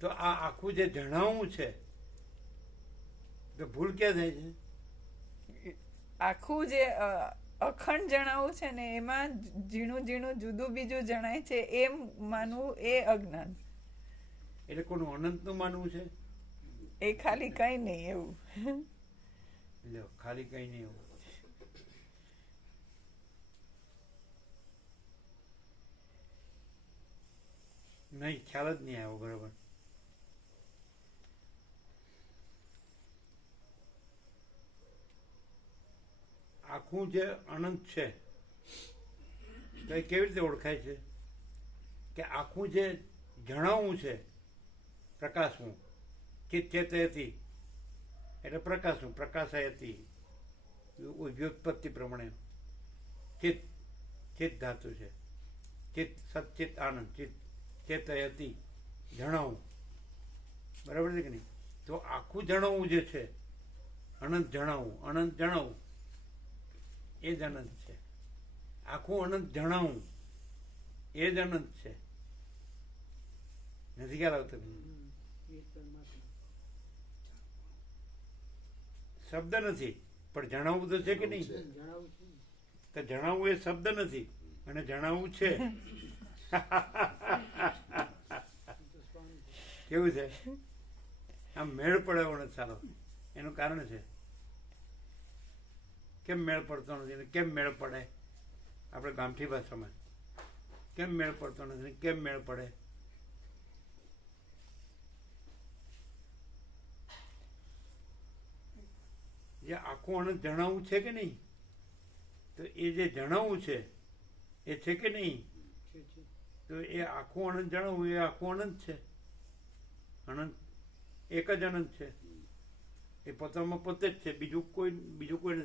તો આ આખું જે જણાવવું છે તો ભૂલ ક્યાં થાય છે? આખું જે અખંડ જણાવું છે ને એમાં ઝીણું ઝીણું જુદું બીજું જણાય છે એમ માનવું એ અજ્ઞાન. એટલે કોનું અનંતનું માનવું છે? એ ખાલી કઈ નહીં એવું. લ્યો, ખાલી કઈ નહીં એવું. નહીં, ખ્યાલ જ નહીં આવ્યો બરાબર. આખું જે અનંત છે તો એ કેવી રીતે ઓળખાય છે? કે આખું જે જણાવવું છે, પ્રકાશવું, ચિત્ત ચેતયતિ એટલે પ્રકાશવું, પ્રકાશયતિ વ્યુત્પત્તિ પ્રમાણે ચિત્ત, ચિત્ત ધાતુ છે. ચિત્ત સચ્ચિત આનંદ, ચિત્ત ચેતયતિ જણાવવું, બરાબર છે કે નહીં? તો આખું જણાવવું જે છે, અનંત જણાવવું, અનંત જણાવવું એ જ અનંત છે. આખું અનંત જણાવવું એ જ અનંત છે. નથી ખ્યાલ આવતો? શબ્દ નથી પણ જણાવવું તો છે કે નહીં? તો જણાવવું એ શબ્દ નથી અને જણાવવું છે. કેવું છે? આમ મેળ પડે એવો નથી સારો. એનું કારણ છે. કેમ મેળ પડતો નથી ને કેમ મેળ પડે? આપણે ગામઠી ભાષામાં કેમ મેળ પડતો નથી ને કેમ મેળ પડે? જે આખું અનંત જણાવવું છે કે નહીં, તો એ જે જણાવવું છે એ છે કે નહીં? તો એ આખું અનંત જણાવવું એ આખું અનંત છે. અનંત એક જ અનંત છે. એ પોતામાં પોતે જ છે. બીજું કોઈ નથી,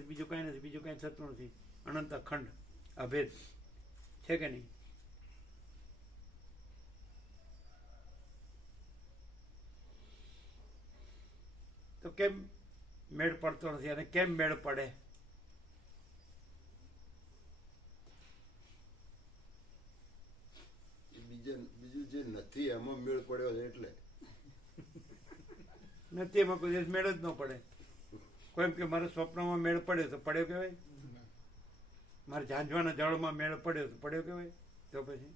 બીજું કાંઈ નથી, બીજું કાંઈ થતું નથી. અનંત અખંડ અભેદ છે કે નહીં? તો કેમ મેળ પડતો નથી અને કેમ મેળ પડે? બીજું જે નથી એમાં મેળ પડ્યો છે એટલે નથી એમાં કોઈ દિવસ મેળ જ ન પડે. કોઈ એમ કે મારા સ્વપ્નમાં મેળ પડ્યો તો પડ્યો કહેવાય? મારા ઝાંઝવાના જળમાં મેળ પડ્યો તો પડ્યો કહેવાય? તો પછી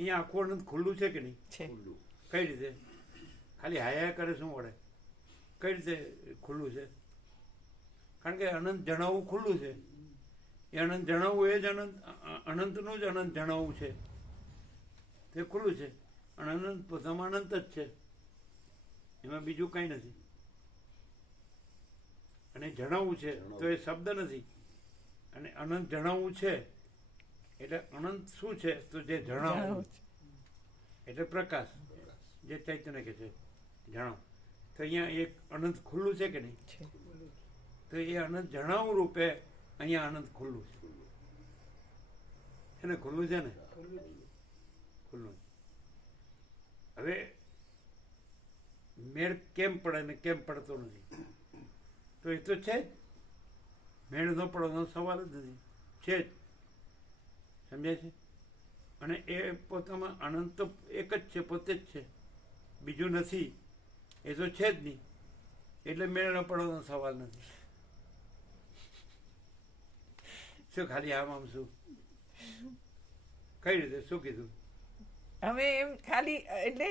અહીંયા આખું અનંત ખુલ્લું છે કે નહીં? છે. કઈ રીતે? ખાલી હાયા કરે શું વડે? કઈ રીતે ખુલ્લું છે? કારણ કે અનંત જણાવવું ખુલ્લું છે. એ અનંત જણાવવું એ જ અનંતનું જ અનંત જણાવવું છે. તે ખુલ્લું છે. અને અનંત પોતામાં અનંત જ છે. એમાં બીજું કંઈ નથી. અને જણાવવું છે તો એ શબ્દ નથી. અને અનંત જણાવવું છે એટલે અનંત શું છે? તો જે જણાવવું એટલે પ્રકાશ, જે ચૈતન્ય કે છે જણાવ. તો અહીંયા એક અનંત ખુલ્લું છે કે નહીં? છે. તો એ અનંત જણાવું રૂપે અહીંયા અનંત ખુલ્લું છે ને ખુલ્લું છે ને ખુલ્લું. હવે મેળ કેમ પડે ને કેમ પડતો નથી તો એ તો છે જ. મેળ ન પડવાનો સવાલ જ નથી, છે જ. સમજાય છે? અને એ પોતામાં અનંત તો એક જ છે, પોતે જ છે, બીજું નથી. એ તો છે જ નહીં, એટલે મેળ ન પડવાનો સવાલ નથી. શું ખાલી આમ શું કઈ રીતે શું કીધું? અમે એમ ખાલી એટલે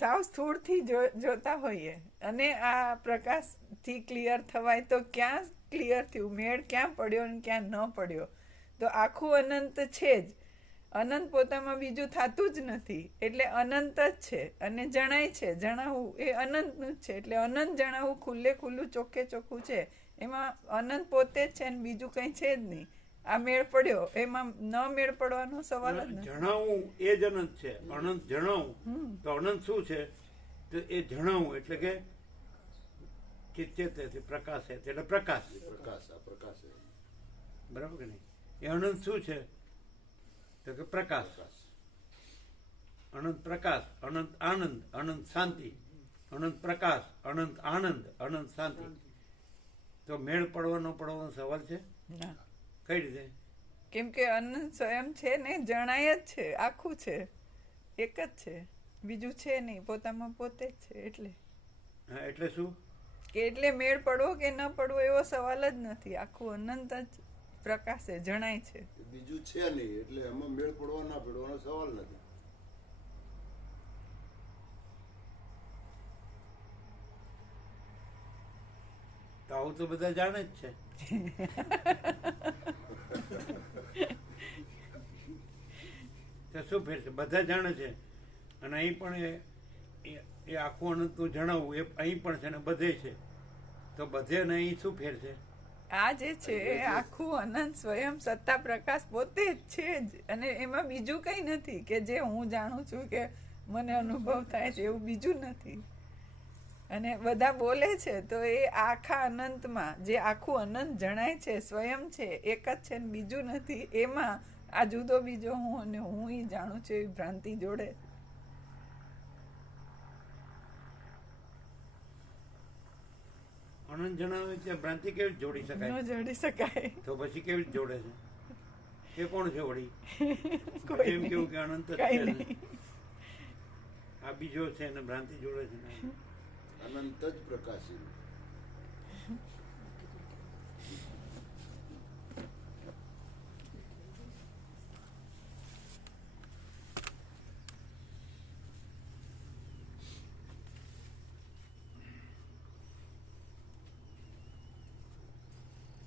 સાવ સ્થૂળથી જોતા હોઈએ અને આ પ્રકાશથી ક્લિયર થવાય તો ક્યાં ક્લિયર થયું, મેળ ક્યાં પડ્યો અને ક્યાં ન પડ્યો? તો આખું અનંત છે જ. અનંત પોતામાં બીજું થતું જ નથી, એટલે અનંત જ છે અને જણાય છે. જણાવવું એ અનંતનું જ છે, એટલે અનંત જણાવવું ખુલ્લે ખુલ્લું ચોખ્ખે ચોખ્ખું છે. એમાં અનંત પોતે જ છે ને બીજું કંઈ છે જ નહીં. આ મેળ પડ્યો એમાં ન મેળ પડવાનો સવાલ જ નથી. જણાવવું એ જ અનંત છે. અનંત જણાવવું તો અનંત શું છે? તો એ જણાવવું એટલે કે ચિત્તે પ્રકાશ છે, એટલે પ્રકાશ. પ્રકાશ બરાબર કે નહીં? એ અનંત શું છે? તો કે પ્રકાશ. અનંત પ્રકાશ, અનંત આનંદ, અનંત શાંતિ. અનંત પ્રકાશ, અનંત આનંદ, અનંત શાંતિ. તો મેળ પડવાનો સવાલ છે? ના. કઈ રીતે? કેમ કે અનંત સ્વયં છે ને, જણાય જ છે, આખું છે, એક જ છે, બીજું છે નહીં, પોતામાં પોતે જ છે. એટલે હા, એટલે શું કે એટલે મેળ પડવો કે ન પડવો એવો સવાલ જ નથી. આખું અનંત જ પ્રકાશ છે, જણાય છે, બીજું છે નહીં, એટલે એમાં મેળ પડવા ના પડવાનો સવાલ નથી. તો આવું તો બધા જાણે જ છે. તો શું ફેર છે? બધા જાણે છે. અને અહીં પણ એ આખું અનંતનું જણાવવું એ અહીં પણ છે ને બધે છે. તો બધે ને અહીં શું ફેર છે? આ જે છે એ આખું અનંત સ્વયં સત્તા પ્રકાશ પોતે જ છે જ. અને એમાં બીજું કંઈ નથી કે જે હું જાણું છું કે મને અનુભવ થાય છે, એવું બીજું નથી. અને બધા બોલે છે તો એ આખા અનંતમાં જે આખું અનંત જણાય છે, સ્વયં છે, એક જ છે ને બીજું નથી. એમાં આ જુદો બીજો હું અને હું ઈ જાણું છું એવી ભ્રાંતિ જોડે. અનંત જણાવે છે, ભ્રાંતિ કેવી રીતે જોડી શકાય? ન જોડી શકાય. તો પછી કેવી રીતે જોડે છે? એ કોણ છે વળી? કોઈ એમ કેવું કે અનંત જ કઈ છે ને. નહીં. આ બીજો છે ને ભ્રાંતિ જોડે છે ને. અનંત જ પ્રકાશી.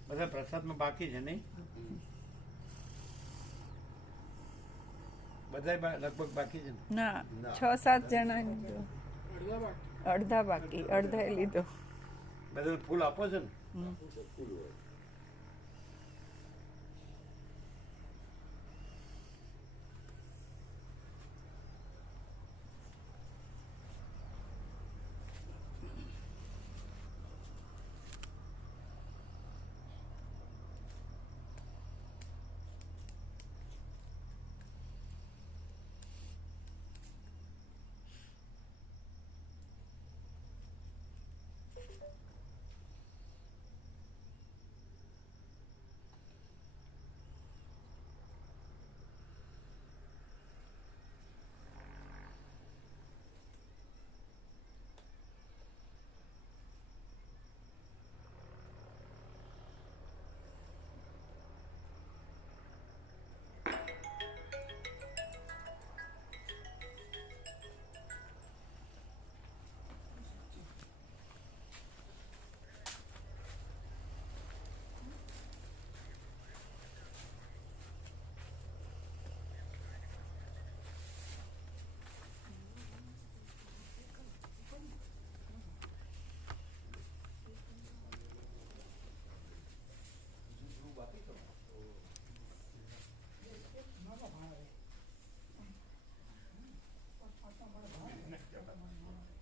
બધા પ્રસાદમાં બાકી છે નહીં? બધા લગભગ બાકી છે ને? ના, 6-7 જણા લીધો, અડધા બાકી, અડધા લીધો. બધાને ફૂલ આપો છો ને? ફૂલ હોય.